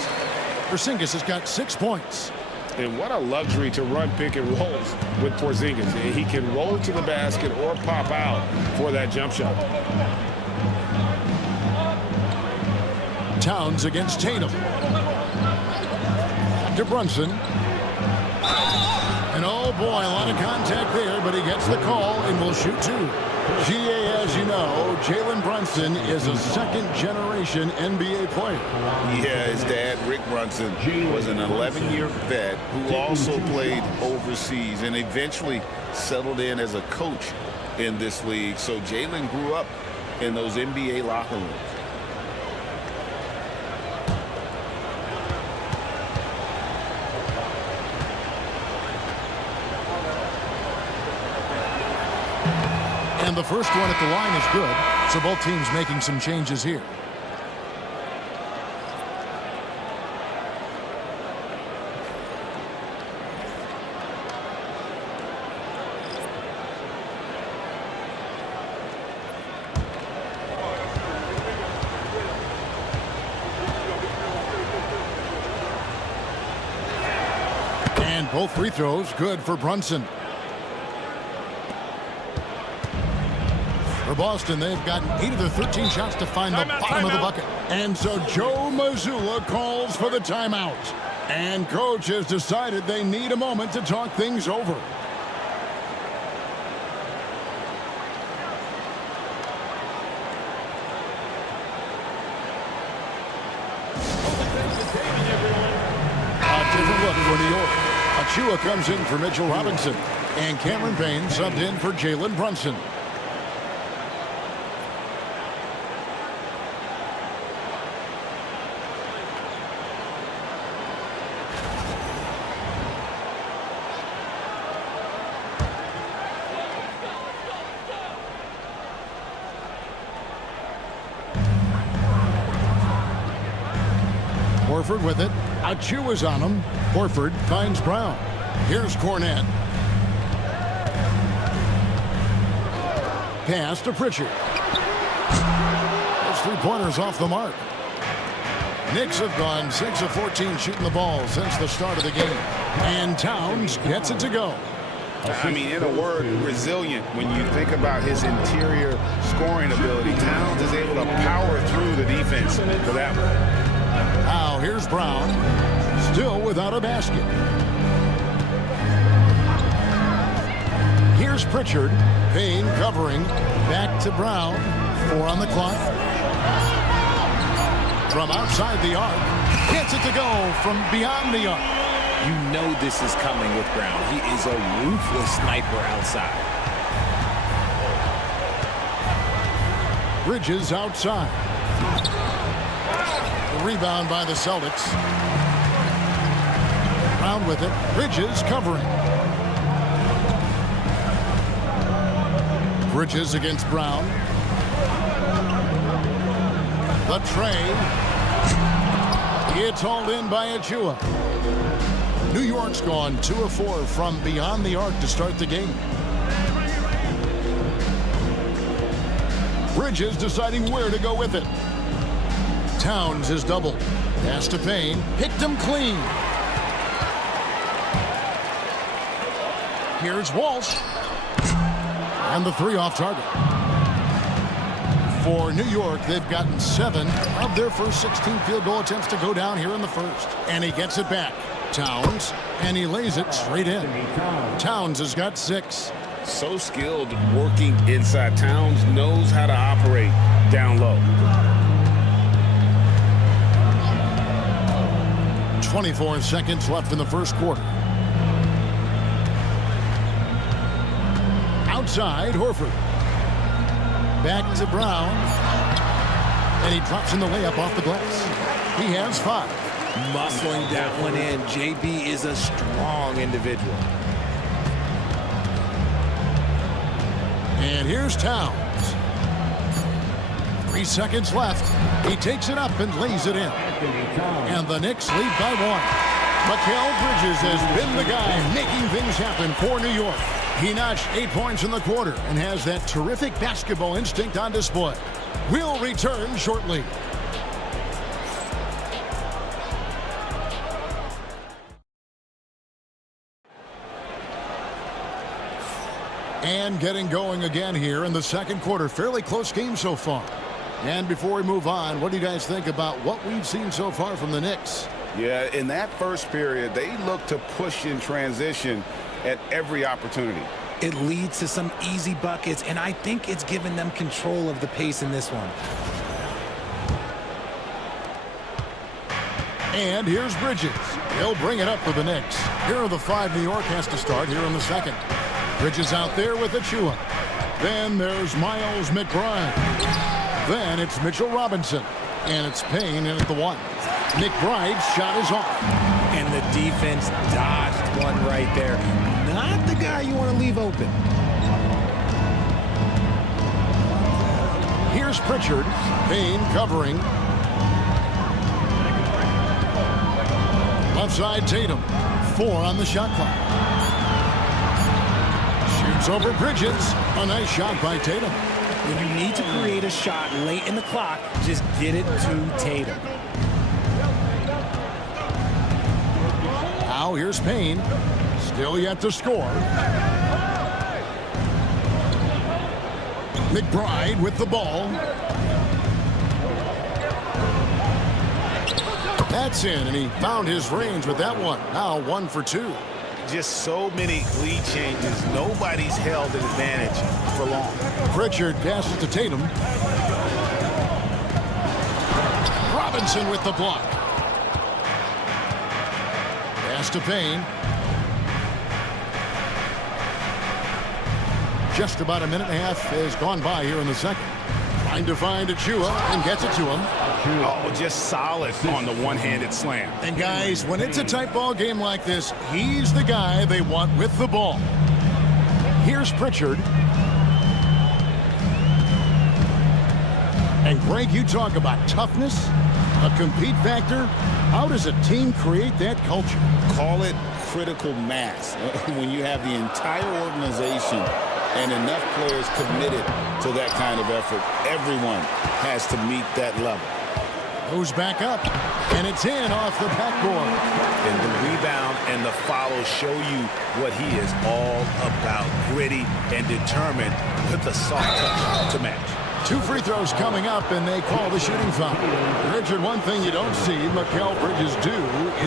Porzingis has got 6 points. And what a luxury to run pick and rolls with Porzingis. He can roll to the basket or pop out for that jump shot. Towns against Tatum. To Brunson. And oh boy, a lot of contact there, but he gets the call and will shoot 2. GA, as you know, Jalen Brunson is a second-generation NBA player. Yeah, his dad, Rick Brunson, was an 11-year vet who also played overseas and eventually settled in as a coach in this league. So Jalen grew up in those NBA locker rooms. And the first one at the line is good, so both teams making some changes here. And both free throws good for Brunson. For Boston, they've gotten 8 of their 13 shots to find the bottom of the bucket. And so Joe Mazzulla calls for the timeout. And coach has decided they need a moment to talk things over. A different look for New York. Achua comes in for Mitchell Robinson. And Cameron Payne subbed in for Jalen Brunson. Horford with it. Achua's on him. Horford finds Brown. Here's Cornette. Pass to Pritchard. Those three-pointers off the mark. Knicks have gone 6 of 14 shooting the ball since the start of the game. And Towns gets it to go. I mean, in a word, resilient. When you think about his interior scoring ability, Towns is able to power through the defense for that one. Now here's Brown, still without a basket. Here's Pritchard. Payne covering. Back to Brown. 4 on the clock. From outside the arc. Gets it to go from beyond the arc. You know this is coming with Brown. He is a ruthless sniper outside. Bridges outside. The rebound by the Celtics. Brown with it. Bridges covering. Bridges against Brown. The tray. It's hauled in by Achua. New York's gone 2 of 4 from beyond the arc to start the game. Bridges deciding where to go with it. Towns is doubled. Pass to Payne. Picked him clean. Here's Walsh. And the 3 off target. For New York, they've gotten 7 of their first 16 field goal attempts to go down here in the first. And he gets it back. Towns, and he lays it straight in. Towns has got 6. So skilled working inside. Towns knows how to operate down low. 24 seconds left in the first quarter. Outside, Horford. Back to Brown. And he drops in the layup off the glass. He has 5. Muscling that one in. JB is a strong individual. And here's Towns. 3 seconds left. He takes it up and lays it in. And the Knicks lead by 1. Mikal Bridges has been the guy making things happen for New York. He notched 8 points in the quarter and has that terrific basketball instinct on display. We'll return shortly. And getting going again here in the second quarter. Fairly close game so far. And before we move on, what do you guys think about what we've seen so far from the Knicks? Yeah, in that first period, they look to push in transition at every opportunity. It leads to some easy buckets, and I think it's given them control of the pace in this one. And here's Bridges. He'll bring it up for the Knicks. Here are the 5 New York has to start here in the second. Bridges out there with Achua. Then there's Miles McBride. Then it's Mitchell Robinson. And it's Payne in at the 1. McBride's shot is off. And the defense dodged one right there. Not the guy you want to leave open. Here's Pritchard. Payne covering. Left side Tatum. 4 on the shot clock. Shoots over Bridges. A nice shot by Tatum. When you need to create a shot late in the clock, just get it to Tatum. Now here's Payne. Still yet to score. McBride with the ball. That's in, and he found his range with that one. Now 1 for 2. Just so many lead changes. Nobody's held an advantage for long. Pritchard passes to Tatum. Robinson with the block. Pass to Payne. Just about a minute and a half has gone by here in the second. Trying to find Achua and gets it to him. Oh, just solid on the one-handed slam. And guys, when it's a tight ball game like this, he's the guy they want with the ball. Here's Pritchard. And Greg, you talk about toughness, a compete factor. How does a team create that culture? Call it critical mass. When you have the entire organization and enough players committed to that kind of effort, everyone has to meet that level. Goes back up, and it's in off the backboard. And the rebound and the follow show you what he is all about. Gritty and determined with the soft touch to match. 2 free throws coming up, and they call the shooting foul. Richard, one thing you don't see Mikal Bridges do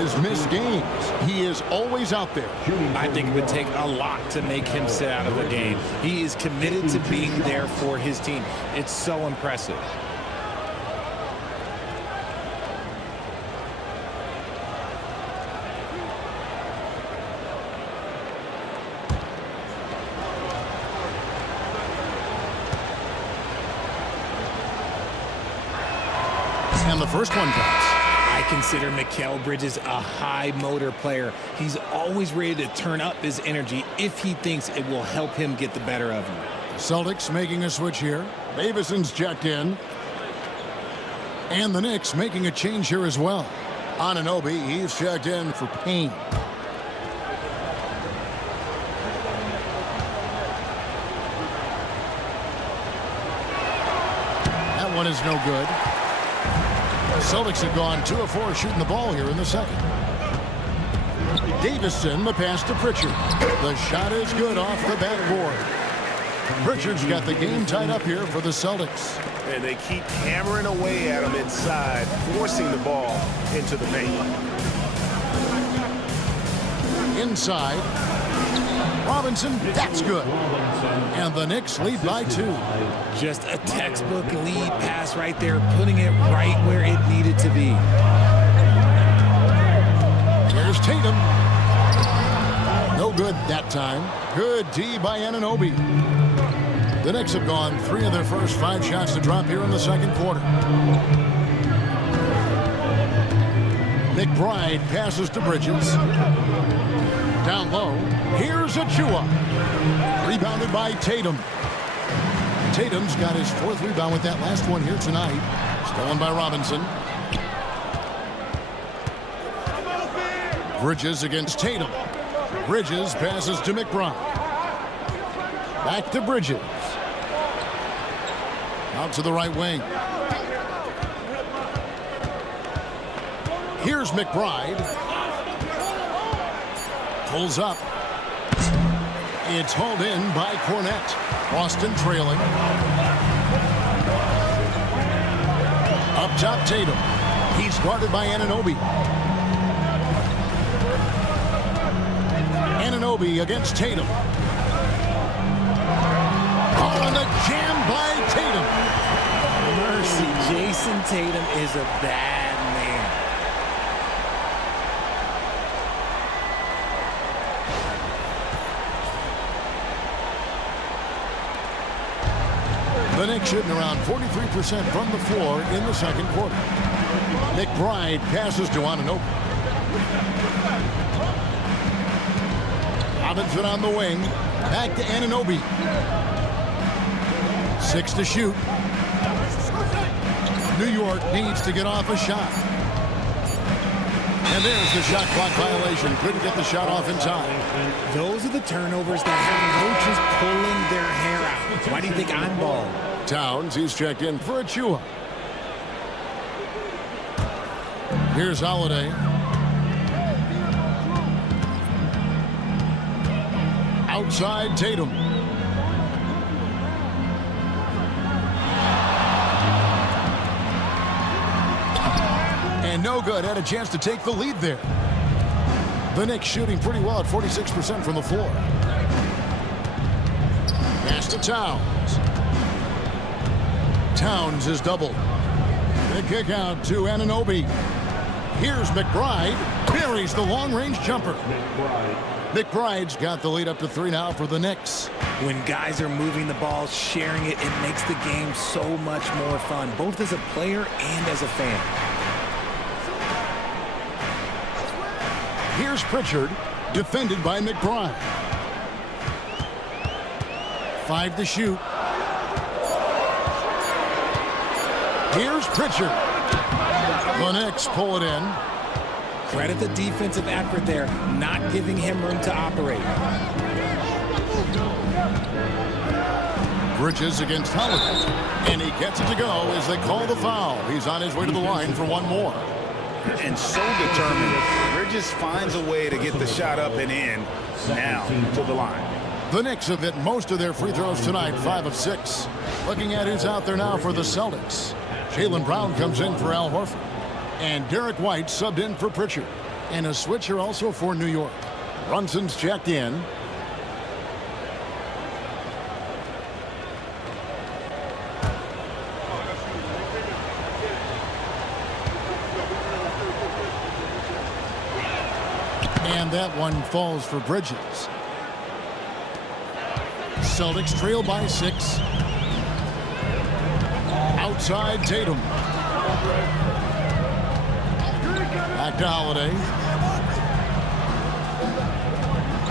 is miss games. He is always out there. I think it would take a lot to make him sit out of a game. He is committed to being there for his team. It's so impressive. And the first one drops. I consider Mikal Bridges a high motor player. He's always ready to turn up his energy if he thinks it will help him get the better of him. Celtics making a switch here. Davison's checked in. And the Knicks making a change here as well. Anunoby, he's checked in for Payne. That one is no good. Celtics have gone 2 of 4 shooting the ball here in the second. Davison, the pass to Pritchard. The shot is good off the backboard. Pritchard's got the game tied up here for the Celtics. And they keep hammering away at him inside, forcing the ball into the paint. Inside. Robinson, that's good. And the Knicks lead by 2. Just a textbook lead pass right there, putting it right where it needed to be. Here's Tatum. No good that time. Good D by Anunoby. The Knicks have gone 3 of their first 5 shots to drop here in the second quarter. McBride passes to Bridges. Down low. Here's Achua. Rebounded by Tatum. Tatum's got his 4th rebound with that last one here tonight. Stolen by Robinson. Bridges against Tatum. Bridges passes to McBride. Back to Bridges. Out to the right wing. Here's McBride. Pulls up. It's hauled in by Cornette. Boston trailing. Up top, Tatum. He's guarded by Anunoby. Anunoby against Tatum. Oh, and the jam by Tatum. Mercy, Jason Tatum is a bad man. The Knicks shooting around 43% from the floor in the second quarter. McBride passes to Anunoby. Robinson on the wing. Back to Anunoby. 6 to shoot. New York needs to get off a shot. And there's the shot clock violation. Couldn't get the shot off in time. Those are the turnovers that have coaches pulling their hair out. Why do you think I'm bald? Towns, he's checked in for Achua. Here's Holiday. Outside Tatum. And no good. Had a chance to take the lead there. The Knicks shooting pretty well at 46% from the floor. Pass to Towns. Towns is doubled. The kick out to Anunoby. Here's McBride. Buries the long-range jumper. McBride's got the lead up to 3 now for the Knicks. When guys are moving the ball, sharing it, it makes the game so much more fun, both as a player and as a fan. Here's Pritchard, defended by McBride. 5 to shoot. Here's Pritchard. The Knicks pull it in. Credit the defensive effort there, not giving him room to operate. Bridges against Holiday, and he gets it to go as they call the foul. He's on his way to the line for one more. And so determined, Bridges finds a way to get the shot up and in. Now to the line. The Knicks have hit most of their free throws tonight, 5 of 6. Looking at who's out there now for the Celtics. Jaylen Brown comes in for Al Horford. And Derek White subbed in for Pritchard. And a switcher also for New York. Brunson's checked in. And that one falls for Bridges. Celtics trail by 6. Outside Tatum. Back to Holiday.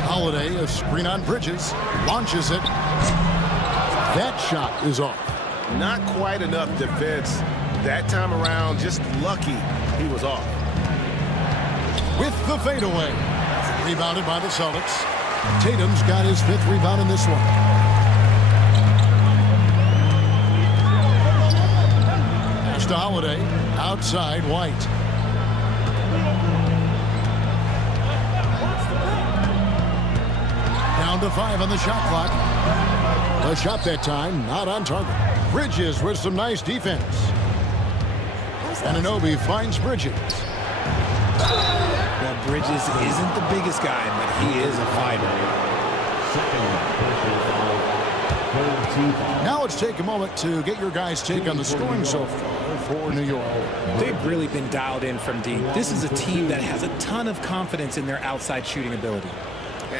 Holiday, a screen on Bridges. Launches it. That shot is off. Not quite enough defense that time around. Just lucky he was off. With the fadeaway. Rebounded by the Celtics. Tatum's got his 5th rebound in this one. Pass to Holiday. Outside White. Down to 5 on the shot clock. The shot that time not on target. Bridges with some nice defense. Anunoby finds Bridges. Well, Bridges isn't the biggest guy, but he is a fighter. Now let's take a moment to get your guys' take on the scoring so far for New York. They've really been dialed in from deep. This is a team that has a ton of confidence in their outside shooting ability.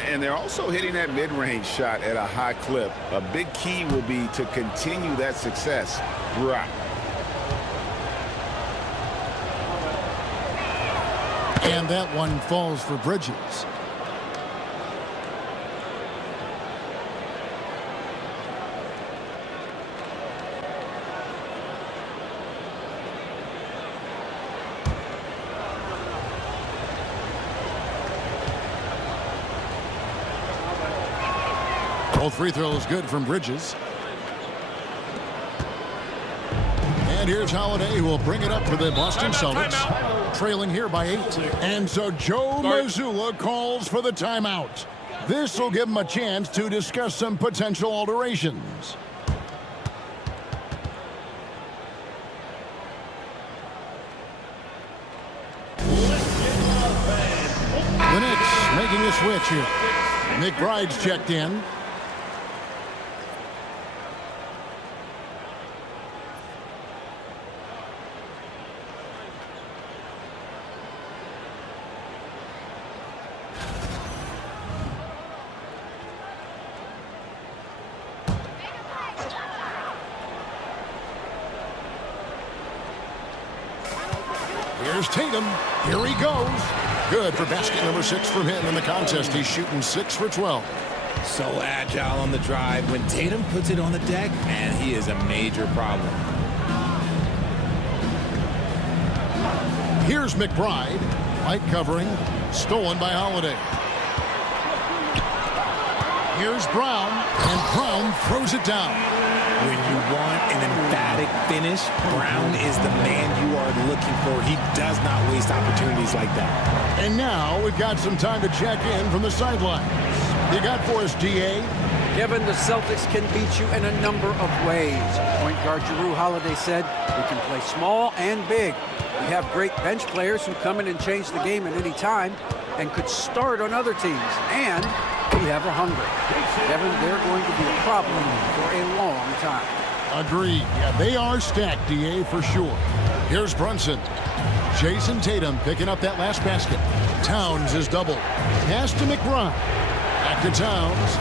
And they're also hitting that mid-range shot at a high clip. A big key will be to continue that success throughout. And that one falls for Bridges. Both free throws good from Bridges. And here's Holiday, who will bring it up for the Boston Celtics. Trailing here by 8. And so Joe Mazzulla calls for the timeout. This will give him a chance to discuss some potential alterations. The Knicks making a switch here. McBride's checked in. Here's Tatum. Here he goes. Good for basket number 6 from him in the contest. He's shooting 6 for 12. So agile on the drive. When Tatum puts it on the deck, man, he is a major problem. Here's McBride. Light covering. Stolen by Holiday. Here's Brown. And Brown throws it down. When you want an emphatic finish, Brown is the man you are looking for. He does not waste opportunities like that. And now we've got some time to check in from the sidelines. You got for us, DA? Kevin, the Celtics can beat you in a number of ways. Point guard Jrue Holiday said, we can play small and big. We have great bench players who come in and change the game at any time and could start on other teams. And we have a hunger. Kevin, they're going to be a problem for a long time. Agreed. Yeah, they are stacked, DA, for sure. Here's Brunson. Jason Tatum picking up that last basket. Towns is doubled. Pass to McBride. Back to Towns.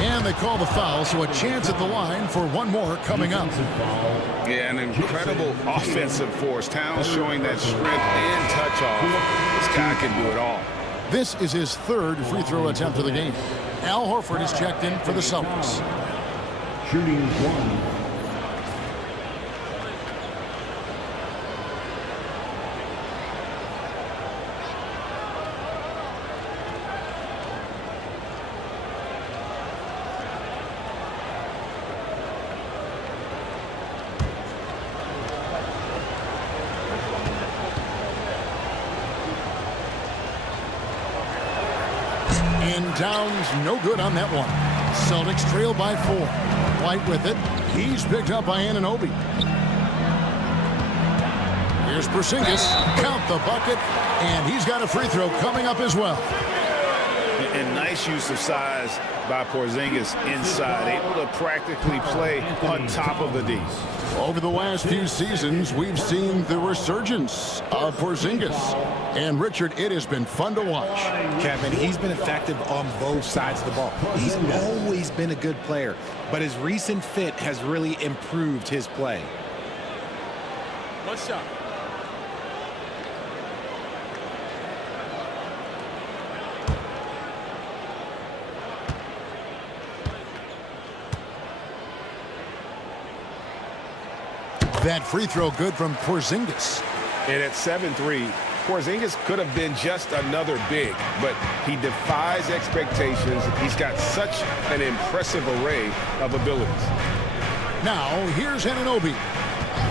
And they call the foul, so a chance at the line for one more coming up. Yeah, an incredible offensive force. Towns showing that strength and touch off. This guy can do it all. This is his 3rd free throw attempt of the game. Al Horford is checked in for the Celtics. Shooting 1. And Towns no good on that one. Celtics trail by 4. White with it. He's picked up by Anunoby. Here's Porzingis. Count the bucket. And he's got a free throw coming up as well. And nice use of size by Porzingis inside, able to practically play on top of the D. Over the last few seasons, we've seen the resurgence of Porzingis. And, Richard, it has been fun to watch. Kevin, he's been effective on both sides of the ball. He's always been a good player, but his recent fit has really improved his play. One shot. That free throw good from Porzingis. And at 7'3", Porzingis could have been just another big, but he defies expectations. He's got such an impressive array of abilities. Now, here's Anunoby.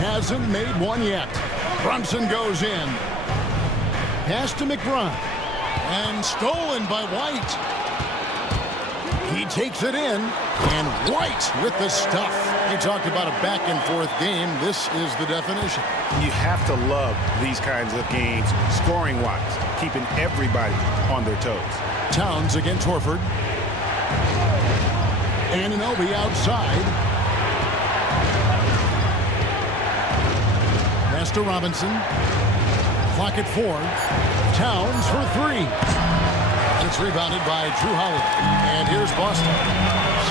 Hasn't made one yet. Brunson goes in. Pass to McBride. And stolen by White. He takes it in. And White with the stuff. You talked about a back-and-forth game. This is the definition. You have to love these kinds of games, scoring-wise, keeping everybody on their toes. Towns against Horford. Anunoby outside. Pass to Robinson. Clock at 4. Towns for 3. It's rebounded by Drew Holiday. And here's Boston.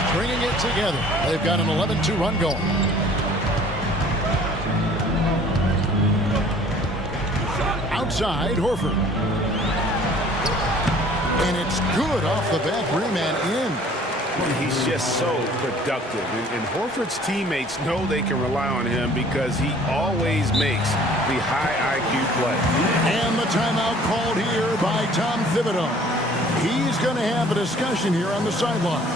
Stringing it together. They've got an 11-2 run going. Outside, Horford. And it's good off the back rim and in. He's just so productive. And Horford's teammates know they can rely on him because he always makes the high IQ play. And the timeout called here by Tom Thibodeau. He's going to have a discussion here on the sideline.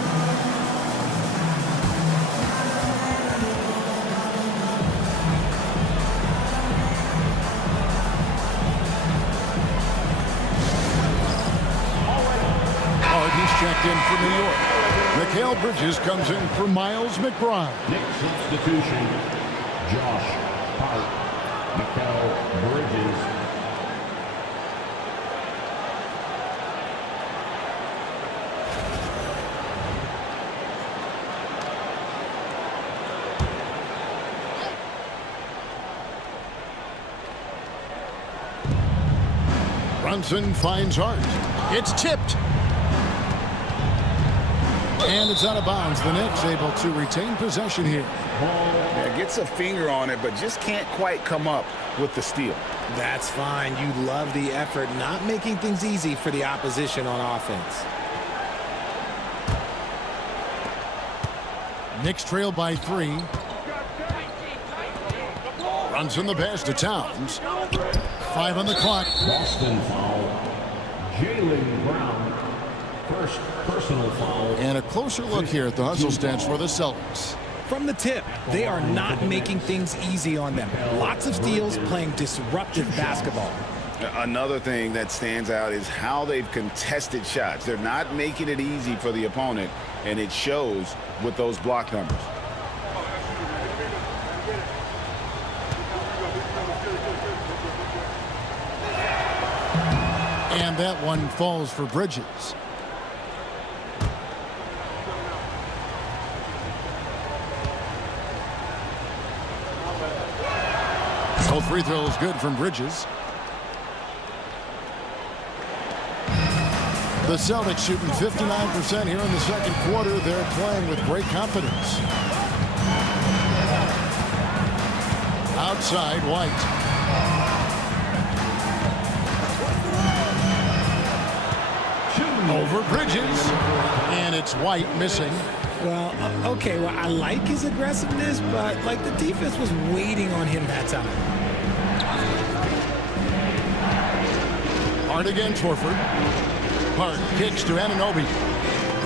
He's checked in for New York. Mikal Bridges comes in for Miles McBride. Knicks substitution, Josh Hart, Mikal Bridges. Brunson finds Hart. It's tipped. And it's out of bounds. The Knicks able to retain possession here. Yeah, gets a finger on it, but just can't quite come up with the steal. That's fine. You love the effort, not making things easy for the opposition on offense. Knicks trail by 3. Brunson the pass to Towns. 5 on the clock. Boston foul. Jaylen Brown. First personal foul. And a closer look here at the hustle stats for the Celtics. From the tip, they are not making things easy on them. Lots of steals, playing disruptive basketball. Another thing that stands out is how they've contested shots. They're not making it easy for the opponent, and it shows with those block numbers. And that one falls for Bridges. Both free throws good from Bridges. The Celtics shooting 59% here in the second quarter. They're playing with great confidence. Outside, White. Over Bridges. And it's White missing. Well, okay, well, I like his aggressiveness, but, like, the defense was waiting on him that time. Hart against Horford. Hart kicks to Anunoby.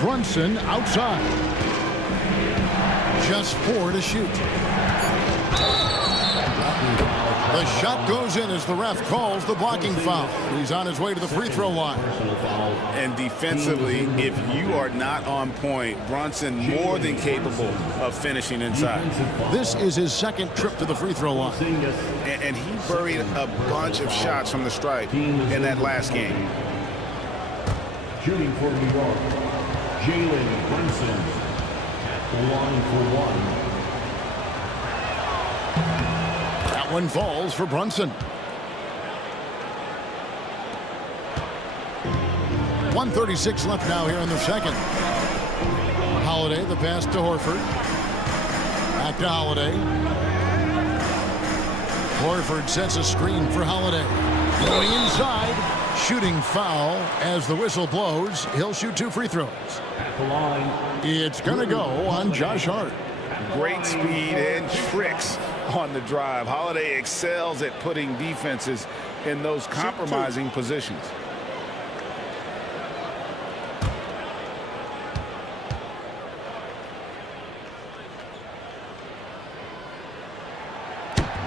Brunson outside. Just 4 to shoot. The shot goes in as the ref calls the blocking foul. He's on his way to the free throw line. And defensively, if you are not on point, Brunson more than capable of finishing inside. This is his second trip to the free throw line. And he buried a bunch of shots from the stripe in that last game. Shooting for New York, Jalen Brunson at the line for one. That one falls for Brunson. 1:36 left now here in the second. Holiday, the pass to Horford. Back to Holiday. Horford sets a screen for Holiday. Going inside. Shooting foul as the whistle blows. He'll shoot 2 free throws. At the line. It's going to go on Josh Hart. Great speed and tricks on the drive. Holiday excels at putting defenses in those compromising positions.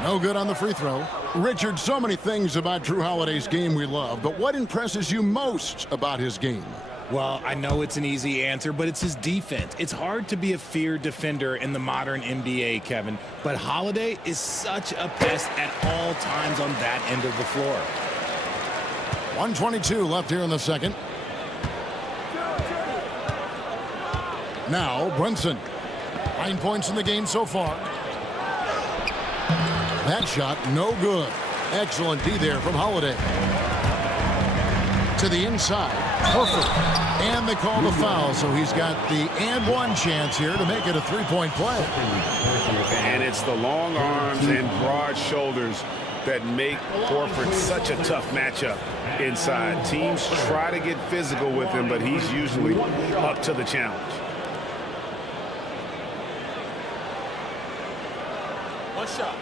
No good on the free throw. Richard, so many things about Drew Holiday's game we love, but what impresses you most about his game? Well, I know it's an easy answer, but it's his defense. It's hard to be a feared defender in the modern NBA, Kevin, but Holiday is such a pest at all times on that end of the floor. 1:22 left here in the second. Now Brunson. 9 points in the game so far. That shot no good. Excellent D there from Holiday. To the inside. Horford. And they call the foul, so he's got the and one chance here to make it a 3-point play. And it's the long arms and broad shoulders that make Horford such a tough matchup inside. Teams try to get physical with him, but he's usually up to the challenge. One shot.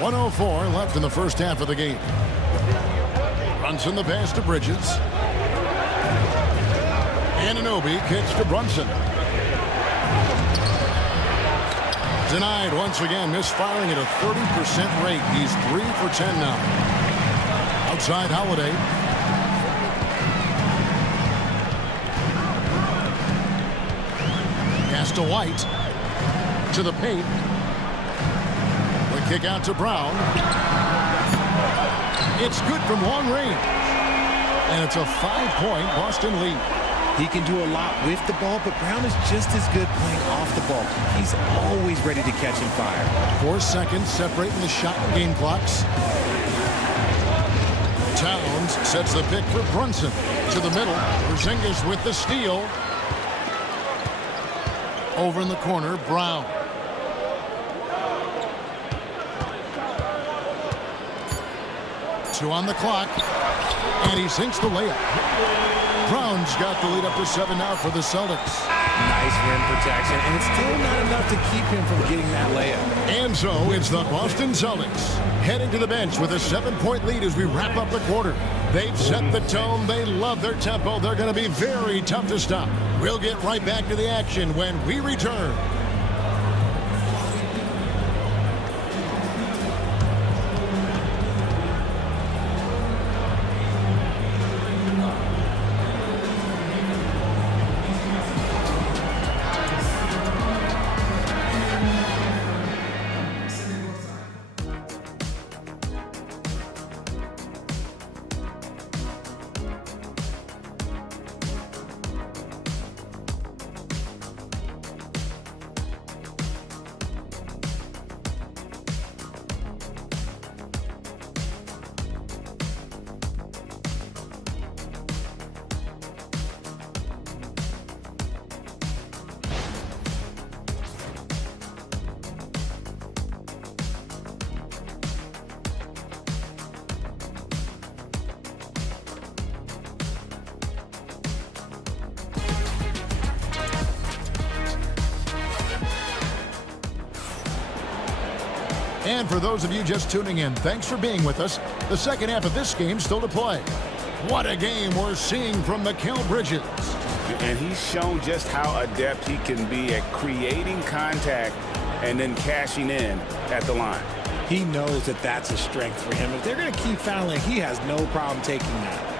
.104 left in the first half of the game. Brunson the pass to Bridges. Anunoby kicks to Brunson. Denied once again, misfiring at a 30% rate. He's 3 for 10 now. Outside Holiday. Pass to White. To the paint. Kick out to Brown. It's good from long range. And it's a 5-point Boston lead. He can do a lot with the ball, but Brown is just as good playing off the ball. He's always ready to catch and fire. 4 seconds separating the shot and game clocks. Towns sets the pick for Brunson. To the middle. Porzingis with the steal. Over in the corner, Brown. Two on the clock, and he sinks the layup. Brown's got the lead up to 7 now for the Celtics. Nice rim protection, and it's still not enough to keep him from getting that layup. And so it's the Boston Celtics heading to the bench with a 7-point lead as we wrap up the quarter. They've set the tone. They love their tempo. They're going to be very tough to stop. We'll get right back to the action when we return. And for those of you just tuning in, thanks for being with us. The second half of this game still to play. What a game we're seeing from Mikal Bridges. And he's shown just how adept he can be at creating contact and then cashing in at the line. He knows that that's a strength for him. If they're going to keep fouling, he has no problem taking that.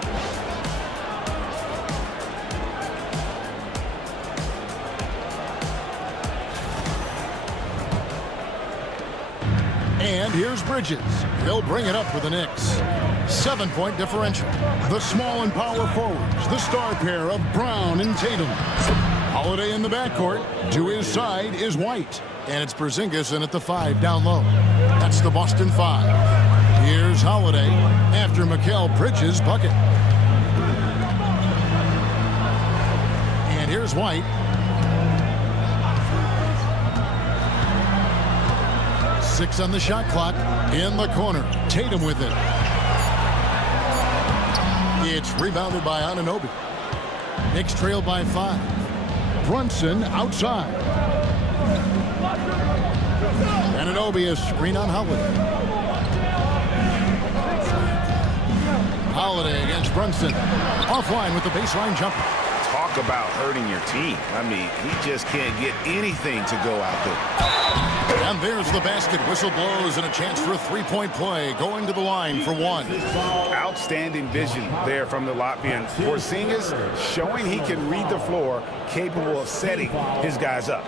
And here's Bridges. He'll bring it up for the Knicks. 7-point differential. The small and power forwards, the star pair of Brown and Tatum. Holiday in the backcourt. To his side is White. And it's Porzingis in at the 5 down low. That's the Boston 5. Here's Holiday after Mikal Bridges' bucket. And here's White. 6 on the shot clock. In the corner. Tatum with it. It's rebounded by Anunoby. Knicks trail by 5. Brunson outside. Anunoby is screen on Holiday. Holiday against Brunson. Offline with the baseline jumper. Talk about hurting your team. I mean, he just can't get anything to go out there. And there's the basket. Whistle blows and a chance for a three-point play. Going to the line for 1. Outstanding vision there from the Latvian. Porzingis showing he can read the floor, capable of setting his guys up.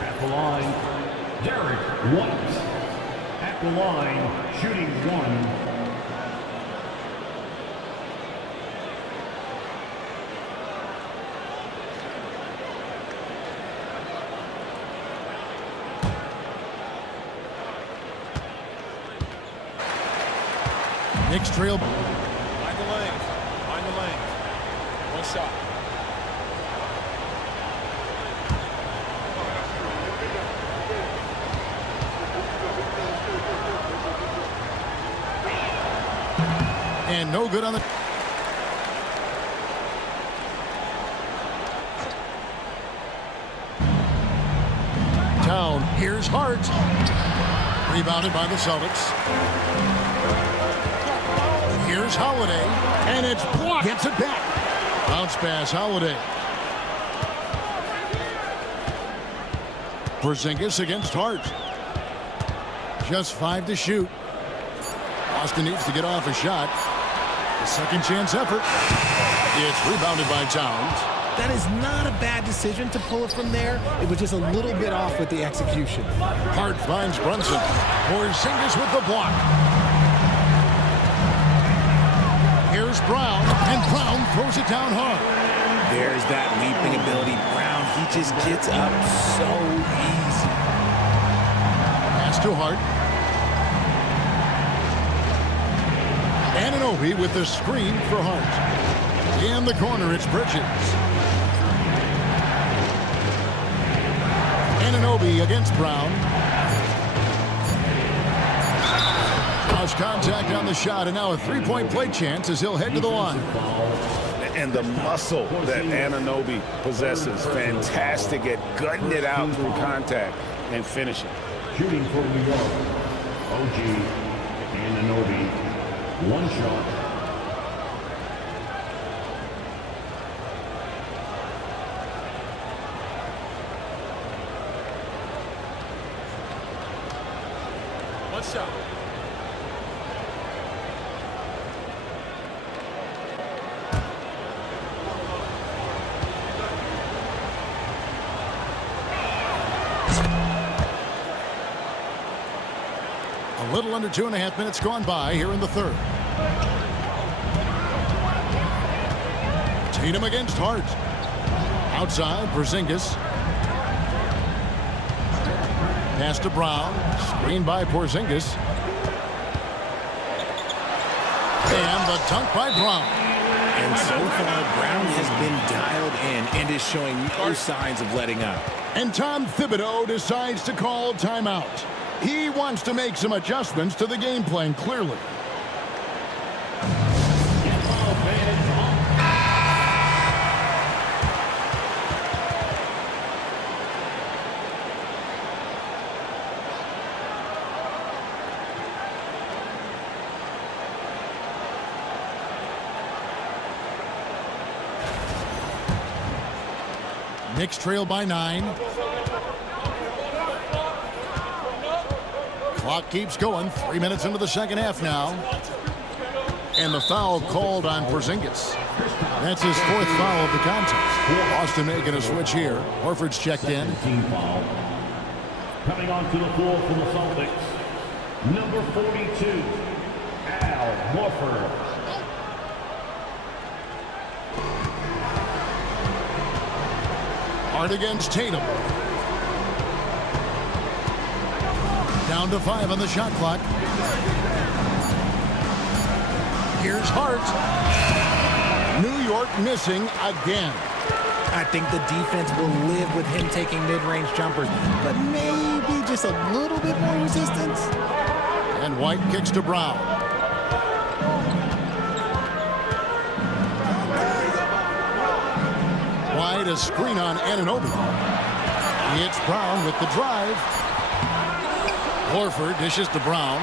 At the line, Derek White. At the line, shooting 1. Knicks trail. Find the lane. Find the lane. One shot. And no good on the... Town. Here's Hart. Rebounded by the Celtics. Here's Holiday, and it's blocked. Gets it back. Bounce pass, Holiday. Porzingis against Hart. Just 5 to shoot. Boston needs to get off a shot. The second chance effort. It's rebounded by Towns. That is not a bad decision to pull it from there. It was just a little bit off with the execution. Hart finds Brunson. Porzingis with the block. Here's Brown, and Brown throws it down hard. There's that leaping ability. Brown, he just gets up so easy. Pass to Hart. Anunoby with the screen for Hart. In the corner, it's Bridges. Anunoby against Brown. Lost contact on the shot, and now a three-point play chance as he'll head to the line. And the muscle that Anunoby possesses, fantastic at gutting it out through contact and finishing. Shooting for New York, OG Anunoby. 1 shot. One shot. A little under 2.5 minutes gone by here in the third. Tatum against Hart. Outside, Porzingis. Pass to Brown. Screen by Porzingis. And the dunk by Brown. And so far, Brown has been dialed in and is showing no signs of letting up. And Tom Thibodeau decides to call timeout. He wants to make some adjustments to the game plan, clearly. Knicks trail by 9. Clock keeps going. 3 minutes into the second half now. And the foul called on Porzingis. That's his 4th foul of the contest. Boston making a switch here. Horford's checked in. Foul. Coming onto the floor for the Celtics, number 42, Al Horford. Hart against Tatum. Down to 5 on the shot clock. Here's Hart. New York missing again. I think the defense will live with him taking mid-range jumpers, but maybe just a little bit more resistance. And White kicks to Brown. White, a screen on Anunoby. It's Brown with the drive. Horford dishes to Brown.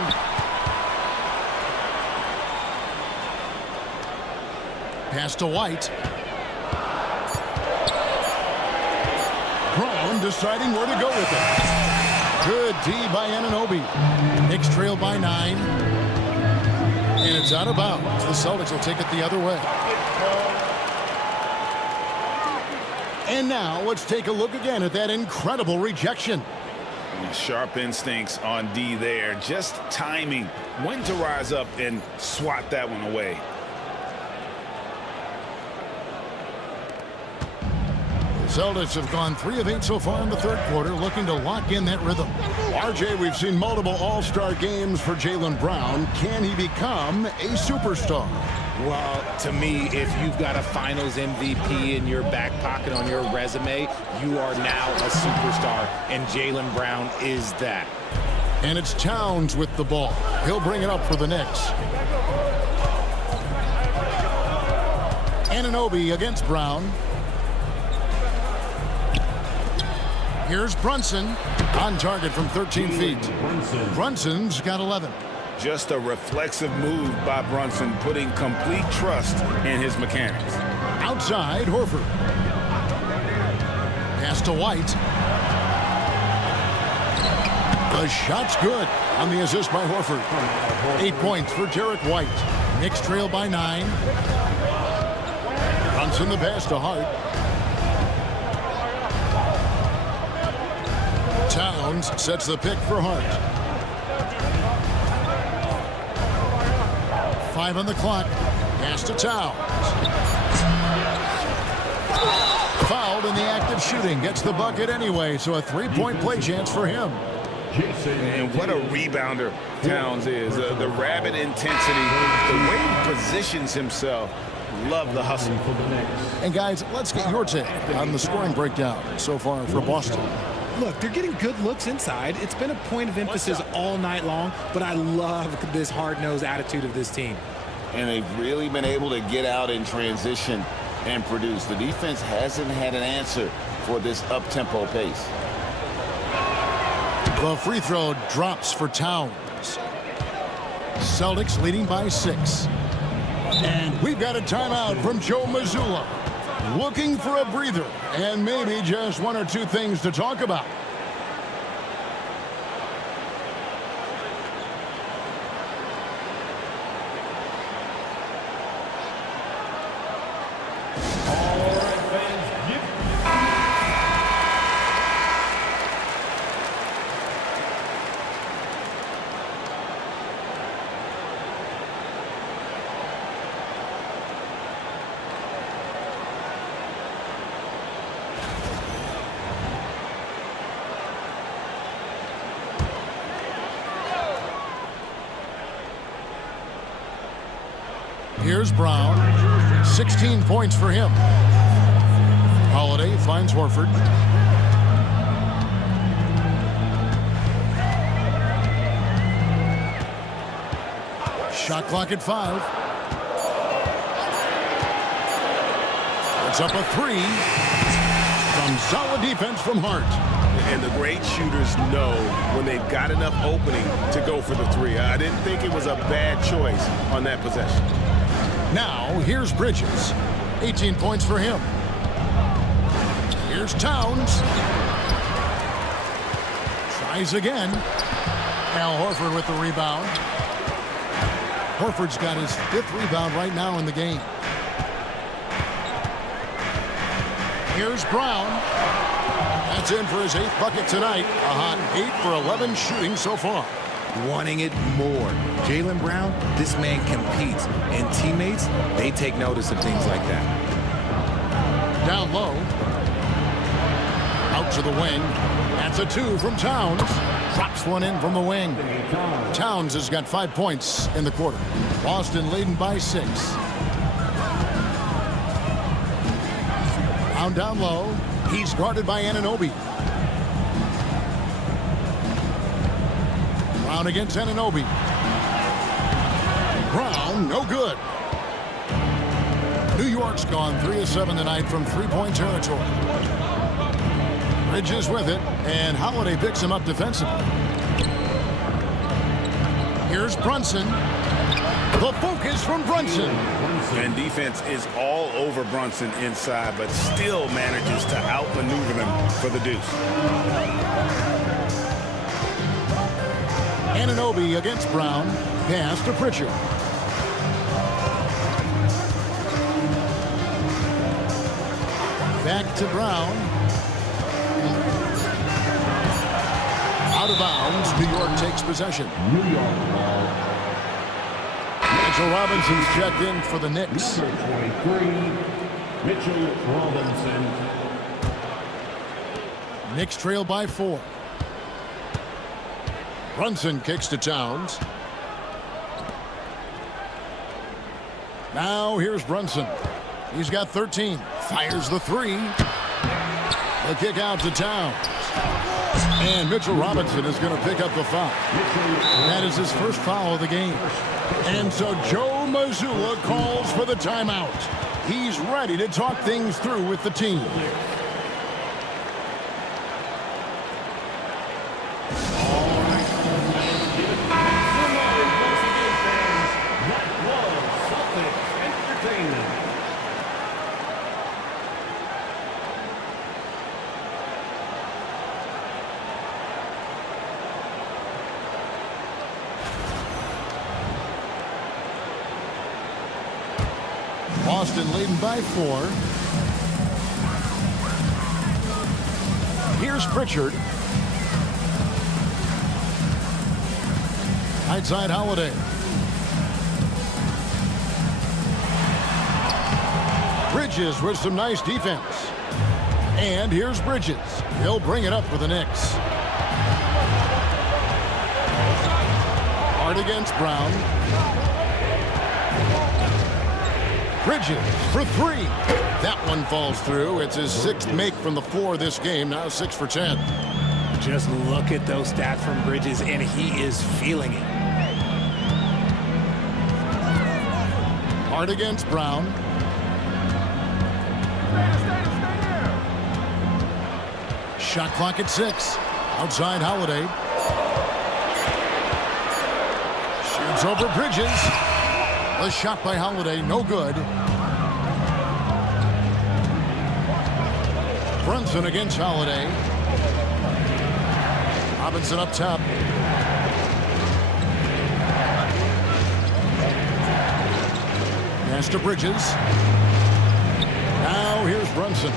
Pass to White. Brown deciding where to go with it. Good D by Anunoby. Knicks trail by 9. And it's out of bounds. The Celtics will take it the other way. And now let's take a look again at that incredible rejection. Sharp instincts on D there. Just timing when to rise up and swat that one away. The Celtics have gone 3 of 8 so far in the third quarter, looking to lock in that rhythm. RJ, we've seen multiple all-star games for Jaylen Brown. Can he become a superstar? Well, to me, if you've got a finals MVP in your back pocket on your resume, you are now a superstar, and Jaylen Brown is that. And it's Towns with the ball. He'll bring it up for the Knicks. Anunoby against Brown. Here's Brunson on target from 13 feet. Brunson's got 11. Just a reflexive move by Brunson, putting complete trust in his mechanics. Outside, Horford. Pass to White. The shot's good on the assist by Horford. 8 points for Derek White. Knicks trail by 9. Brunson the pass to Hart. Towns sets the pick for Hart. 5 on the clock. Pass to Towns. Fouled in the act of shooting. Gets the bucket anyway, so a 3-point play chance for him. And what a rebounder Towns is. The rapid intensity, the way he positions himself. Love the hustle. And guys, let's get your take on the scoring breakdown so far for Boston. Look, they're getting good looks inside. It's been a point of emphasis all night long, but I love this hard-nosed attitude of this team. And they've really been able to get out in transition and produce. The defense hasn't had an answer for this up-tempo pace. The free throw drops for Towns. Celtics leading by 6. And we've got a timeout from Joe Mazzulla. Looking for a breather and maybe just 1 or 2 things to talk about. Here's Brown. 16 points for him. Holiday finds Horford. Shot clock at 5. It's up a 3. Some solid defense from Hart. And the great shooters know when they've got enough opening to go for the 3. I didn't think it was a bad choice on that possession. Now, here's Bridges. 18 points for him. Here's Towns. Tries again. Al Horford with the rebound. Horford's got his 5th rebound right now in the game. Here's Brown. That's in for his 8th bucket tonight. A hot 8 for 11 shooting so far. Wanting it more. Jaylen Brown, this man competes. And teammates, they take notice of things like that. Down low. Out to the wing. That's a 2 from Towns. Drops one in from the wing. Towns has got 5 points in the quarter. Boston leading by 6. Brown down low. He's guarded by Anunoby. Brown against Anunoby. Brown, no good. New York's gone 3 of 7 tonight from 3-point territory. Bridges with it, and Holiday picks him up defensively. Here's Brunson. The focus from Brunson. And defense is all over Brunson inside, but still manages to outmaneuver them for the deuce. Anunoby against Brown. Pass to Pritchard. Back to Brown. Out of bounds. New York takes possession. New York ball. Mitchell Robinson's checked in for the Knicks. Number 23, Mitchell Robinson. Knicks trail by 4. Brunson kicks to Towns. Now here's Brunson. He's got 13. Fires the 3. The kick out to Towns. And Mitchell Robinson is going to pick up the foul. That is his first foul of the game. And so Joe Mazzulla calls for the timeout. He's ready to talk things through with the team. Boston leading by 4. Here's Pritchard. Right side Holiday. Bridges with some nice defense. And here's Bridges. He'll bring it up for the Knicks. Hard against Brown. Bridges for 3. That one falls through. It's his 6th make from the floor this game. Now 6 for 10. Just look at those stats from Bridges, and he is feeling it. Hard against Brown. Shot clock at 6. Outside Holiday. Shoots over Bridges. The shot by Holiday, no good. Brunson against Holiday. Robinson up top. Pass to Bridges. Now here's Brunson.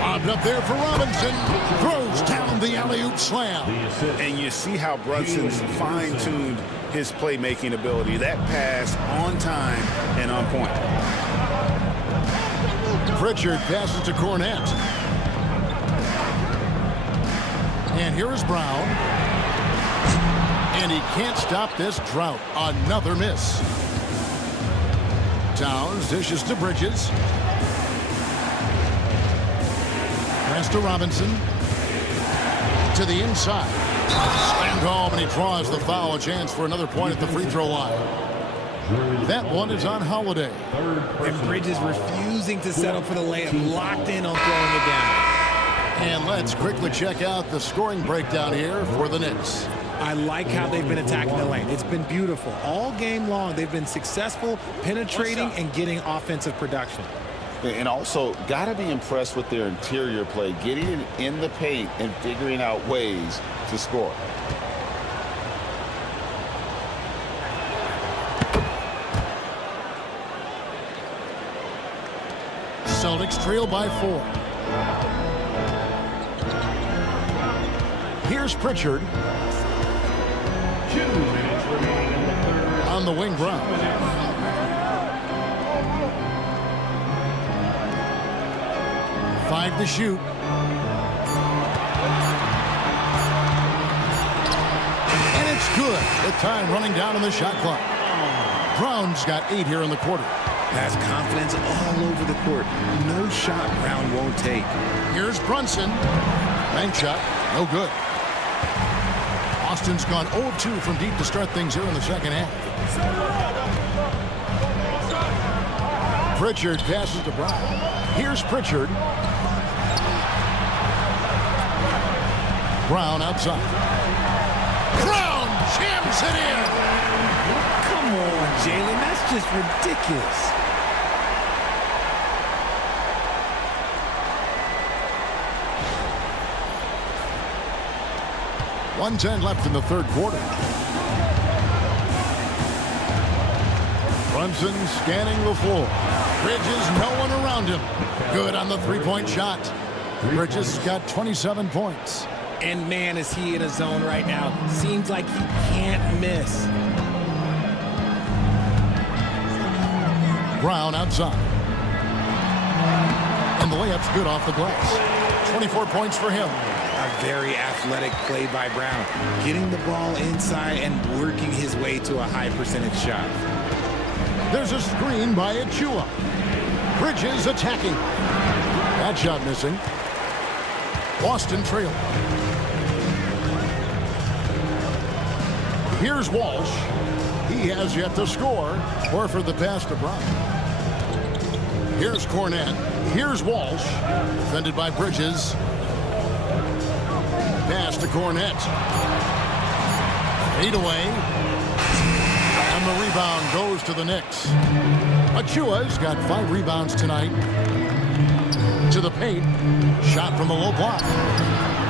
Lobbed up there for Robinson. Throws down the alley-oop slam. And you see how Brunson's fine-tuned his playmaking ability. That pass on time and on point. Pritchard passes to Cornette. And here is Brown. And he can't stop this drought. Another miss. Towns dishes to Bridges. Pass to Robinson. To the inside. Slammed home, and he draws the foul. A chance for another point at the free throw line. That one is on Holiday. And Bridges refusing to settle for the layup. Locked in on throwing it down. And let's quickly check out the scoring breakdown here for the Knicks. I like how they've been attacking the lane. It's been beautiful. All game long, they've been successful, penetrating, and getting offensive production. And also, got to be impressed with their interior play, getting it in the paint and figuring out ways to score. Celtics trail by 4. Here's Pritchard. 2 minutes remaining in the third. On the wing, Brown. Five to shoot. And it's good. The time running down on the shot clock. Brown's got 8 here in the quarter. Has confidence all over the court. No shot Brown won't take. Here's Brunson. Bank shot. No good. Austin's gone 0 of 2 from deep to start things here in the second half. Pritchard passes to Brown. Here's Pritchard. Brown outside. Brown jams it in. Come on, Jalen. That's just ridiculous. .110 left in the third quarter. Brunson scanning the floor. Bridges, no one around him. Good on the three-point shot. Bridges got 27 points. And man, is he in a zone right now. Seems like he can't miss. Brown outside. And the layup's good off the glass. 24 points for him. A very athletic play by Brown. Getting the ball inside and working his way to a high percentage shot. There's a screen by Achua. Bridges attacking. That shot missing. Boston trail. Here's Walsh. He has yet to score. Horford the pass to Brown. Here's Cornette. Here's Walsh. Defended by Bridges. Pass to Cornette. Fade away. And the rebound goes to the Knicks. Achua's got 5 rebounds tonight. To the paint. Shot from the low block.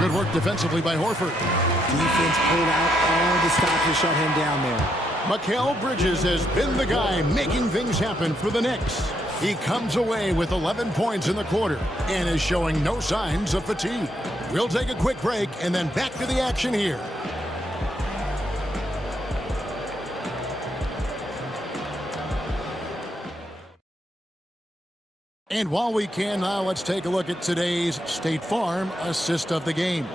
Good work defensively by Horford. Defense pulled out all the stops to shut him down there. Mikal Bridges has been the guy making things happen for the Knicks. He comes away with 11 points in the quarter and is showing no signs of fatigue. We'll take a quick break and then back to the action here. And while we can now, let's take a look at today's State Farm assist of the game.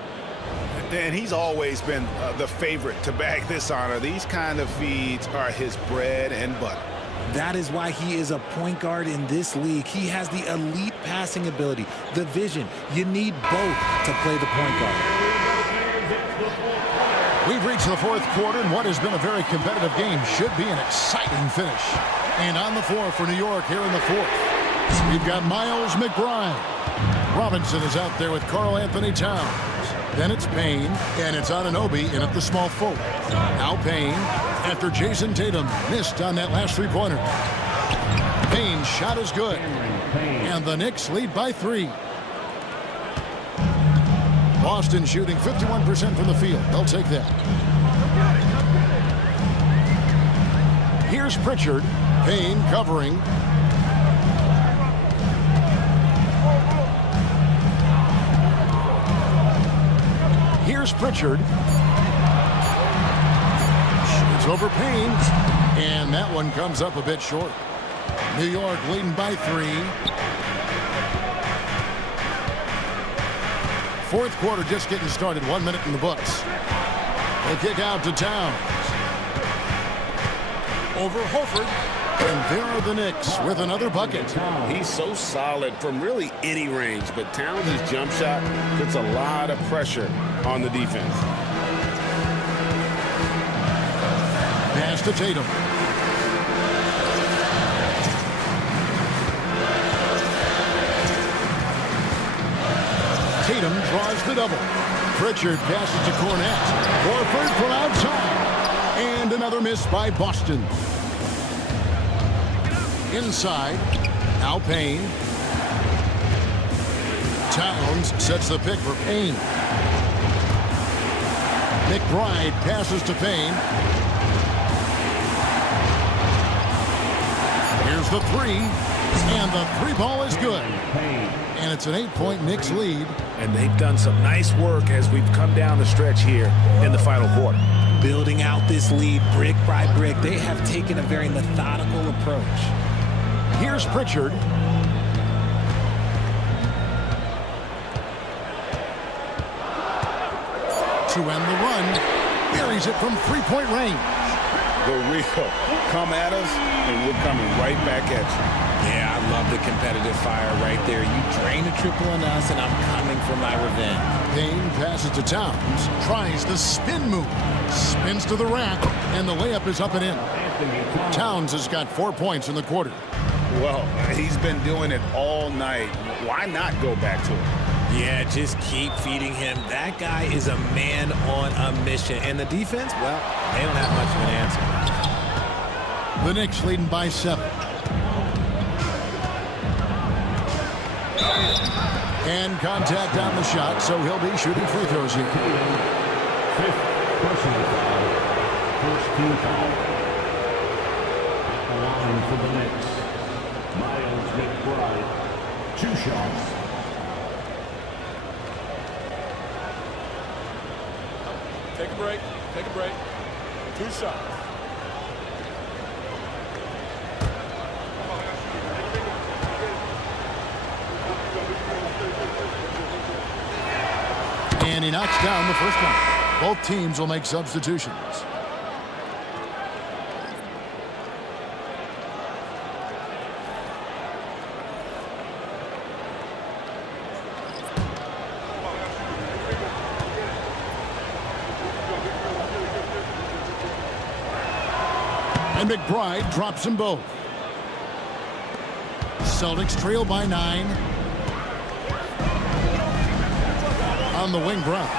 And he's always been the favorite to bag this honor. These kind of feeds are his bread and butter. That is why he is a point guard in this league. He has the elite passing ability, the vision. You need both to play the point guard. We've reached the fourth quarter, and what has been a very competitive game should be an exciting finish. And on the floor for New York here in the fourth, we've got Miles McBride. Robinson is out there with Karl Anthony Towns. Then it's Payne, and it's Anunoby in at the small forward. Now Payne, after Jason Tatum missed on that last three-pointer. Payne's shot is good, and the Knicks lead by 3. Boston shooting 51% from the field. They'll take that. Here's Pritchard. Payne covering. Here's Pritchard. Shoots over Payne. And that one comes up a bit short. New York leading by 3. Fourth quarter just getting started. 1 minute in the books. They kick out to Towns. Over Horford. And there are the Knicks with another bucket. He's so solid from really any range, but Towns' jump shot puts a lot of pressure on the defense. Pass to Tatum. Tatum draws the double. Pritchard passes to Cornette. Horford from outside. And another miss by Boston. Inside. Now Payne. Towns sets the pick for Payne. McBride passes to Payne. Here's the three. And the three ball is good. And it's an 8-point Knicks lead. And they've done some nice work as we've come down the stretch here in the final quarter. Building out this lead brick by brick, they have taken a very methodical approach. Here's Pritchard. To end the run. Buries it from three-point range. The Rio, come at us, and we're coming right back at you. Yeah, I love the competitive fire right there. You drain a triple on us, and I'm coming for my revenge. Payne passes to Towns. Tries the spin move. Spins to the rack, and the layup is up and in. Towns has got 4 points in the quarter. Well, he's been doing it all night. Why not go back to him? Yeah, just keep feeding him. That guy is a man on a mission. And the defense, well, they don't have much of an answer. The Knicks leading by 7. And contact on the shot, so he'll be shooting free throws here. Fifth personal foul. First team foul. At the line for the Knicks, Miles McBride. 2 shots. Take a break. Take a break. 2 shots. And he knocks down the first one. Both teams will make substitutions. And McBride drops them both. Celtics trail by 9. On the wing, Brown.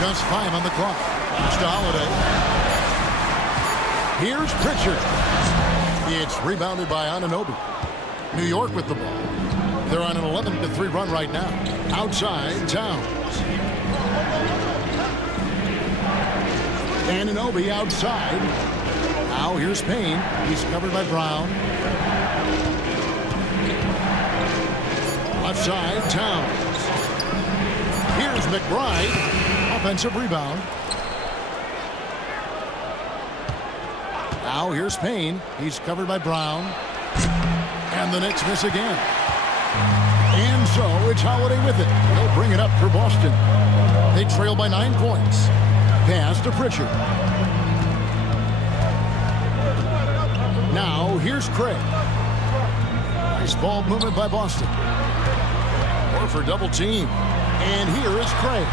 Just 5 on the clock. Pass to Holiday. Here's Pritchard. It's rebounded by Anunoby. New York with the ball. They're on an 11-3 run right now. Outside, Towns. Anunoby outside. Now here's Payne. He's covered by Brown. Left side, Towns. Here's McBride. Offensive rebound. Now here's Payne. He's covered by Brown. And the Knicks miss again. And so it's Holiday with it. They'll bring it up for Boston. They trail by 9 points. Pass to Pritchard. Now here's Craig. Nice ball movement by Boston. Or for double team. And here is Craig.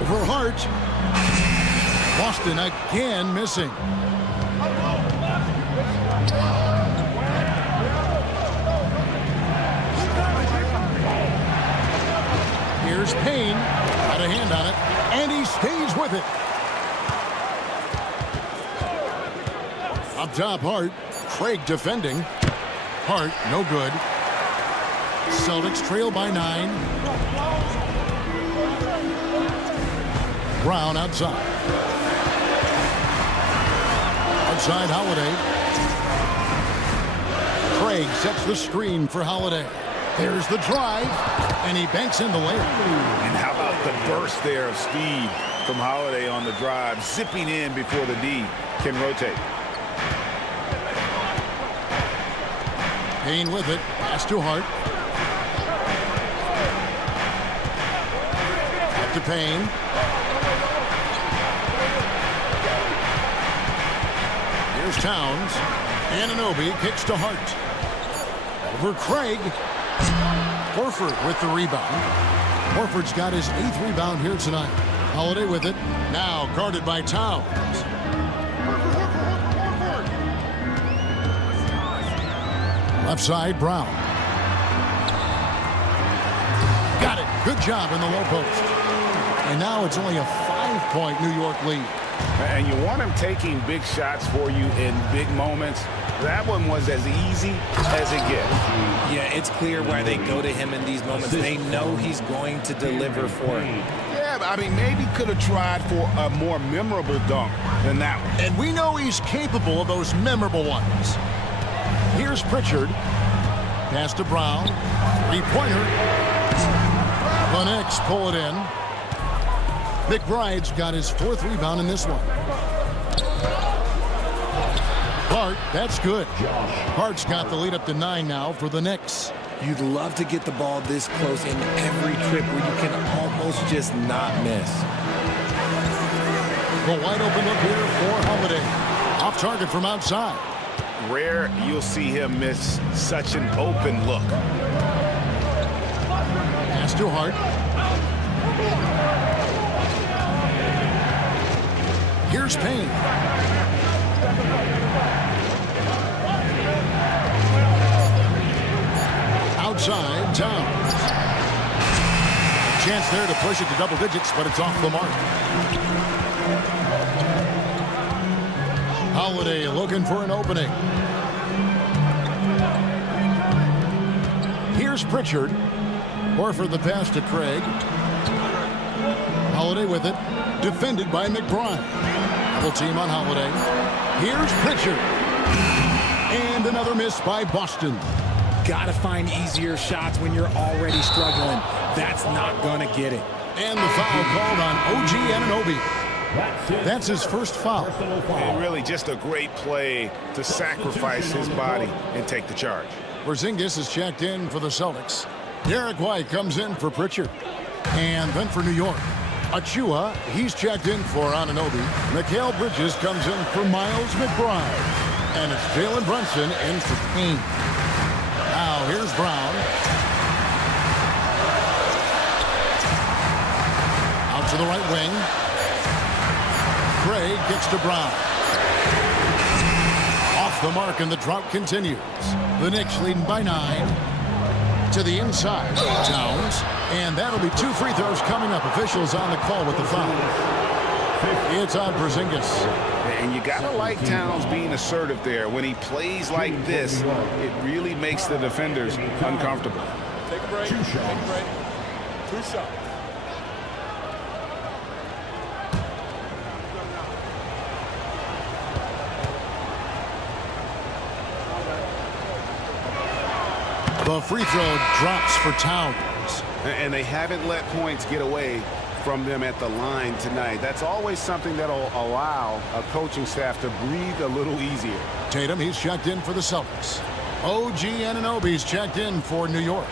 Over Hart. Boston again missing. Here's Payne. Got a hand on it. And he stays with it. Up top, Hart. Craig defending. Hart, no good. Celtics trail by 9. Brown outside. Outside Holiday. Craig sets the screen for Holiday. There's the drive, and he banks in the layup. And how about the burst there of speed from Holiday on the drive, zipping in before the D can rotate. Payne with it. Pass to Hart. Up to Payne. Here's Towns. Anunoby kicks to Hart. Over Craig. Horford with the rebound. Horford's got his 8th rebound here tonight. Holiday with it. Now guarded by Towns. Left side, Brown. Got it. Good job in the low post. And now it's only a 5-point New York lead. And you want him taking big shots for you in big moments. That one was as easy as it gets. Yeah, it's clear why they go to him in these moments. They know he's going to deliver for him. Yeah, I mean, maybe could have tried for a more memorable dunk than that one. And we know he's capable of those memorable ones. Here's Pritchard. Pass to Brown. Three-pointer. The Knicks pull it in. McBride's got his 4th rebound in this one. Hart, that's good. Hart's got the lead up to 9 now for the Knicks. You'd love to get the ball this close in every trip where you can almost just not miss. The wide open look here for Holiday. Off target from outside. Rare you'll see him miss such an open look. Pass to Hart. Here's Payne. Outside, Towns. Chance there to push it to double digits, but it's off the mark. Holiday looking for an opening. Here's Pritchard. Horford the pass to Craig. Holiday with it. Defended by McBride. Double team on Holiday. Here's Pritchard. And another miss by Boston. Got to find easier shots when you're already struggling. That's not going to get it. And the foul called on OG Anunoby. That's his first foul. And really just a great play to sacrifice his body and take the charge. Porzingis is checked in for the Celtics. Derek White comes in for Pritchard. And then for New York, Achua, he's checked in for Anunoby. Mikal Bridges comes in for Miles McBride. And it's Jalen Brunson in for Payne. Now here's Brown. Out to the right wing. Craig gets to Brown. Off the mark, and the drought continues. The Knicks leading by 9. To the inside, Towns. And that'll be 2 free throws coming up. Officials on the call with the foul. It's on Porzingis. And you got to like Towns being assertive there. When he plays like this, it really makes the defenders uncomfortable. Take a break. Take a break. 2 shots. The free throw drops for Towns. And they haven't let points get away from them at the line tonight. That's always something that'll allow a coaching staff to breathe a little easier. Tatum, he's checked in for the Celtics. OG Anunoby's checked in for New York.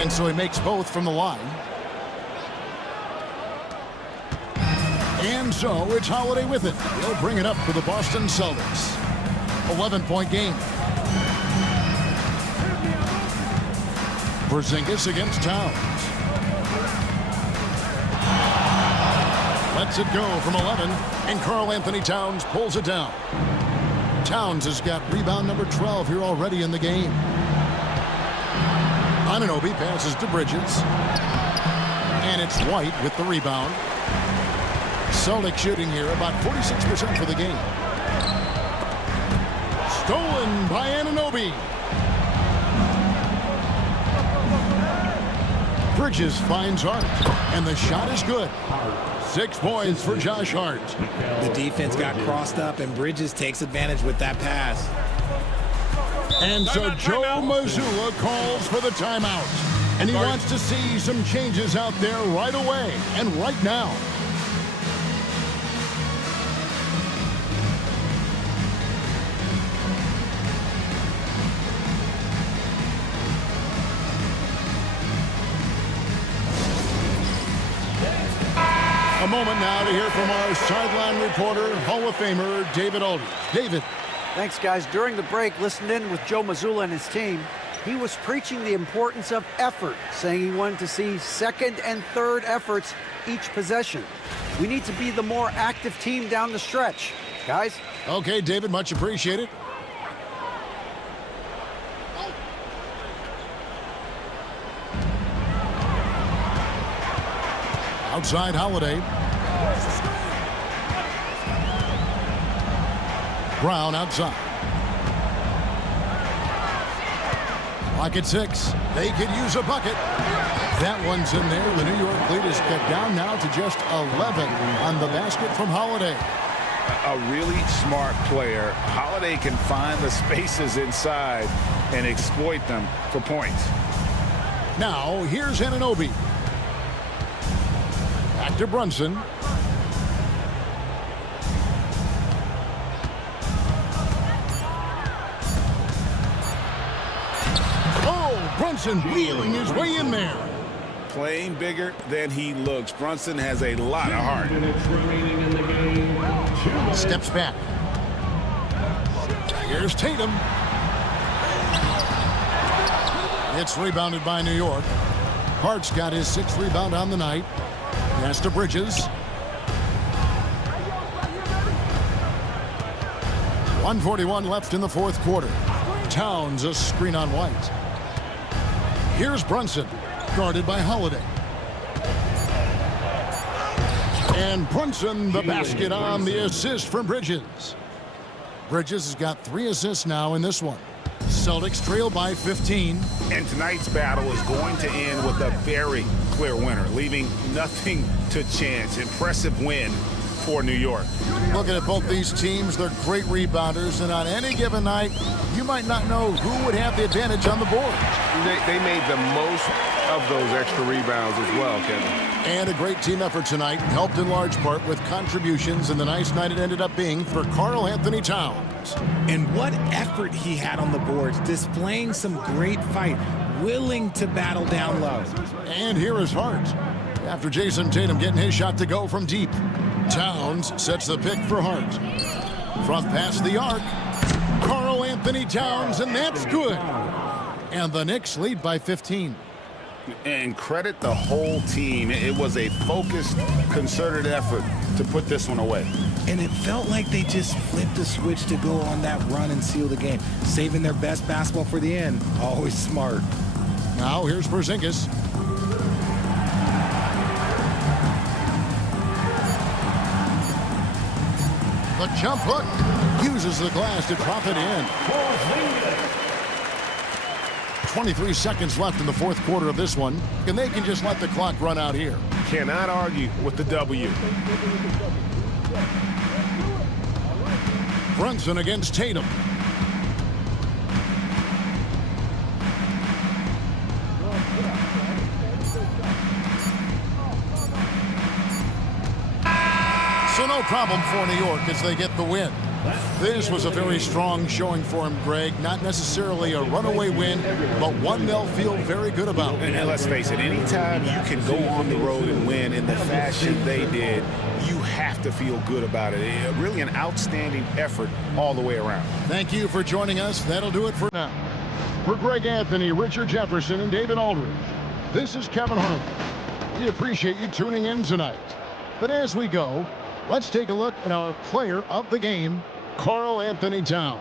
And so he makes both from the line. And so it's Holiday with it. He'll bring it up for the Boston Celtics. 11-point game. Porzingis against Towns. Lets it go from 11, and Karl Anthony Towns pulls it down. Towns has got rebound number 12 here already in the game. Anunoby passes to Bridges. And it's White with the rebound. Celtic shooting here about 46% for the game. Stolen by Anunoby. Bridges finds Hart, and the shot is good. 6 points for Josh Hart. The defense got crossed up, and Bridges takes advantage with that pass. And so Joe Mazzulla calls for the timeout. And he wants to see some changes out there right away and right now. A moment now to hear from our sideline reporter, Hall of Famer David Aldridge. David. Thanks, guys. During the break, listened in with Joe Mazzulla and his team. He was preaching the importance of effort, saying he wanted to see second and third efforts each possession. We need to be the more active team down the stretch. Guys? Okay, David, much appreciated. Outside Holiday. Brown outside. Clock at 6. They could use a bucket. That one's in there. The New York lead is kept down now to just 11 on the basket from Holiday. A really smart player. Holiday can find the spaces inside and exploit them for points. Now, here's Anunoby. Back to Brunson. Oh, Brunson wheeling his way in there. Playing bigger than he looks. Brunson has a lot of heart. Steps back. Here's Tatum. It's rebounded by New York. Hart's got his 6th rebound on the night. Pass to Bridges. 1:41 left in the 4th quarter. Towns a screen on White. Here's Brunson, guarded by Holiday. And Brunson the basket on the assist from Bridges. Bridges has got 3 assists now in this one. Celtics trail by 15. And tonight's battle is going to end with a very clear winner, leaving nothing to chance. Impressive win for New York. Looking at both these teams, they're great rebounders, and on any given night, you might not know who would have the advantage on the board. They made the most of those extra rebounds as well, Kevin. And a great team effort tonight, helped in large part with contributions, and the nice night it ended up being for Karl Anthony Towns. And what effort he had on the boards, displaying some great fight, willing to battle down low. And here is Hart. After Jason Tatum getting his shot to go from deep. Towns sets the pick for Hart. Front past the arc. Karl Anthony Towns, and that's good. And the Knicks lead by 15. And credit the whole team. It was a focused, concerted effort to put this one away. And it felt like they just flipped the switch to go on that run and seal the game. Saving their best basketball for the end. Always smart. Now here's Porzingis. The jump hook uses the glass to drop it in. 23 seconds left in the 4th quarter of this one, and they can just let the clock run out here. Cannot argue with the W. Brunson against Tatum. So no problem for New York as they get the win. This was a very strong showing for him, Greg. Not necessarily a runaway win, but one they'll feel very good about. And let's face it, anytime you can go on the road and win in the fashion they did, you have to feel good about it. Really an outstanding effort all the way around. Thank you for joining us. That'll do it for now. For Greg Anthony, Richard Jefferson, and David Aldridge, this is Kevin Harlan. We appreciate you tuning in tonight. But as we go, let's take a look at our player of the game, Karl Anthony Towns.